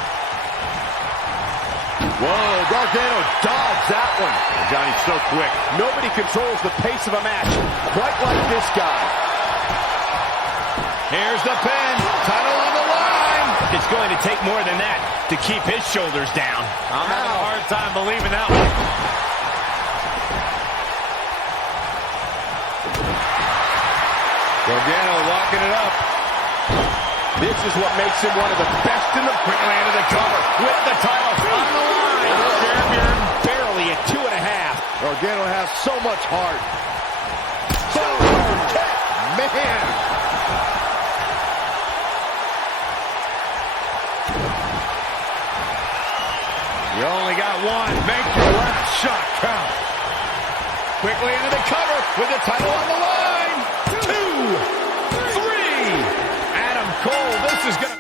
Whoa, Gargano dodged that one. Johnny's so quick. Nobody controls the pace of a match quite like this guy. Here's the pin. Title on the line. It's going to take more than that to keep his shoulders down. I'm having a hard time believing that one. Gargano locking it up. This is what makes him one of the best in the quick land of the cover with the title on the line. Champion barely at 2.5. Gargano has so much heart. Man. You only got one. Make your last shot count. Quickly into the cover with the title on the line. 2, 3. Adam Cole, this is going to...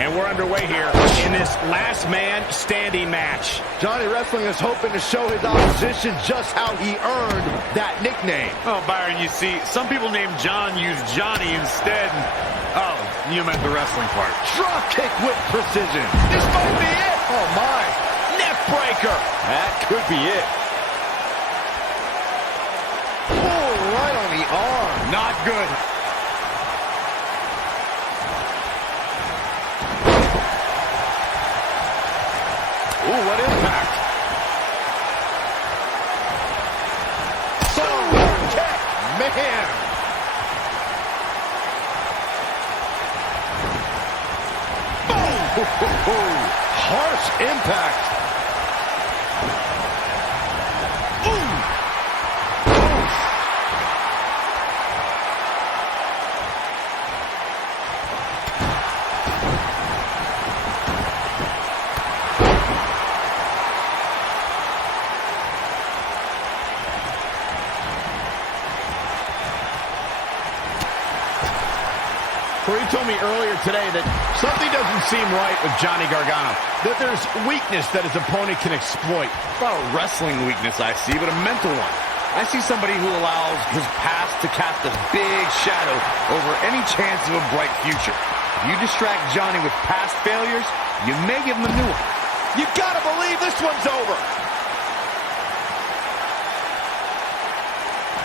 And we're underway here in this last man standing match. Johnny Wrestling is hoping to show his opposition just how he earned that nickname. Oh, Byron, you see, some people named John use Johnny instead. Oh, you meant the wrestling part. Drop kick with precision. This might be it. Oh, my. Neck breaker. That could be it. Oh, right on the arm. Not good. Ooh, what impact. Man. Boom. Harsh impact. Corey told me earlier today that something doesn't seem right with Johnny Gargano, that there's weakness that his opponent can exploit. It's not a wrestling weakness I see, but a mental one. I see somebody who allows his past to cast a big shadow over any chance of a bright future. If you distract Johnny with past failures, you may give him a new one. You gotta believe this one's over.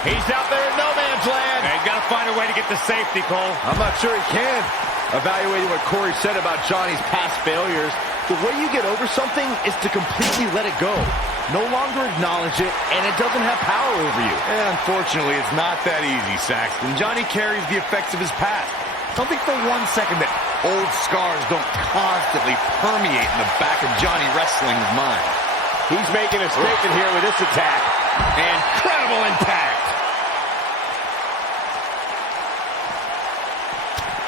He's out there in no man's land. Hey, got to find a way to get to safety, Cole. I'm not sure he can. Evaluating what Corey said about Johnny's past failures, the way you get over something is to completely let it go. No longer acknowledge it, and it doesn't have power over you. And unfortunately, it's not that easy, Saxton. Johnny carries the effects of his past. Don't think for 1 second that old scars don't constantly permeate in the back of Johnny Wrestling's mind. He's making a statement here with this attack. Incredible impact.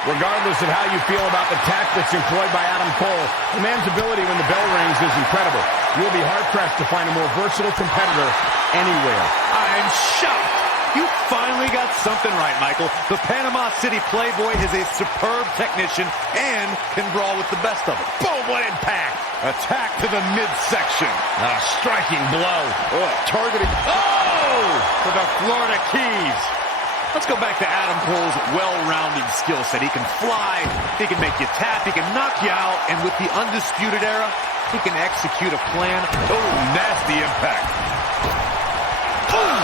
Regardless of how you feel about the tactics employed by Adam Cole, the man's ability when the bell rings is incredible. You'll be hard-pressed to find a more versatile competitor anywhere. I'm shocked. You finally got something right, Michael. The Panama City Playboy is a superb technician and can brawl with the best of them. Boom, what impact. Attack to the midsection. A striking blow. Targeting. Oh! To the Florida Keys. Let's go back to Adam Cole's well-rounded skill set. He can fly, he can make you tap, he can knock you out, and with the Undisputed Era, he can execute a plan. Oh, nasty impact. Boom!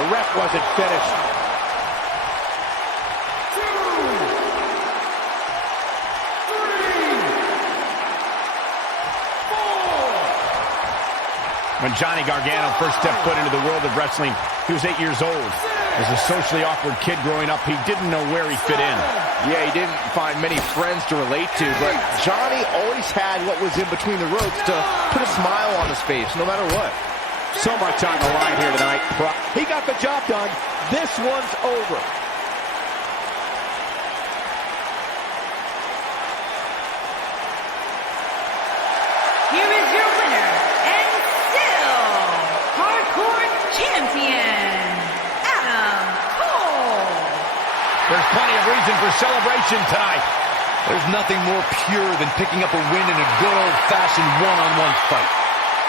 The ref wasn't finished. When Johnny Gargano first stepped foot into the world of wrestling, he was 8 years old. As a socially awkward kid growing up, he didn't know where he fit in. Yeah, he didn't find many friends to relate to, but Johnny always had what was in between the ropes to put a smile on his face, no matter what. So much on the line here tonight. He got the job done. This one's over. Here is your winner and still hardcore champion, Adam Cole. There's plenty of reason for celebration tonight. There's nothing more pure than picking up a win in a good old-fashioned one-on-one fight.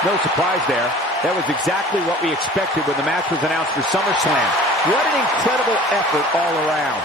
No surprise there. That was exactly what we expected when the match was announced for SummerSlam. What an incredible effort all around.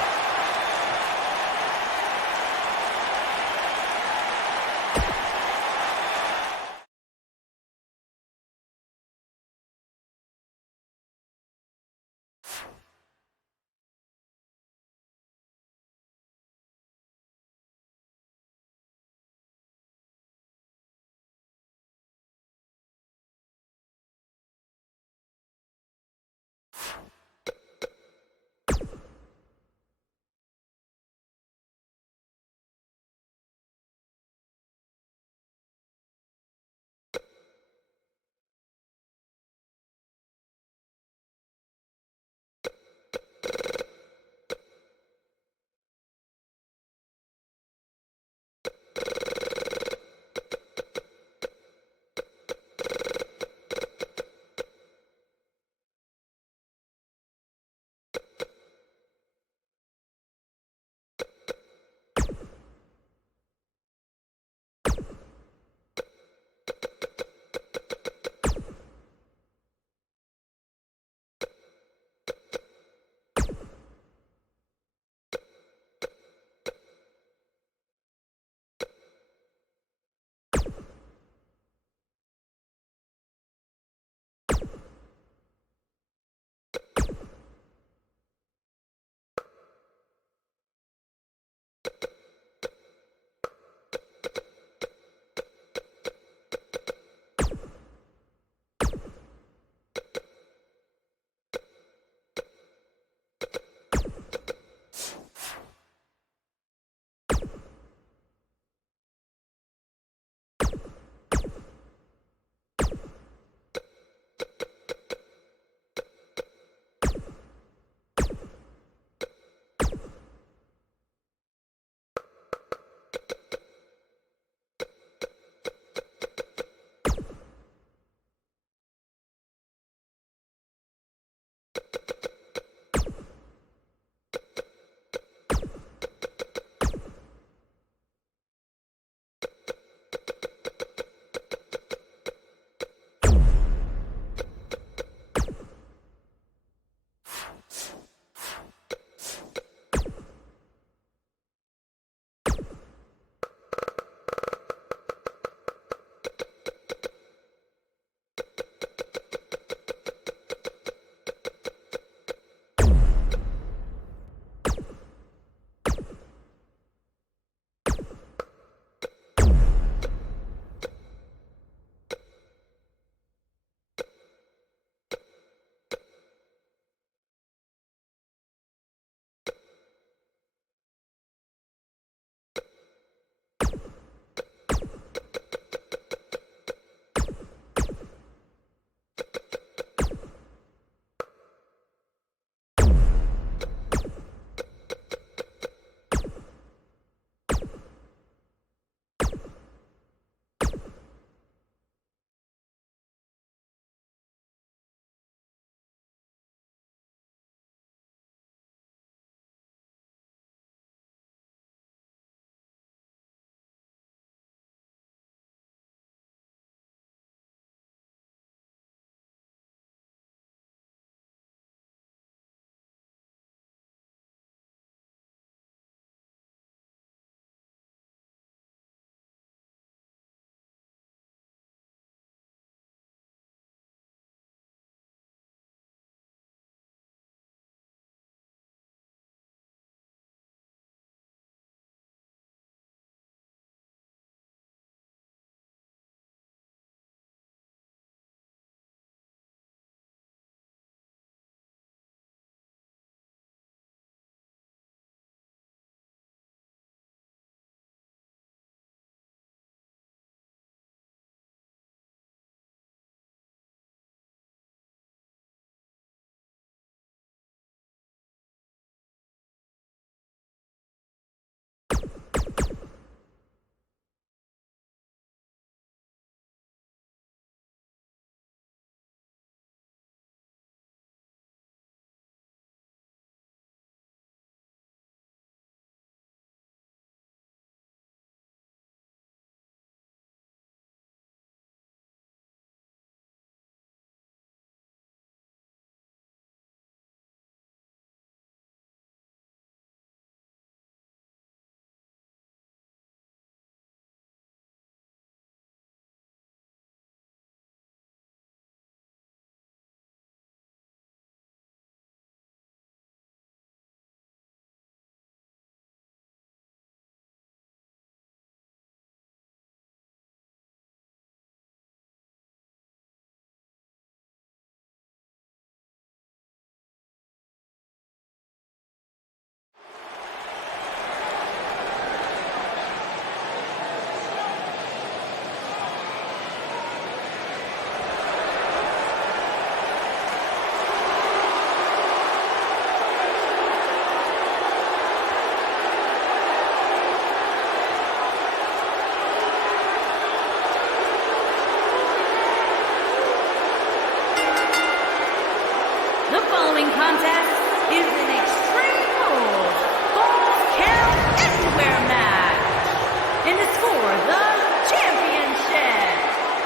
the championship.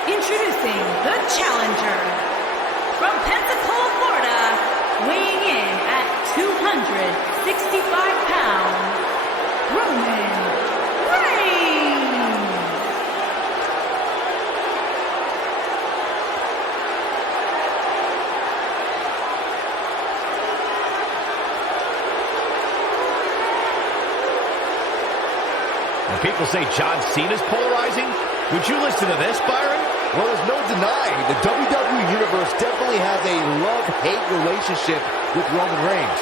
Introducing the challenger from Pensacola, Florida, weighing in at 265 pounds, Roman Reigns. When people say John Cena's polarizing, would you listen to this, Byron? Well, there's no denying the WWE Universe definitely has a love-hate relationship with Roman Reigns.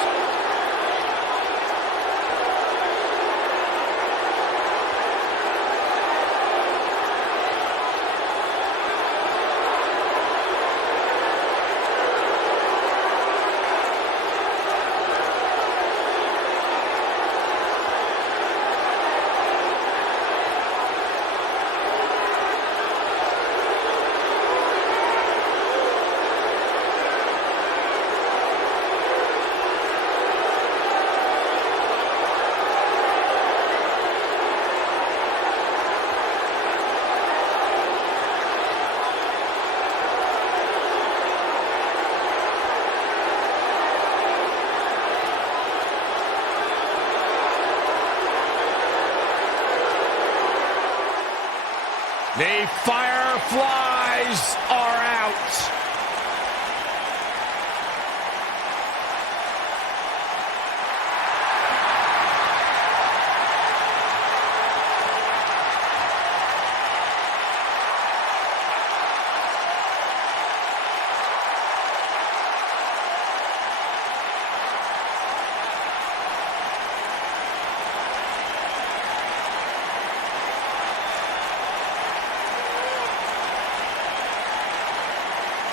The Fireflies are out.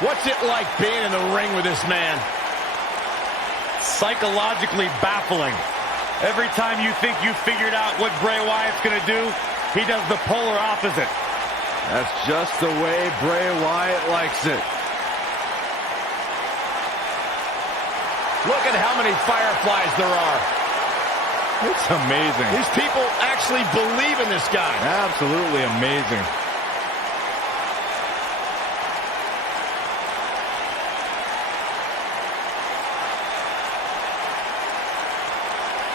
What's it like being in the ring with this man? Psychologically baffling. Every time you think you figured out what Bray Wyatt's going to do, he does the polar opposite. That's just the way Bray Wyatt likes it. Look at how many Fireflies there are. It's amazing. These people actually believe in this guy. Absolutely amazing.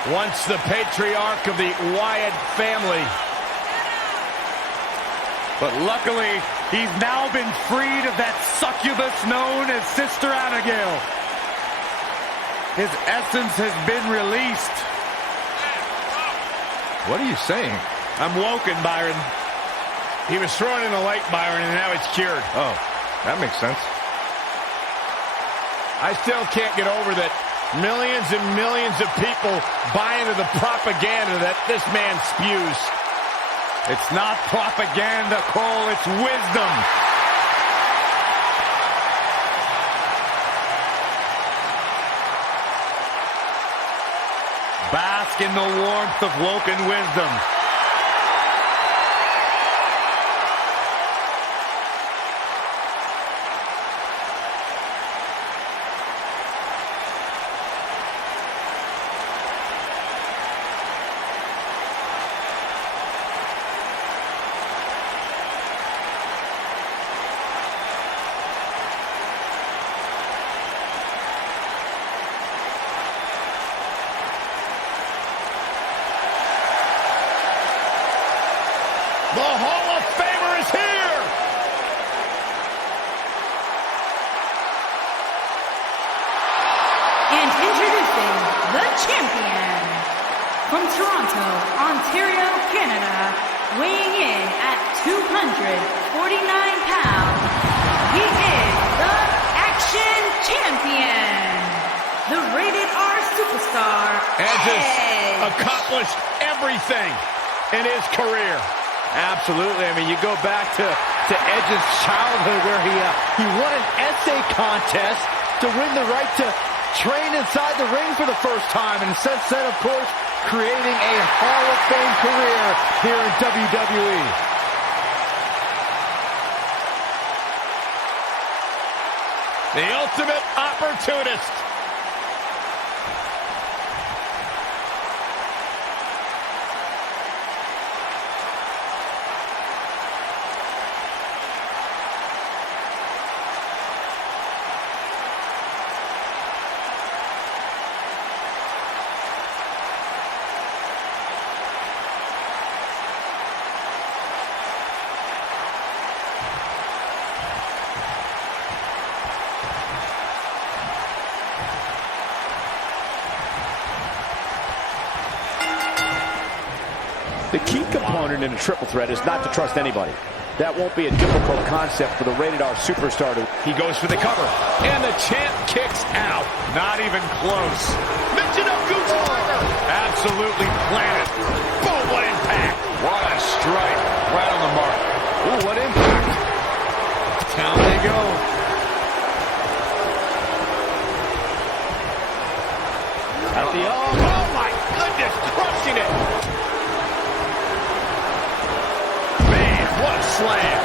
Once the patriarch of the Wyatt family. But luckily, he's now been freed of that succubus known as Sister Abigail. His essence has been released. What are you saying? I'm woken, Byron. He was thrown in the lake, Byron, and now it's cured. Oh, that makes sense. I still can't get over that millions and millions of people buy into the propaganda that this man spews. It's not propaganda, Cole, it's wisdom. Bask in the warmth of woken wisdom. The Hall of Famer is here! And introducing the champion from Toronto, Ontario, Canada, weighing in at 249 pounds, he is the Action Champion, the Rated R Superstar, And has Edge. accomplished everything in his career. Absolutely. I mean, you go back to Edge's childhood where he won an essay contest to win the right to train inside the ring for the first time. And since then, of course, creating a Hall of Fame career here in WWE. The ultimate opportunist. The key component in a triple threat is not to trust anybody. That won't be a difficult concept for the Rated R Superstar. He goes for the cover, and the champ kicks out. Not even close. Michinoku driver. Absolutely planted. Boom, what impact. What a strike. Right on the mark. Ooh, what impact. Down they go. At the oh my goodness, crushing it. Man, what a slam.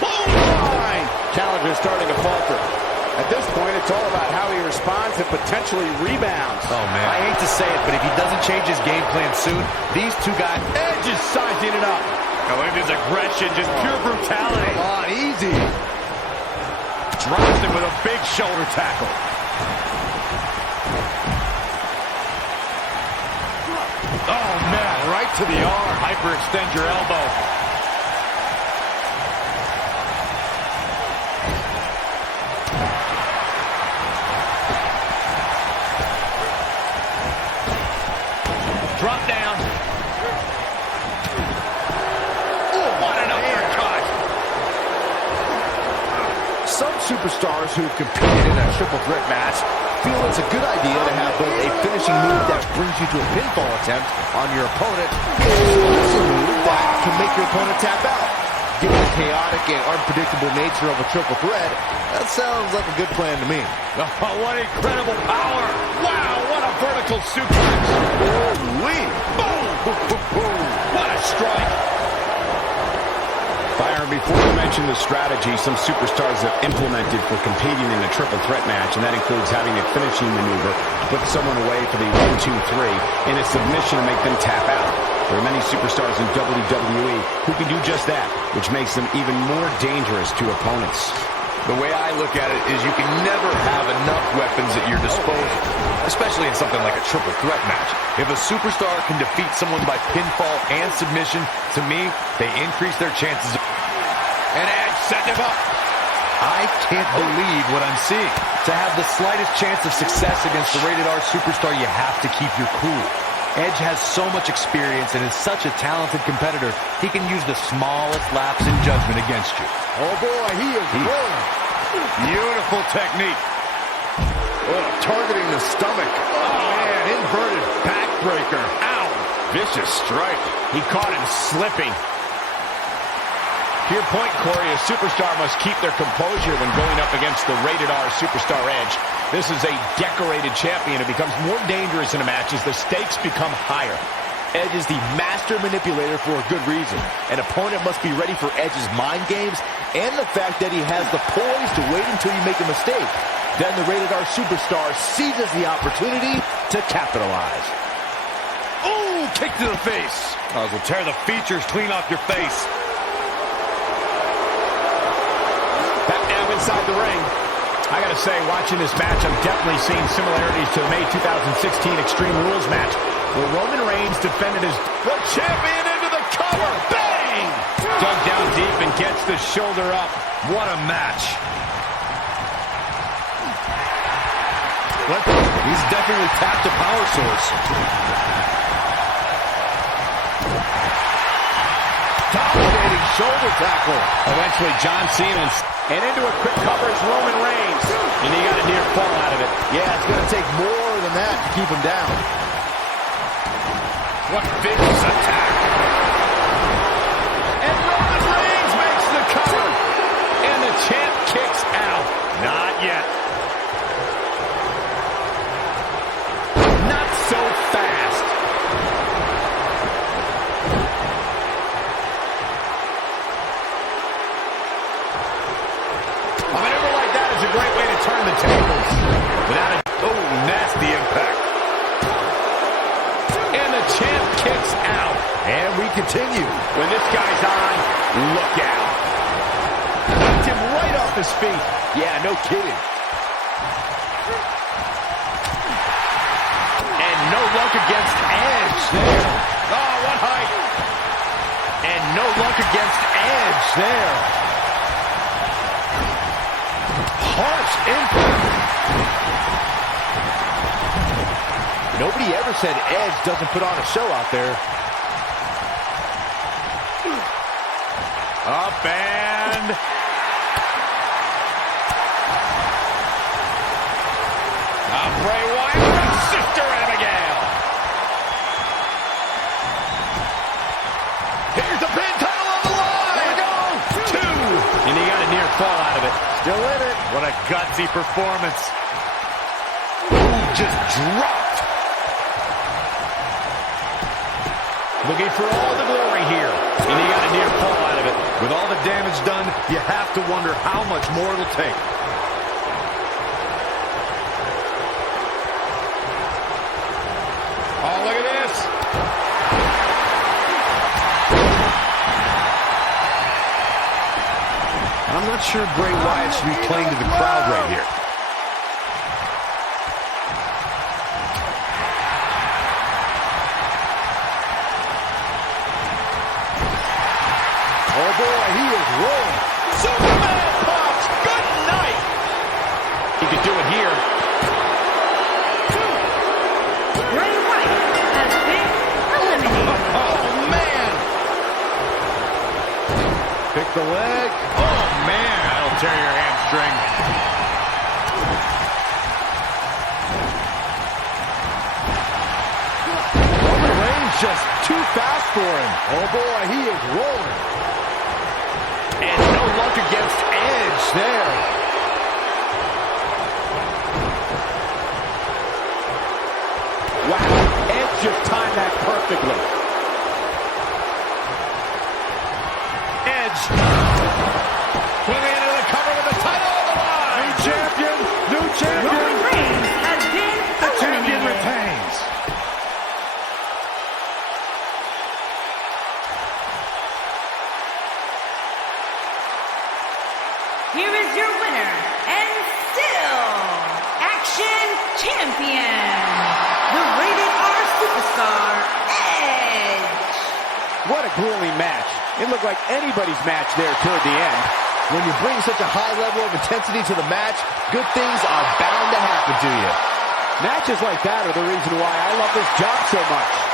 Clothesline. Challenger starting to falter. At this point, it's all about how he responds and potentially rebounds. Oh, man. I hate to say it, but if he doesn't change his game plan soon, these two guys... Edge is sizing it up. Oh, look at his aggression, just pure brutality. Come on, easy. Drops him with a big shoulder tackle. Oh, man, right to the arm. Hyperextend your elbow. Drop down. Oh, what an uppercut. Some superstars who have competed in a triple threat match feel it's a good idea to have both a finishing move that brings you to a pinfall attempt on your opponent and a submission move that can make your opponent tap out. Given the chaotic and unpredictable nature of a triple threat, that sounds like a good plan to me. Oh, what incredible power. Wow, what a vertical suplex. Holy! Boom! What a strike. Byron, before we mention the strategy some superstars have implemented for competing in a triple threat match, and that includes having a finishing maneuver to put someone away for the 1, 2, 3 in a submission to make them tap out. There are many superstars in WWE who can do just that, which makes them even more dangerous to opponents. The way I look at it is you can never have enough weapons at your disposal, especially in something like a triple threat match. If a superstar can defeat someone by pinfall and submission, to me, they increase their chances of... And Edge set him up. I can't believe what I'm seeing. To have the slightest chance of success against the Rated R Superstar, you have to keep your cool. Edge has so much experience and is such a talented competitor, he can use the smallest lapse in judgment against you. Oh boy, he is rolling. Beautiful technique. Oh, targeting the stomach. Oh man, inverted backbreaker. Ow. Vicious strike. He caught him slipping. To your point, Corey, a superstar must keep their composure when going up against the Rated R Superstar Edge. This is a decorated champion. It becomes more dangerous in a match as the stakes become higher. Edge is the master manipulator for a good reason. An opponent must be ready for Edge's mind games and the fact that he has the poise to wait until you make a mistake. Then the Rated R Superstar seizes the opportunity to capitalize. Ooh, kick to the face. Oh, will tear the features clean off your face. Back now inside the ring. I gotta say, watching this match, I'm definitely seeing similarities to the May 2016 Extreme Rules match, where Roman Reigns defended his the champion into the cover. Bang! Dug down deep and gets the shoulder up. What a match. He's definitely tapped a power source. Dominating shoulder tackle. Eventually, John Cena and into a quick cover is Roman Reigns. And he got a near fall out of it. Yeah, it's going to take more than that to keep him down. What vicious attack. And Roman Reigns makes the cover. And the champ kicks out. Not yet. Not so fast. A maneuver like that is a great way to turn the tables. Without a Nasty impact. And the champ kicks out. And we continue. When this guy's on, look out. Knocked him right off his feet. Yeah, no kidding. And no luck against Edge there. Oh, what height. And no luck against Edge there. Harsh harsh impact. Nobody ever said Edge doesn't put on a show out there. Up and... Bray Wyatt with Sister Abigail. Here's the pin, title on the line. There we go. 2. And he got a near fall out of it. Still in it. What a gutsy performance. Just dropped. Looking for all the glory here. And he got a near fall out of it. With all the damage done, you have to wonder how much more it'll take. Oh, look at this. I'm not sure Bray Wyatt should be playing to the crowd right here. Oh boy, he is rolling. Superman punch. Good night. He could do it here. Bray Wyatt has been eliminated. Oh, man. Pick the leg. Oh, man. That'll tear your hamstring. Roman Reigns just too fast for him. Oh boy, he is rolling. And no luck against Edge there. Wow, Edge just timed that perfectly. Edge. Moving into the cover with the title on the line. New champion, new champion. Roman Reigns has been The champion eliminated. retains. Here is your winner, and still Action Champion, the Rated R Superstar, Edge. What a grueling match. It looked like anybody's match there toward the end. When you bring such a high level of intensity to the match, good things are bound to happen to you. Matches like that are the reason why I love this job so much.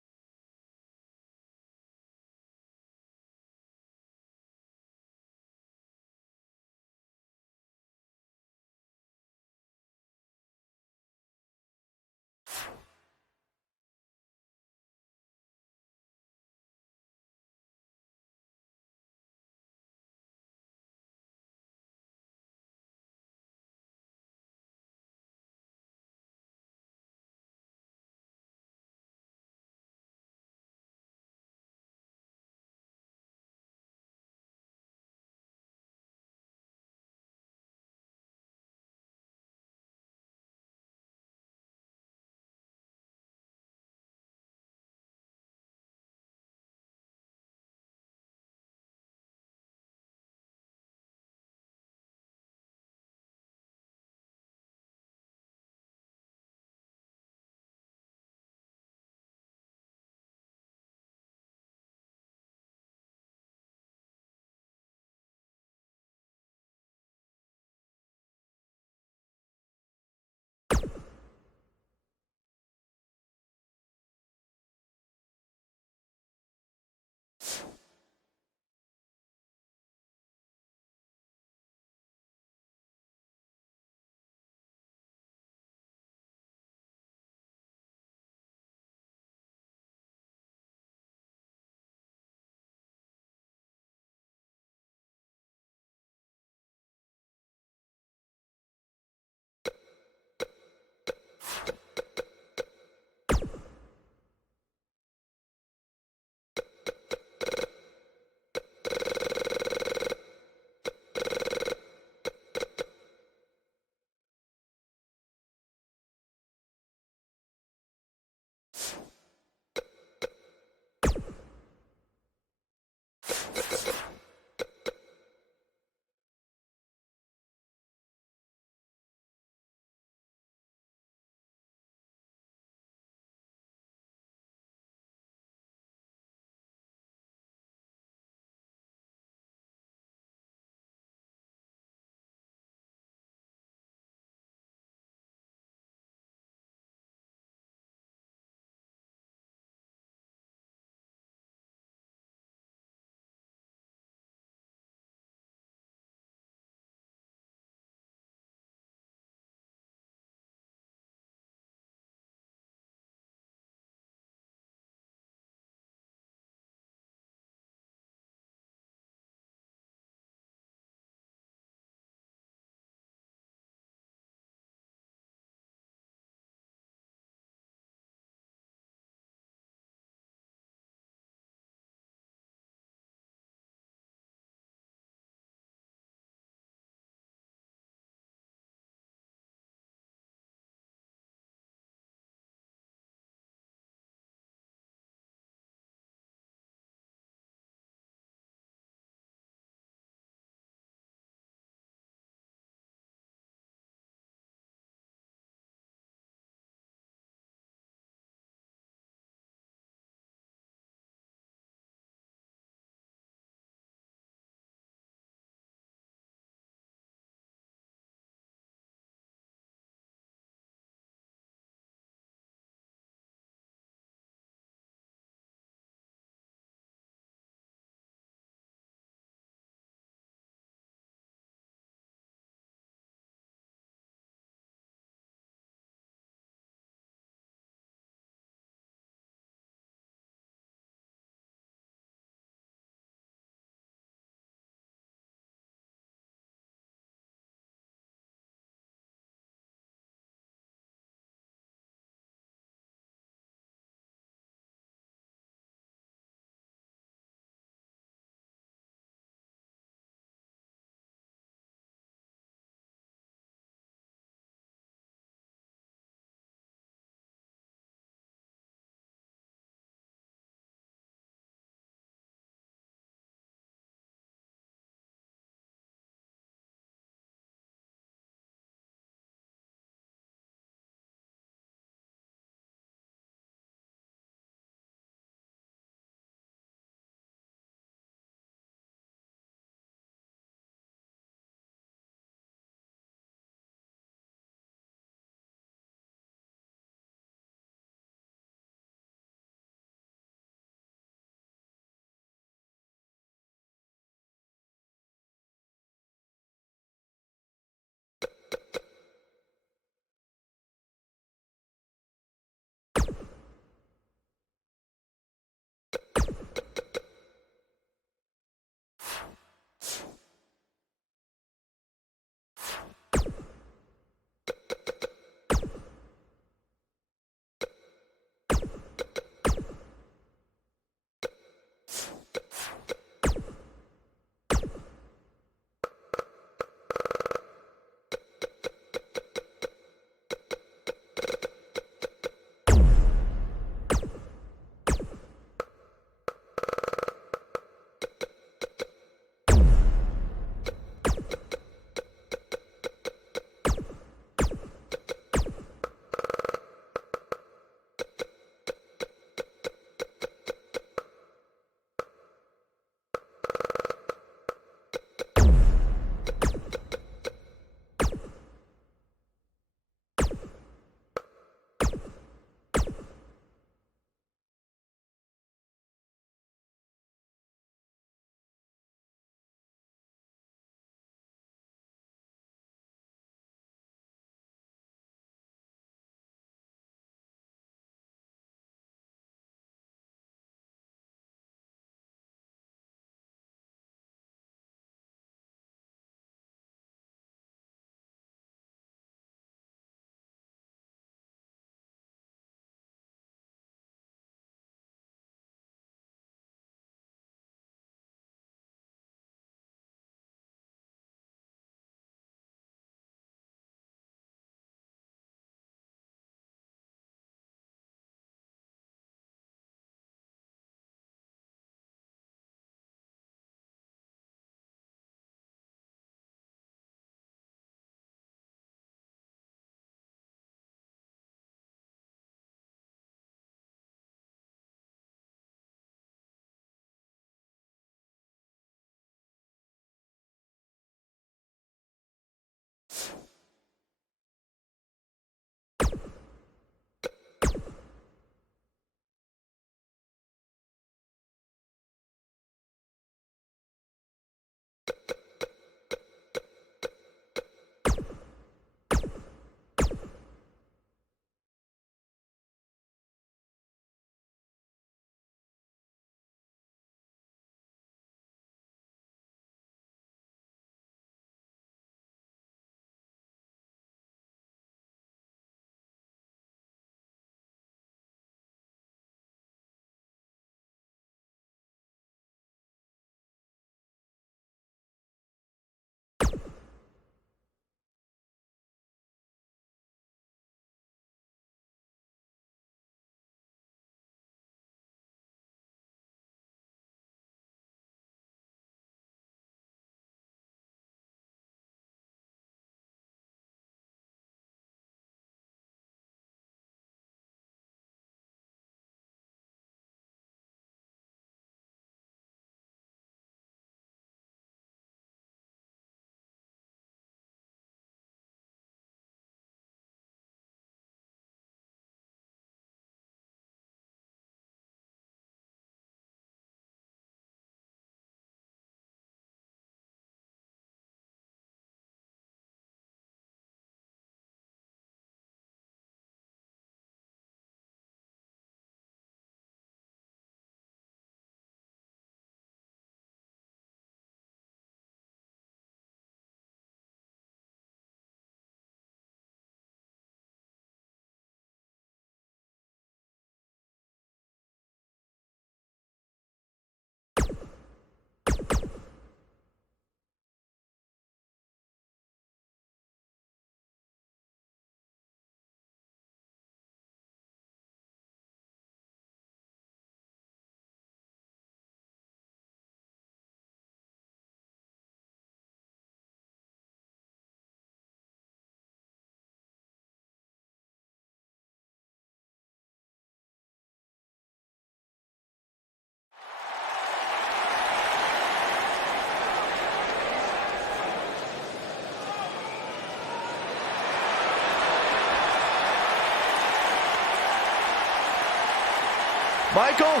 Michael,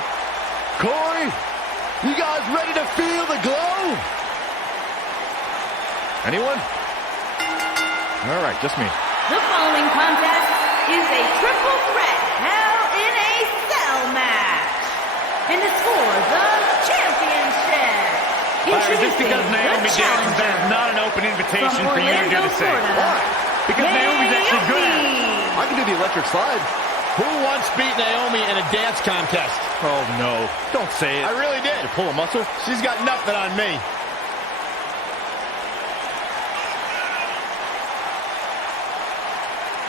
Corey, you guys ready to feel the glow? Anyone? All right, just me. The following contest is a triple threat Hell in a Cell match. And it's for the championship. Just because Naomi dances, that is not an open invitation for you to do the same. Why? Because Naomi's actually good at it. I can do the electric slide. Who once beat Naomi in a dance contest? Oh, no. Don't say it. I really did. You pull a muscle? She's got nothing on me.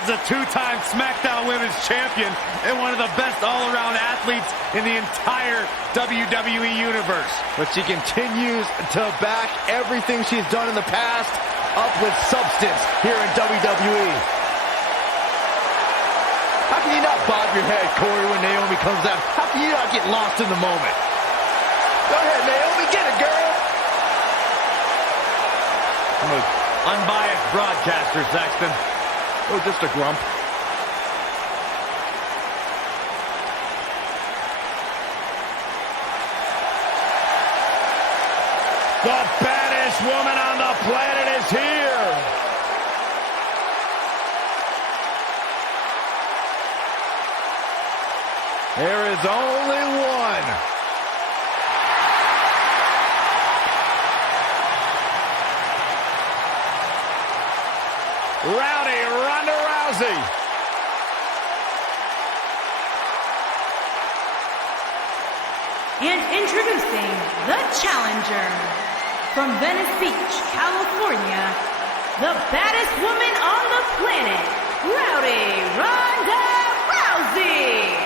Is a two-time SmackDown Women's Champion and one of the best all-around athletes in the entire WWE Universe. But she continues to back everything she's done in the past up with substance here in WWE. How can you not bob your head, Corey, when Naomi comes out? How can you not get lost in the moment? Go ahead, Naomi, get it, girl! I'm an unbiased broadcaster, Saxton. Oh, just a grump. The baddest woman on the planet is here. There is only one. Rowdy Ronda Rousey. And introducing the challenger from Venice Beach, California, the baddest woman on the planet, Rowdy Ronda Rousey.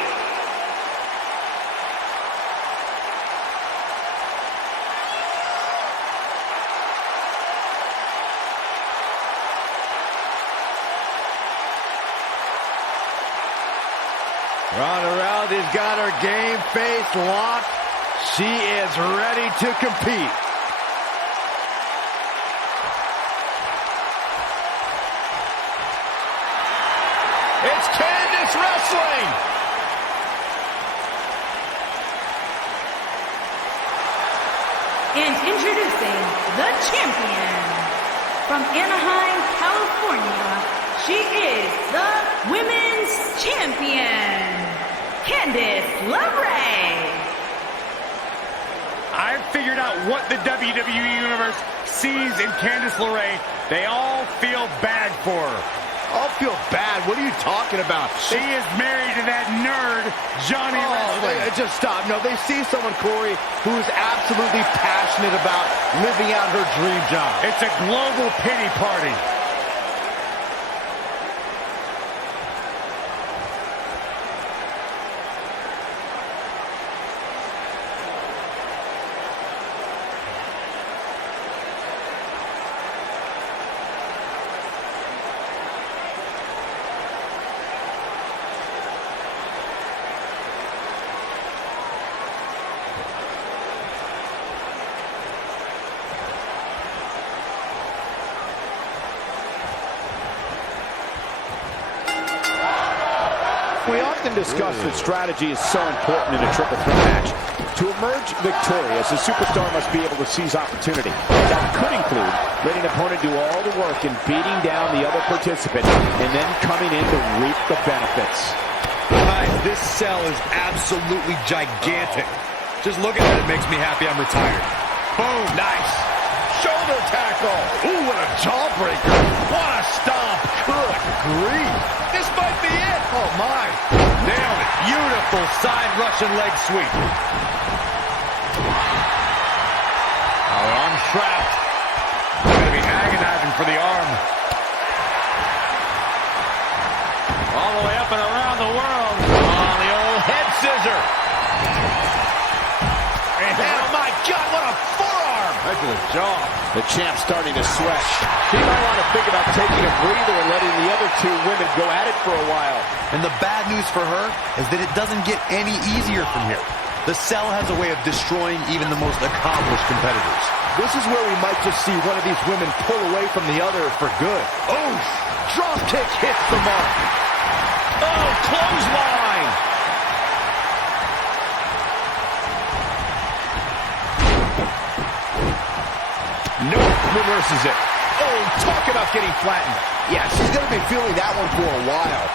Ronda Rousey's got her game face locked. She is ready to compete. It's Candice wrestling. And introducing the champion from Anaheim, California, she is the women's champion, Candice LeRae. I've figured out what the WWE Universe sees in Candice LeRae. They all feel bad for her. I'll feel bad. What are you talking about? She is married to that nerd, Johnny Wrestling. Just stop. No, they see someone, Corey, who is absolutely passionate about living out her dream job. It's a global pity party. We often discuss that strategy is so important in a triple threat match. To emerge victorious, a superstar must be able to seize opportunity. That could include letting an opponent do all the work in beating down the other participant and then coming in to reap the benefits. Guys, this cell is absolutely gigantic. Just looking at it makes me happy I'm retired. Boom, nice. Shoulder tackle. Ooh, what a jawbreaker. What a stomp. Good grief. This might be it. Oh, my. Nailed it. Beautiful side Russian leg sweep. Our arm's trapped. Going to be agonizing for the arm. All the way up and around the world. On the old head scissor. And oh my God, what a forearm. That's a jaw. The champ's starting to sweat. She might want to think about taking a breather and letting the other two women go at it for a while. And the bad news for her is that it doesn't get any easier from here. The cell has a way of destroying even the most accomplished competitors. This is where we might just see one of these women pull away from the other for good. Oh, drop kick hits the mark. Oh, clothesline. Nope, reverses it. Oh, talk about getting flattened. Yeah, she's going to be feeling that one for a while.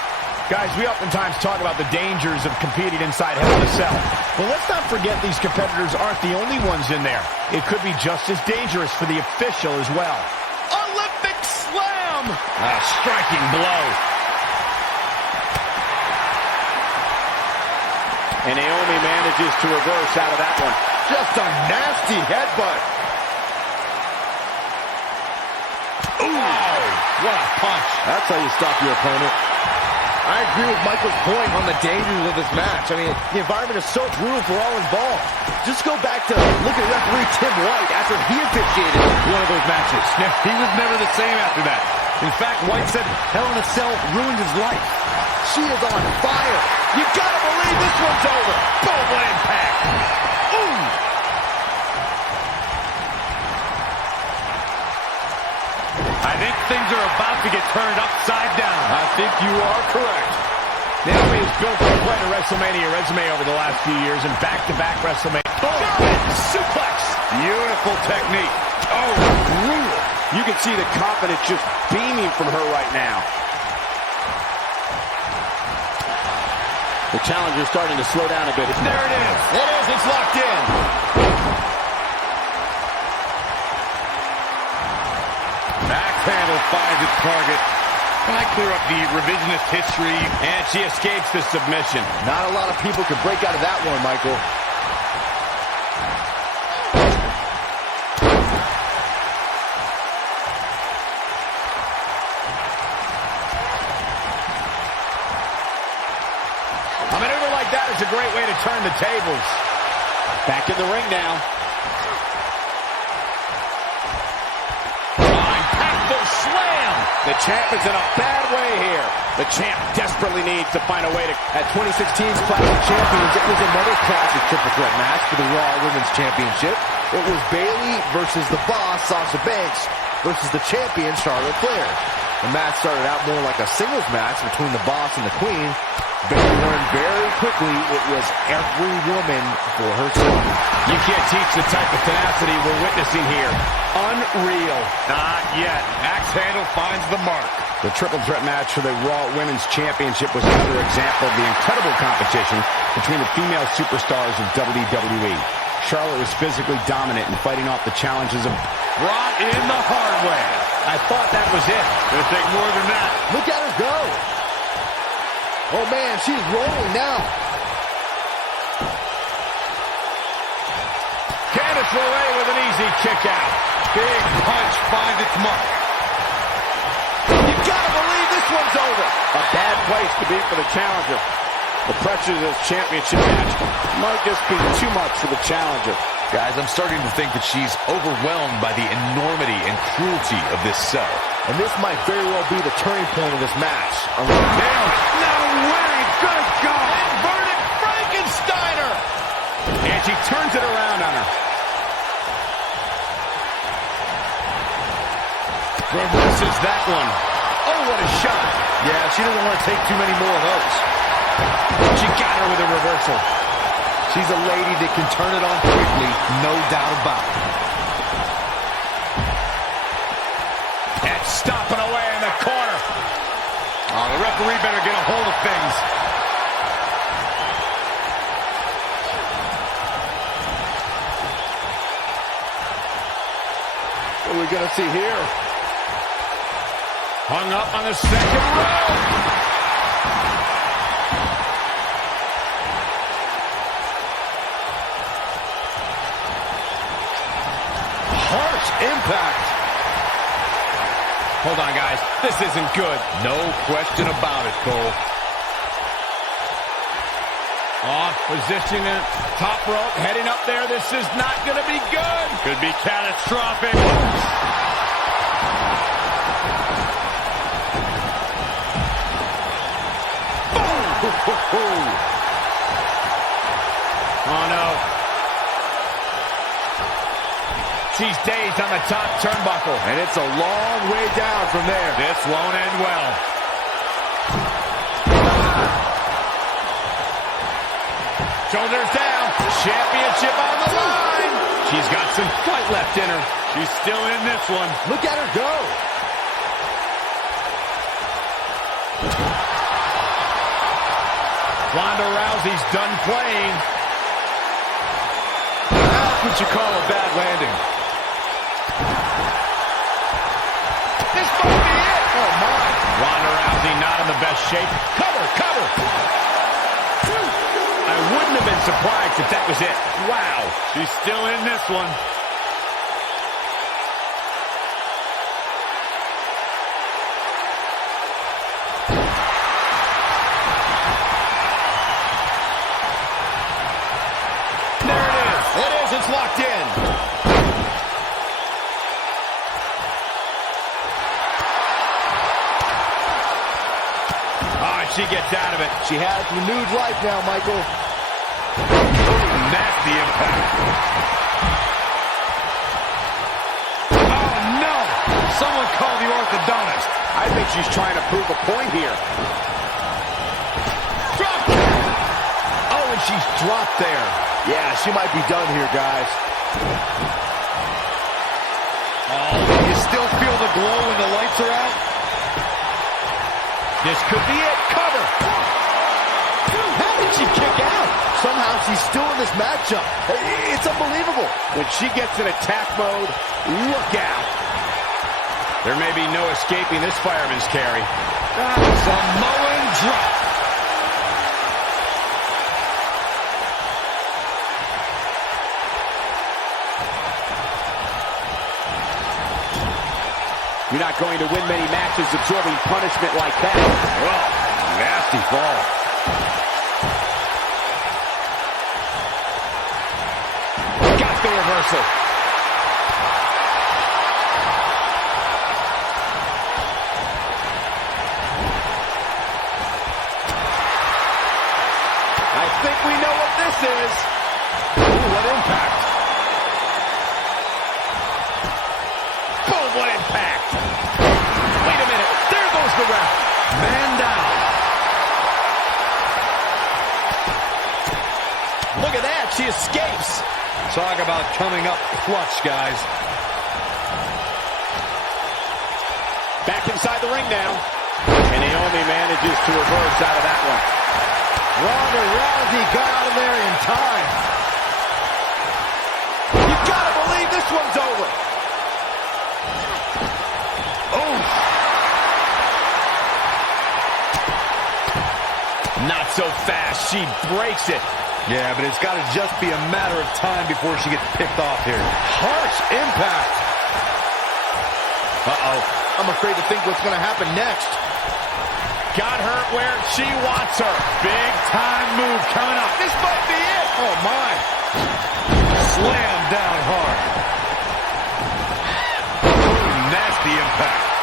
Guys, we oftentimes talk about the dangers of competing inside Hell in a Cell. But let's not forget these competitors aren't the only ones in there. It could be just as dangerous for the official as well. Olympic slam! A striking blow. And Naomi manages to reverse out of that one. Just a nasty headbutt. Ooh, what a punch. That's how you stop your opponent. I agree with Michael's point on the dangers of this match. I mean, the environment is so brutal for all involved. Just go back to look at referee Tim White after he officiated one of those matches. He was never the same after that. In fact, White said Hell in a Cell ruined his life. She is on fire. You gotta believe this one's over. Boom, what impact. Ooh. I think things are about to get turned upside down. I think you are correct. Naomi has built quite a WrestleMania resume over the last few years and back-to-back WrestleMania. German suplex. Beautiful technique. Oh, brutal. You can see the confidence just beaming from her right now. The challenger's starting to slow down a bit. There it is. It is. It's locked in. Axe handle finds its target. Can I clear up the revisionist history? And she escapes the submission. Not a lot of people can break out of that one, Michael. A maneuver like that is a great way to turn the tables. Back in the ring now. Impactful slam. The champ is in a bad way here. The champ desperately needs to find a way to... At 2016's Clash of Champions, it was another classic triple threat match for the Raw Women's Championship. It was Bayley versus the Boss, Sasha Banks, versus the champion, Charlotte Flair. The match started out more like a singles match between the Boss and the Queen. Bayley learned very quickly it was every woman for herself. You can't teach the type of tenacity we're witnessing here. Unreal. Not yet. Axe handle finds the mark. The triple threat match for the Raw Women's Championship was another example of the incredible competition between the female superstars of WWE. Charlotte was physically dominant and fighting off the challenges of... Brought in the hard way. I thought that was it. Gonna take more than that. Look at her go. Oh, man, she's rolling now. Candice LeRae with an easy kick out. Big punch finds its mark. You gotta believe this one's over. A bad place to be for the challenger. The pressure of this championship match might just be too much for the challenger. Guys, I'm starting to think that she's overwhelmed by the enormity and cruelty of this cell. And this might very well be the turning point of this match. Nailed it. No way. Good God. Inverted Frankensteiner. And she turns it around on her. Reverses that one. Oh, what a shot. Yeah, she doesn't want to take too many more of those. She got her with a reversal. She's a lady that can turn it on quickly, no doubt about it. And stomping away in the corner. Oh, the referee better get a hold of things. What are we going to see here? Hung up on the second row. Harsh impact. Hold on, guys. This isn't good. No question about it, Cole. Off positioning it. Top rope. Heading up there. This is not going to be good. Could be catastrophic. Oh, no. She's dazed on the top turnbuckle. And it's a long way down from there. This won't end well. Shoulders down. Championship on the line. She's got some fight left in her. She's still in this one. Look at her go. Ronda Rousey's done playing. That's what you call a bad landing. This might be it. Oh, my. Ronda Rousey not in the best shape. Cover, cover. I wouldn't have been surprised if that was it. Wow. She's still in this one. There it is. It is. It's locked in. Oh, and she gets out of it. She has renewed life now, Michael. Nasty impact. Oh, no. Someone call the orthodontist. I think she's trying to prove a point here. Drop. Oh, and she's dropped there. Yeah, she might be done here, guys. Oh, you still feel the glow when the lights are out? This could be it. Cover. How did she kick out? Somehow she's still in this matchup. It's unbelievable. When she gets in attack mode, look out. There may be no escaping this fireman's carry. Samoan drop. You're not going to win many matches absorbing punishment like that. Oh, nasty fall. Got the reversal. I think we know what this is. Ooh, what impact. Boom, what impact. Wait a minute. There goes the ref. Man down. Look at that. She escapes. Talk about coming up clutch, guys. Back inside the ring now. And Naomi manages to reverse out of that one. Ronda Rousey got out of there in time. You gotta believe this one's over. Oh. Not so fast. She breaks it. Yeah, but it's got to just be a matter of time before she gets picked off here. Harsh impact. Uh-oh. I'm afraid to think what's going to happen next. Got her where she wants her. Big time move coming up. This might be it. Oh, my. Slam down hard. Nasty impact.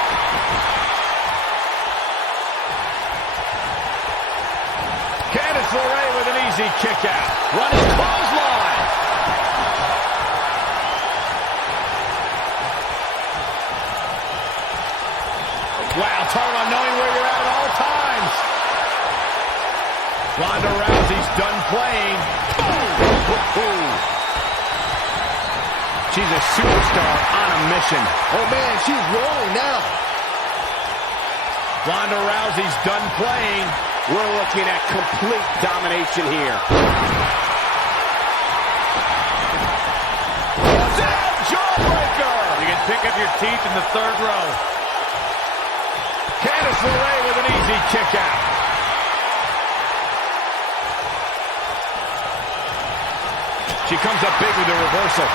Candice LeRae with an easy kick out. Running clothesline. Wow, talk about knowing where you're at all times. Ronda Rousey's done playing. Boom! She's a superstar on a mission. Oh, man, she's rolling now. Ronda Rousey's done playing. We're looking at complete domination here. Down jawbreaker. You can pick up your teeth in the third row. Candice LeRae with an easy kick out. She comes up big with the reversal.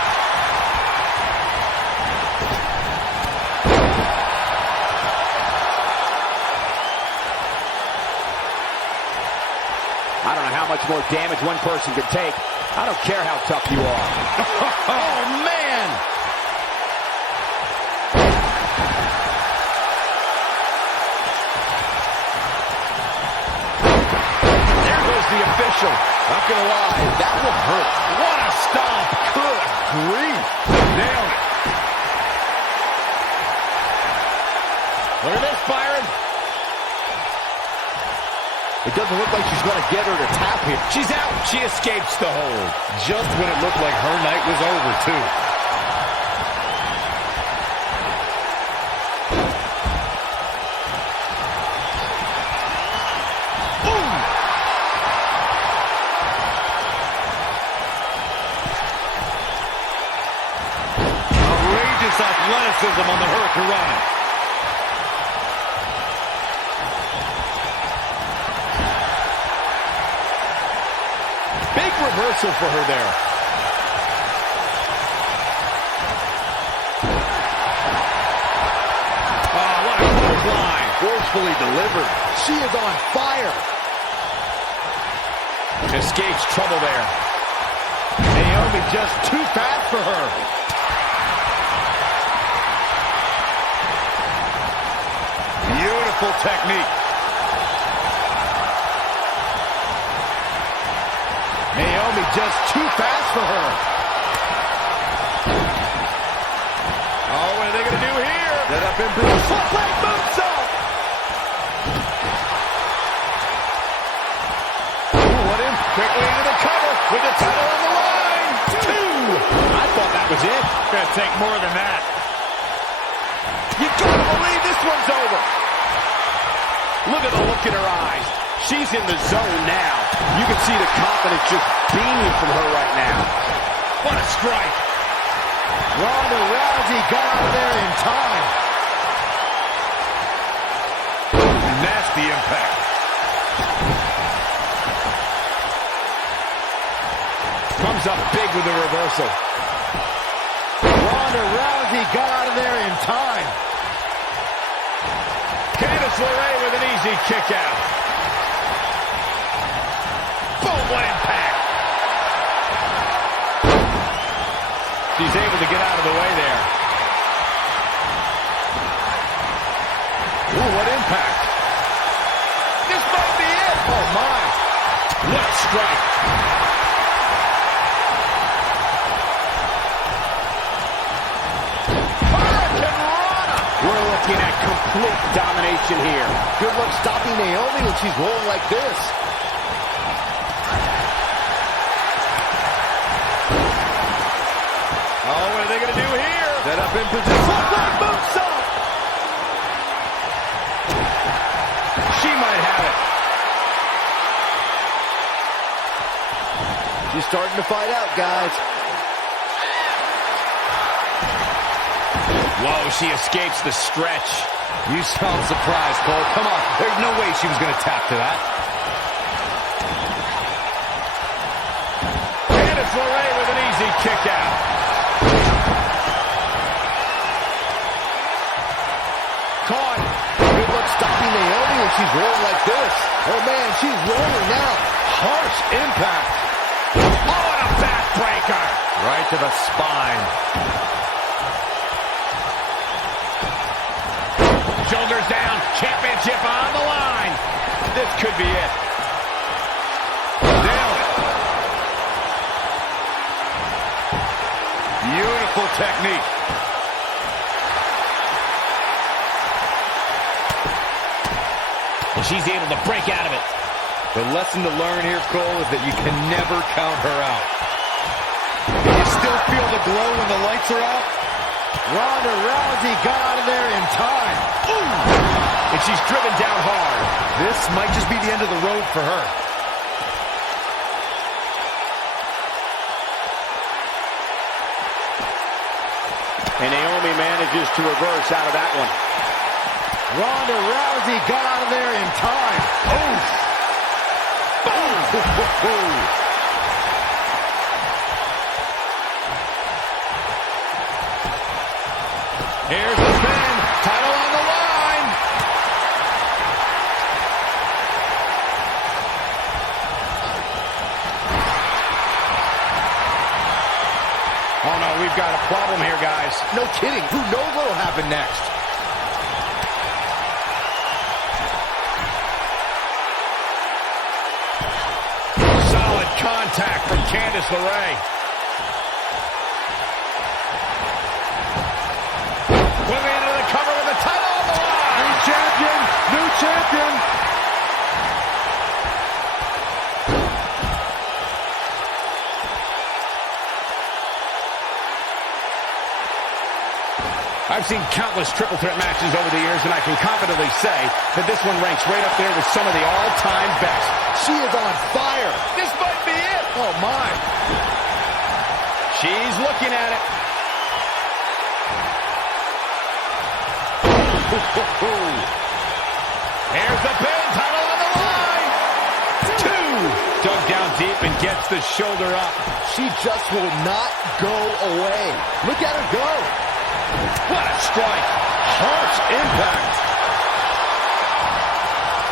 I don't know how much more damage one person can take. I don't care how tough you are. Oh, man! There goes the official. Not gonna lie, that will hurt. What a stomp. Good grief. Nailed it. Look at this, Byron. It doesn't look like she's going to get her to tap here. She's out. She escapes the hold. Just when it looked like her night was over, too. Outrageous athleticism on the Hurricanrana. Reversal for her there. Oh, what a clothesline. Forcefully delivered. She is on fire. Escapes trouble there. Naomi just too fast for her. Beautiful technique. Naomi just too fast for her. Oh, what are they going to do here? Set up in position. Footleg moonsault. Ooh, what in? Quickly into the cover with the title on the line. 2. I thought that was it. Gonna take more than that. You gotta believe this one's over. Look at the look in her eyes. She's in the zone now. You can see the confidence just beaming from her right now. What a strike. Ronda Rousey got out of there in time. Nasty impact. Comes up big with the reversal. Ronda Rousey got out of there in time. Candice LeRae with an easy kick out. Boom, what impact. She's able to get out of the way there. Ooh, what impact. This might be it. Oh, my. What a strike. Hurricanrana. We're looking at complete domination here. Good luck stopping Naomi when she's rolling like this. Oh, what are they going to do here? Set up in position. Footleg moonsault. She might have it. She's starting to fight out, guys. Whoa, she escapes the stretch. You sound surprised, Cole. Come on. There's no way she was going to tap to that. Candice LeRae with an easy kick out. Caught. Good luck stopping Naomi when she's rolling like this. Oh, man, she's rolling now. Harsh impact. Oh, and a backbreaker. Right to the spine. Shoulders down. Championship on the line. This could be it. Nailed it. Beautiful technique. And she's able to break out of it. The lesson to learn here, Cole, is that you can never count her out. Can you still feel the glow when the lights are out? Ronda Rousey got out of there in time. And she's driven down hard. This might just be the end of the road for her. And Naomi manages to reverse out of that one. Ronda Rousey got out of there in time. Here's the spin. Title on the line. Oh, no, we've got a problem here, guys. No kidding. Who knows what will happen next? Solid contact from Candice LeRae. Moving into the cover with the title on the line. New champion. New champion. I've seen countless triple threat matches over the years, and I can confidently say that this one ranks right up there with some of the all-time best. She is on fire. This might be it. Oh, my. She's looking at it. Here's the pin, title on the line. 2. Dug down deep and gets the shoulder up. She just will not go away. Look at her go. What a strike. Harsh impact.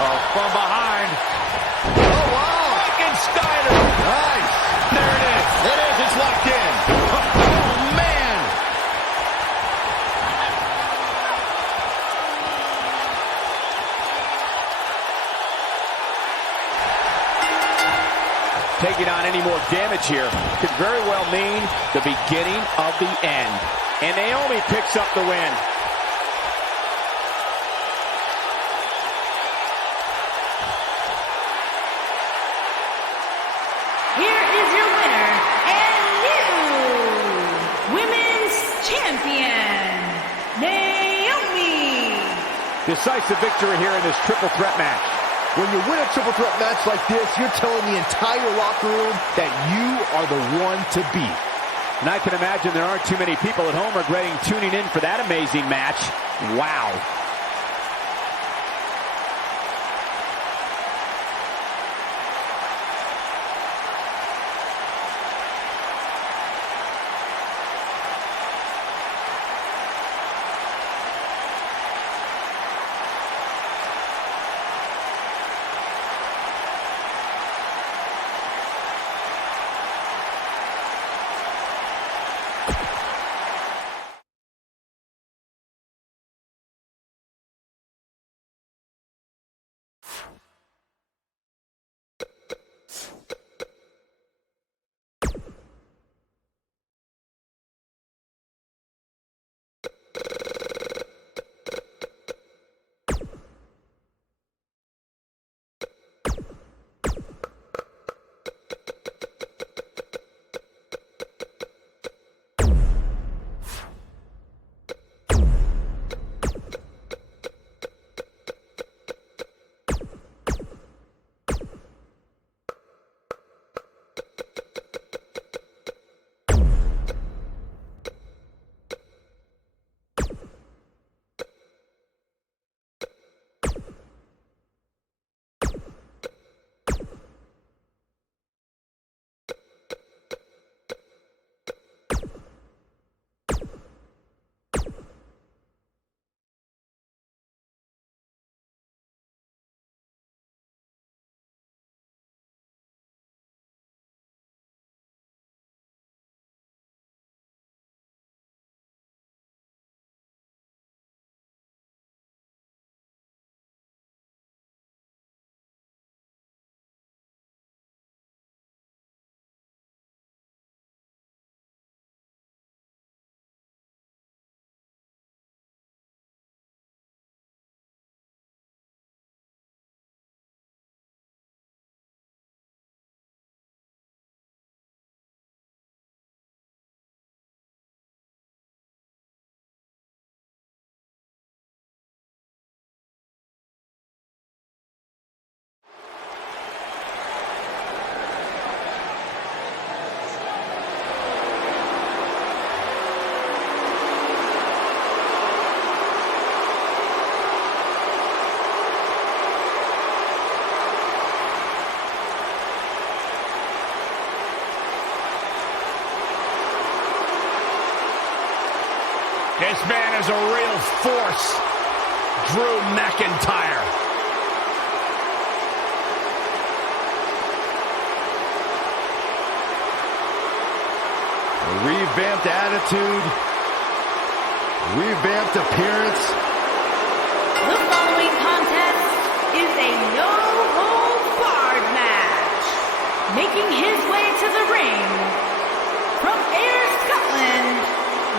Oh, from behind. Oh, wow. Frankensteiner. Nice. There it is. It is. It's locked in. Oh, man. Taking on any more damage here could very well mean the beginning of the end. And Naomi picks up the win. Here is your winner and new Women's Champion, Naomi. Decisive victory here in this triple threat match. When you win a triple threat match like this, you're telling the entire locker room that you are the one to beat. And I can imagine there aren't too many people at home regretting tuning in for that amazing match. Wow. This man is a real force. Drew McIntyre. A revamped attitude, revamped appearance. The following contest is a no-holds-barred match. Making his way to the ring from Ayr, Scotland,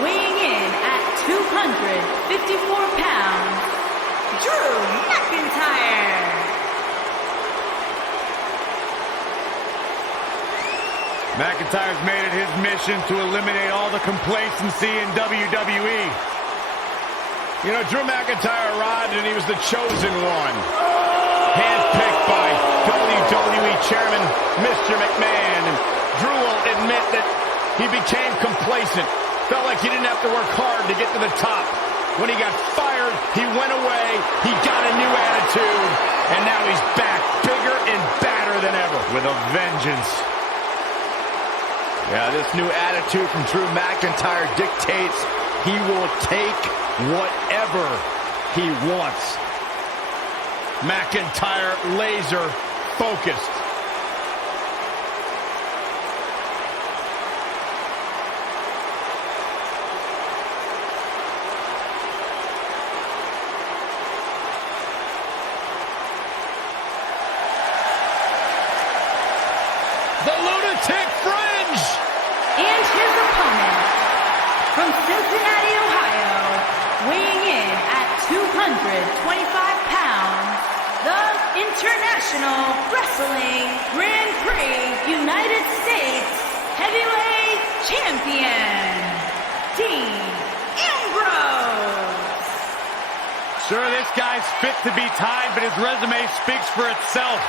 weighing in at 254 pounds, Drew McIntyre. McIntyre's made it his mission to eliminate all the complacency in WWE. You know, Drew McIntyre arrived and he was the chosen one. Handpicked by WWE Chairman Mr. McMahon. And Drew will admit that he became complacent. Felt like he didn't have to work hard to get to the top. When he got fired, he went away. He got a new attitude. And now he's back, bigger and badder than ever. With a vengeance. Yeah, this new attitude from Drew McIntyre dictates he will take whatever he wants. McIntyre laser focused. The Lunatic Fringe! And his opponent, from Cincinnati, Ohio, weighing in at 225 pounds, the International Wrestling Grand Prix United States Heavyweight Champion, Dean Ambrose. Sure, this guy's fit to be tied, but his resume speaks for itself.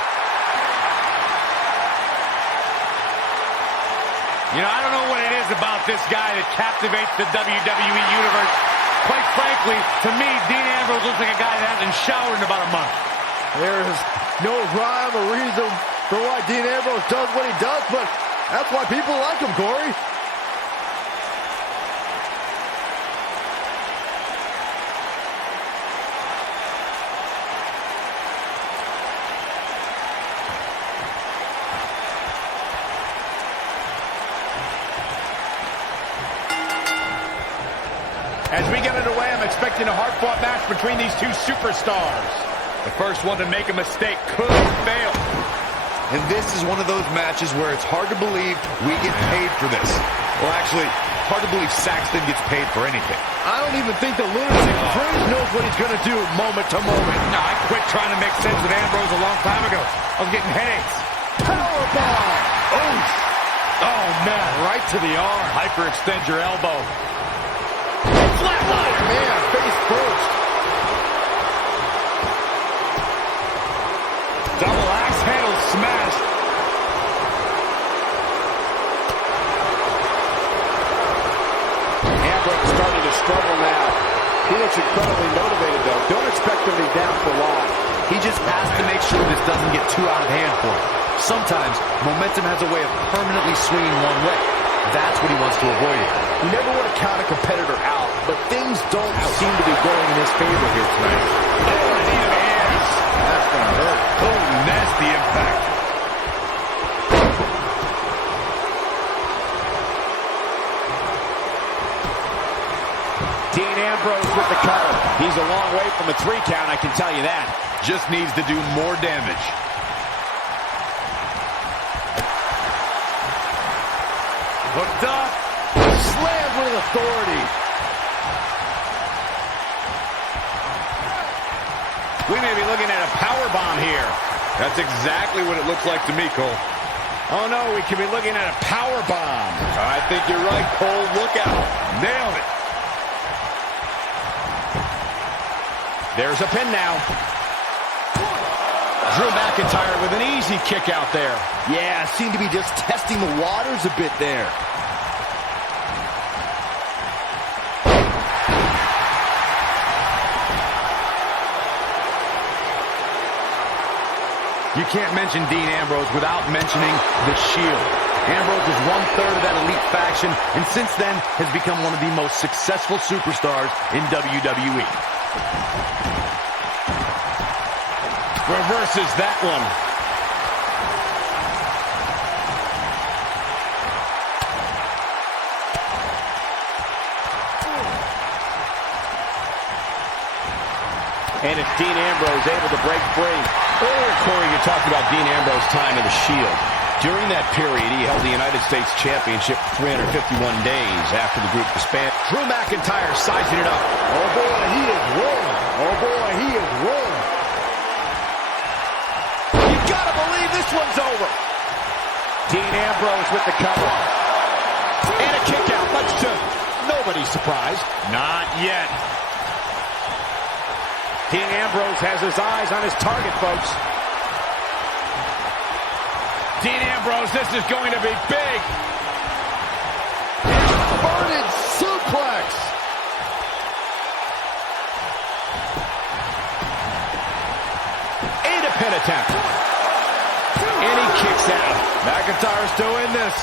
You know, I don't know what it is about this guy that captivates the WWE Universe. Quite frankly, to me, Dean Ambrose looks like a guy that hasn't showered in about a month. There's no rhyme or reason for why Dean Ambrose does what he does, but that's why people like him, Corey. As we get underway, I'm expecting a hard-fought match between these two superstars. The first one to make a mistake could fail. And this is one of those matches where it's hard to believe we get paid for this. Well, actually, hard to believe Saxton gets paid for anything. I don't even think the Lunatic Fringe knows what he's going to do moment to moment. No, I quit trying to make sense with Ambrose a long time ago. I was getting headaches. Powerbomb! Oh, man. Right to the arm. Hyperextend your elbow. Flatliner! Man, face first. Double axe handle smash. Ambrose starting to struggle now. He looks incredibly motivated, though. Don't expect him to be down for long. He just has to make sure this doesn't get too out of hand for him. Sometimes, momentum has a way of permanently swinging one way. That's what he wants to avoid. You never want to count a competitor out, but things don't seem to be going in his favor here tonight. That's going to hurt. Oh, nasty impact. Dean Ambrose with the cover. He's a long way from a 3 count, I can tell you that. Just needs to do more damage. Hooked up. Slammed with authority. We may be looking at a powerbomb here. That's exactly what it looks like to me, Cole. Oh, no, we could be looking at a powerbomb. I think you're right, Cole. Look out. Nailed it. There's a pin now. Drew McIntyre with an easy kick out there. Yeah, seemed to be just testing the waters a bit there. You can't mention Dean Ambrose without mentioning the Shield. Ambrose is 1/3 of that elite faction, and since then has become one of the most successful superstars in WWE. Reverses that one. And it's Dean Ambrose able to break free. Earlier, Corey, you talked about Dean Ambrose's time in the Shield. During that period, he held the United States Championship for 351 days after the group disbanded. Drew McIntyre sizing it up. Oh, boy, he is rolling. Oh, boy, he is rolling. You gotta believe this one's over. Dean Ambrose with the cover. And a kick out, much to nobody's surprise. Not yet. Dean Ambrose has his eyes on his target, folks. Dean Ambrose, this is going to be big. Inverted suplex. And a pin attempt. And he kicks out. McIntyre's still in this.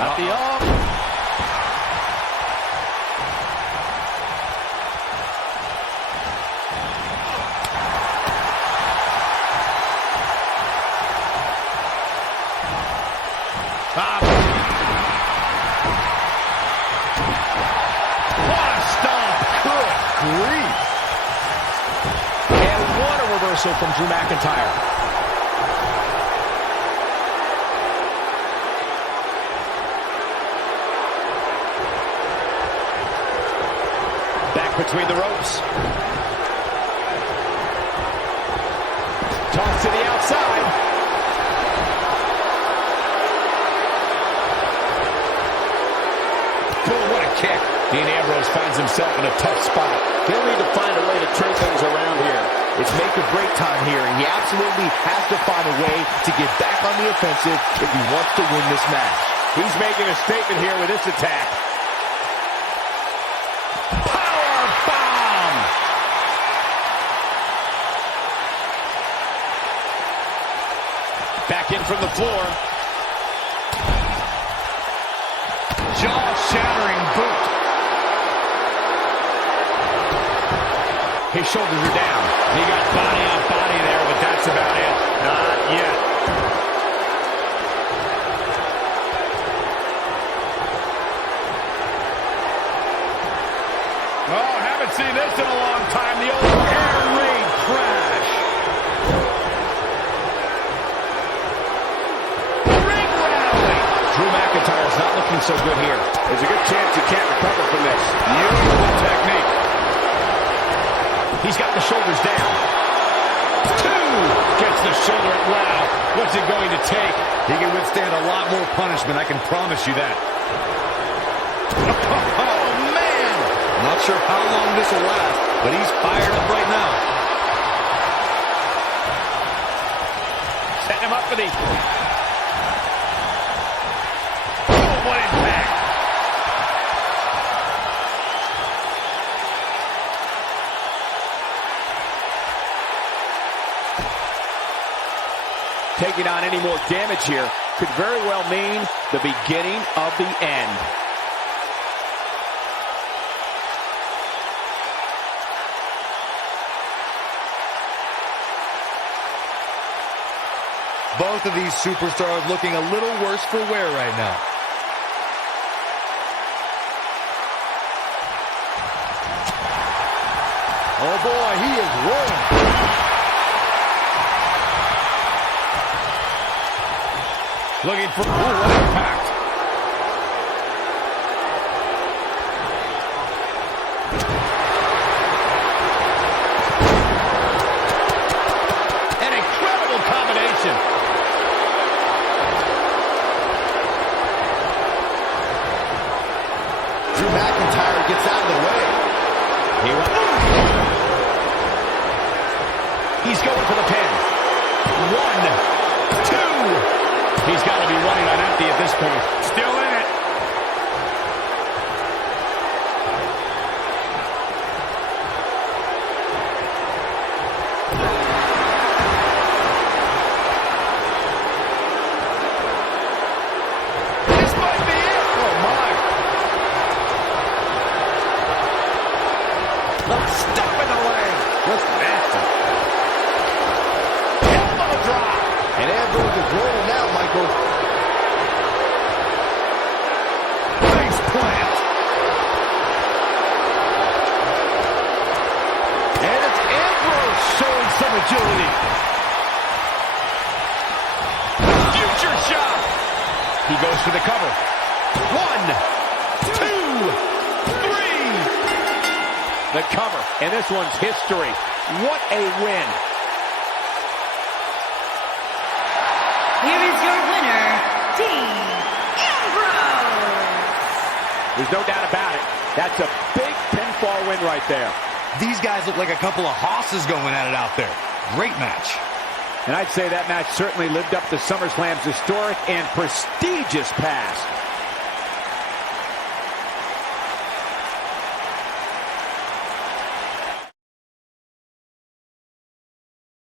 Got the up. From Drew McIntyre. Back between the ropes. Toss to the outside. Boom, what a kick. Dean Ambrose finds himself in a tough spot. He'll need to find a way to turn things around here. It's make or break time here, and he absolutely has to find a way to get back on the offensive if he wants to win this match. He's making a statement here with this attack. Power bomb! Back in from the floor. Jaw-shattering boot. His shoulders are down. He got body on body there, but that's about it. Not yet. Oh, haven't seen this in a long time. The old air raid crash. Ring rally. Drew McIntyre's not looking so good here. There's a good chance he can't recover from this. Beautiful technique. He's got the shoulders down. Two! Gets the shoulder. Wow. What's it going to take? He can withstand a lot more punishment, I can promise you that. Oh, man! Not sure how long this will last, but he's fired up right now. Setting him up for the... Oh, what impact! Taking on any more damage here could very well mean the beginning of the end. Both of these superstars looking a little worse for wear right now. Oh boy, he is rolling. Looking for what impact. An incredible combination. Drew McIntyre gets out of the way. He's going for the pin. 1, 2. He's got to be running on empty at this point. Still in it. This might be it. Oh, my. Step in the lane. Just nasty. Elbow drop. And Ambrose is rolling now, Michael. Face plant. And it's Ambrose showing some agility. Future shot. He goes for the cover. 1, 2, 3. The cover. And this one's history. What a win. Here is your winner, Dean Ambrose. There's no doubt about it. That's a big pinfall win right there. These guys look like a couple of hosses going at it out there. Great match. And I'd say that match certainly lived up to SummerSlam's historic and prestigious past.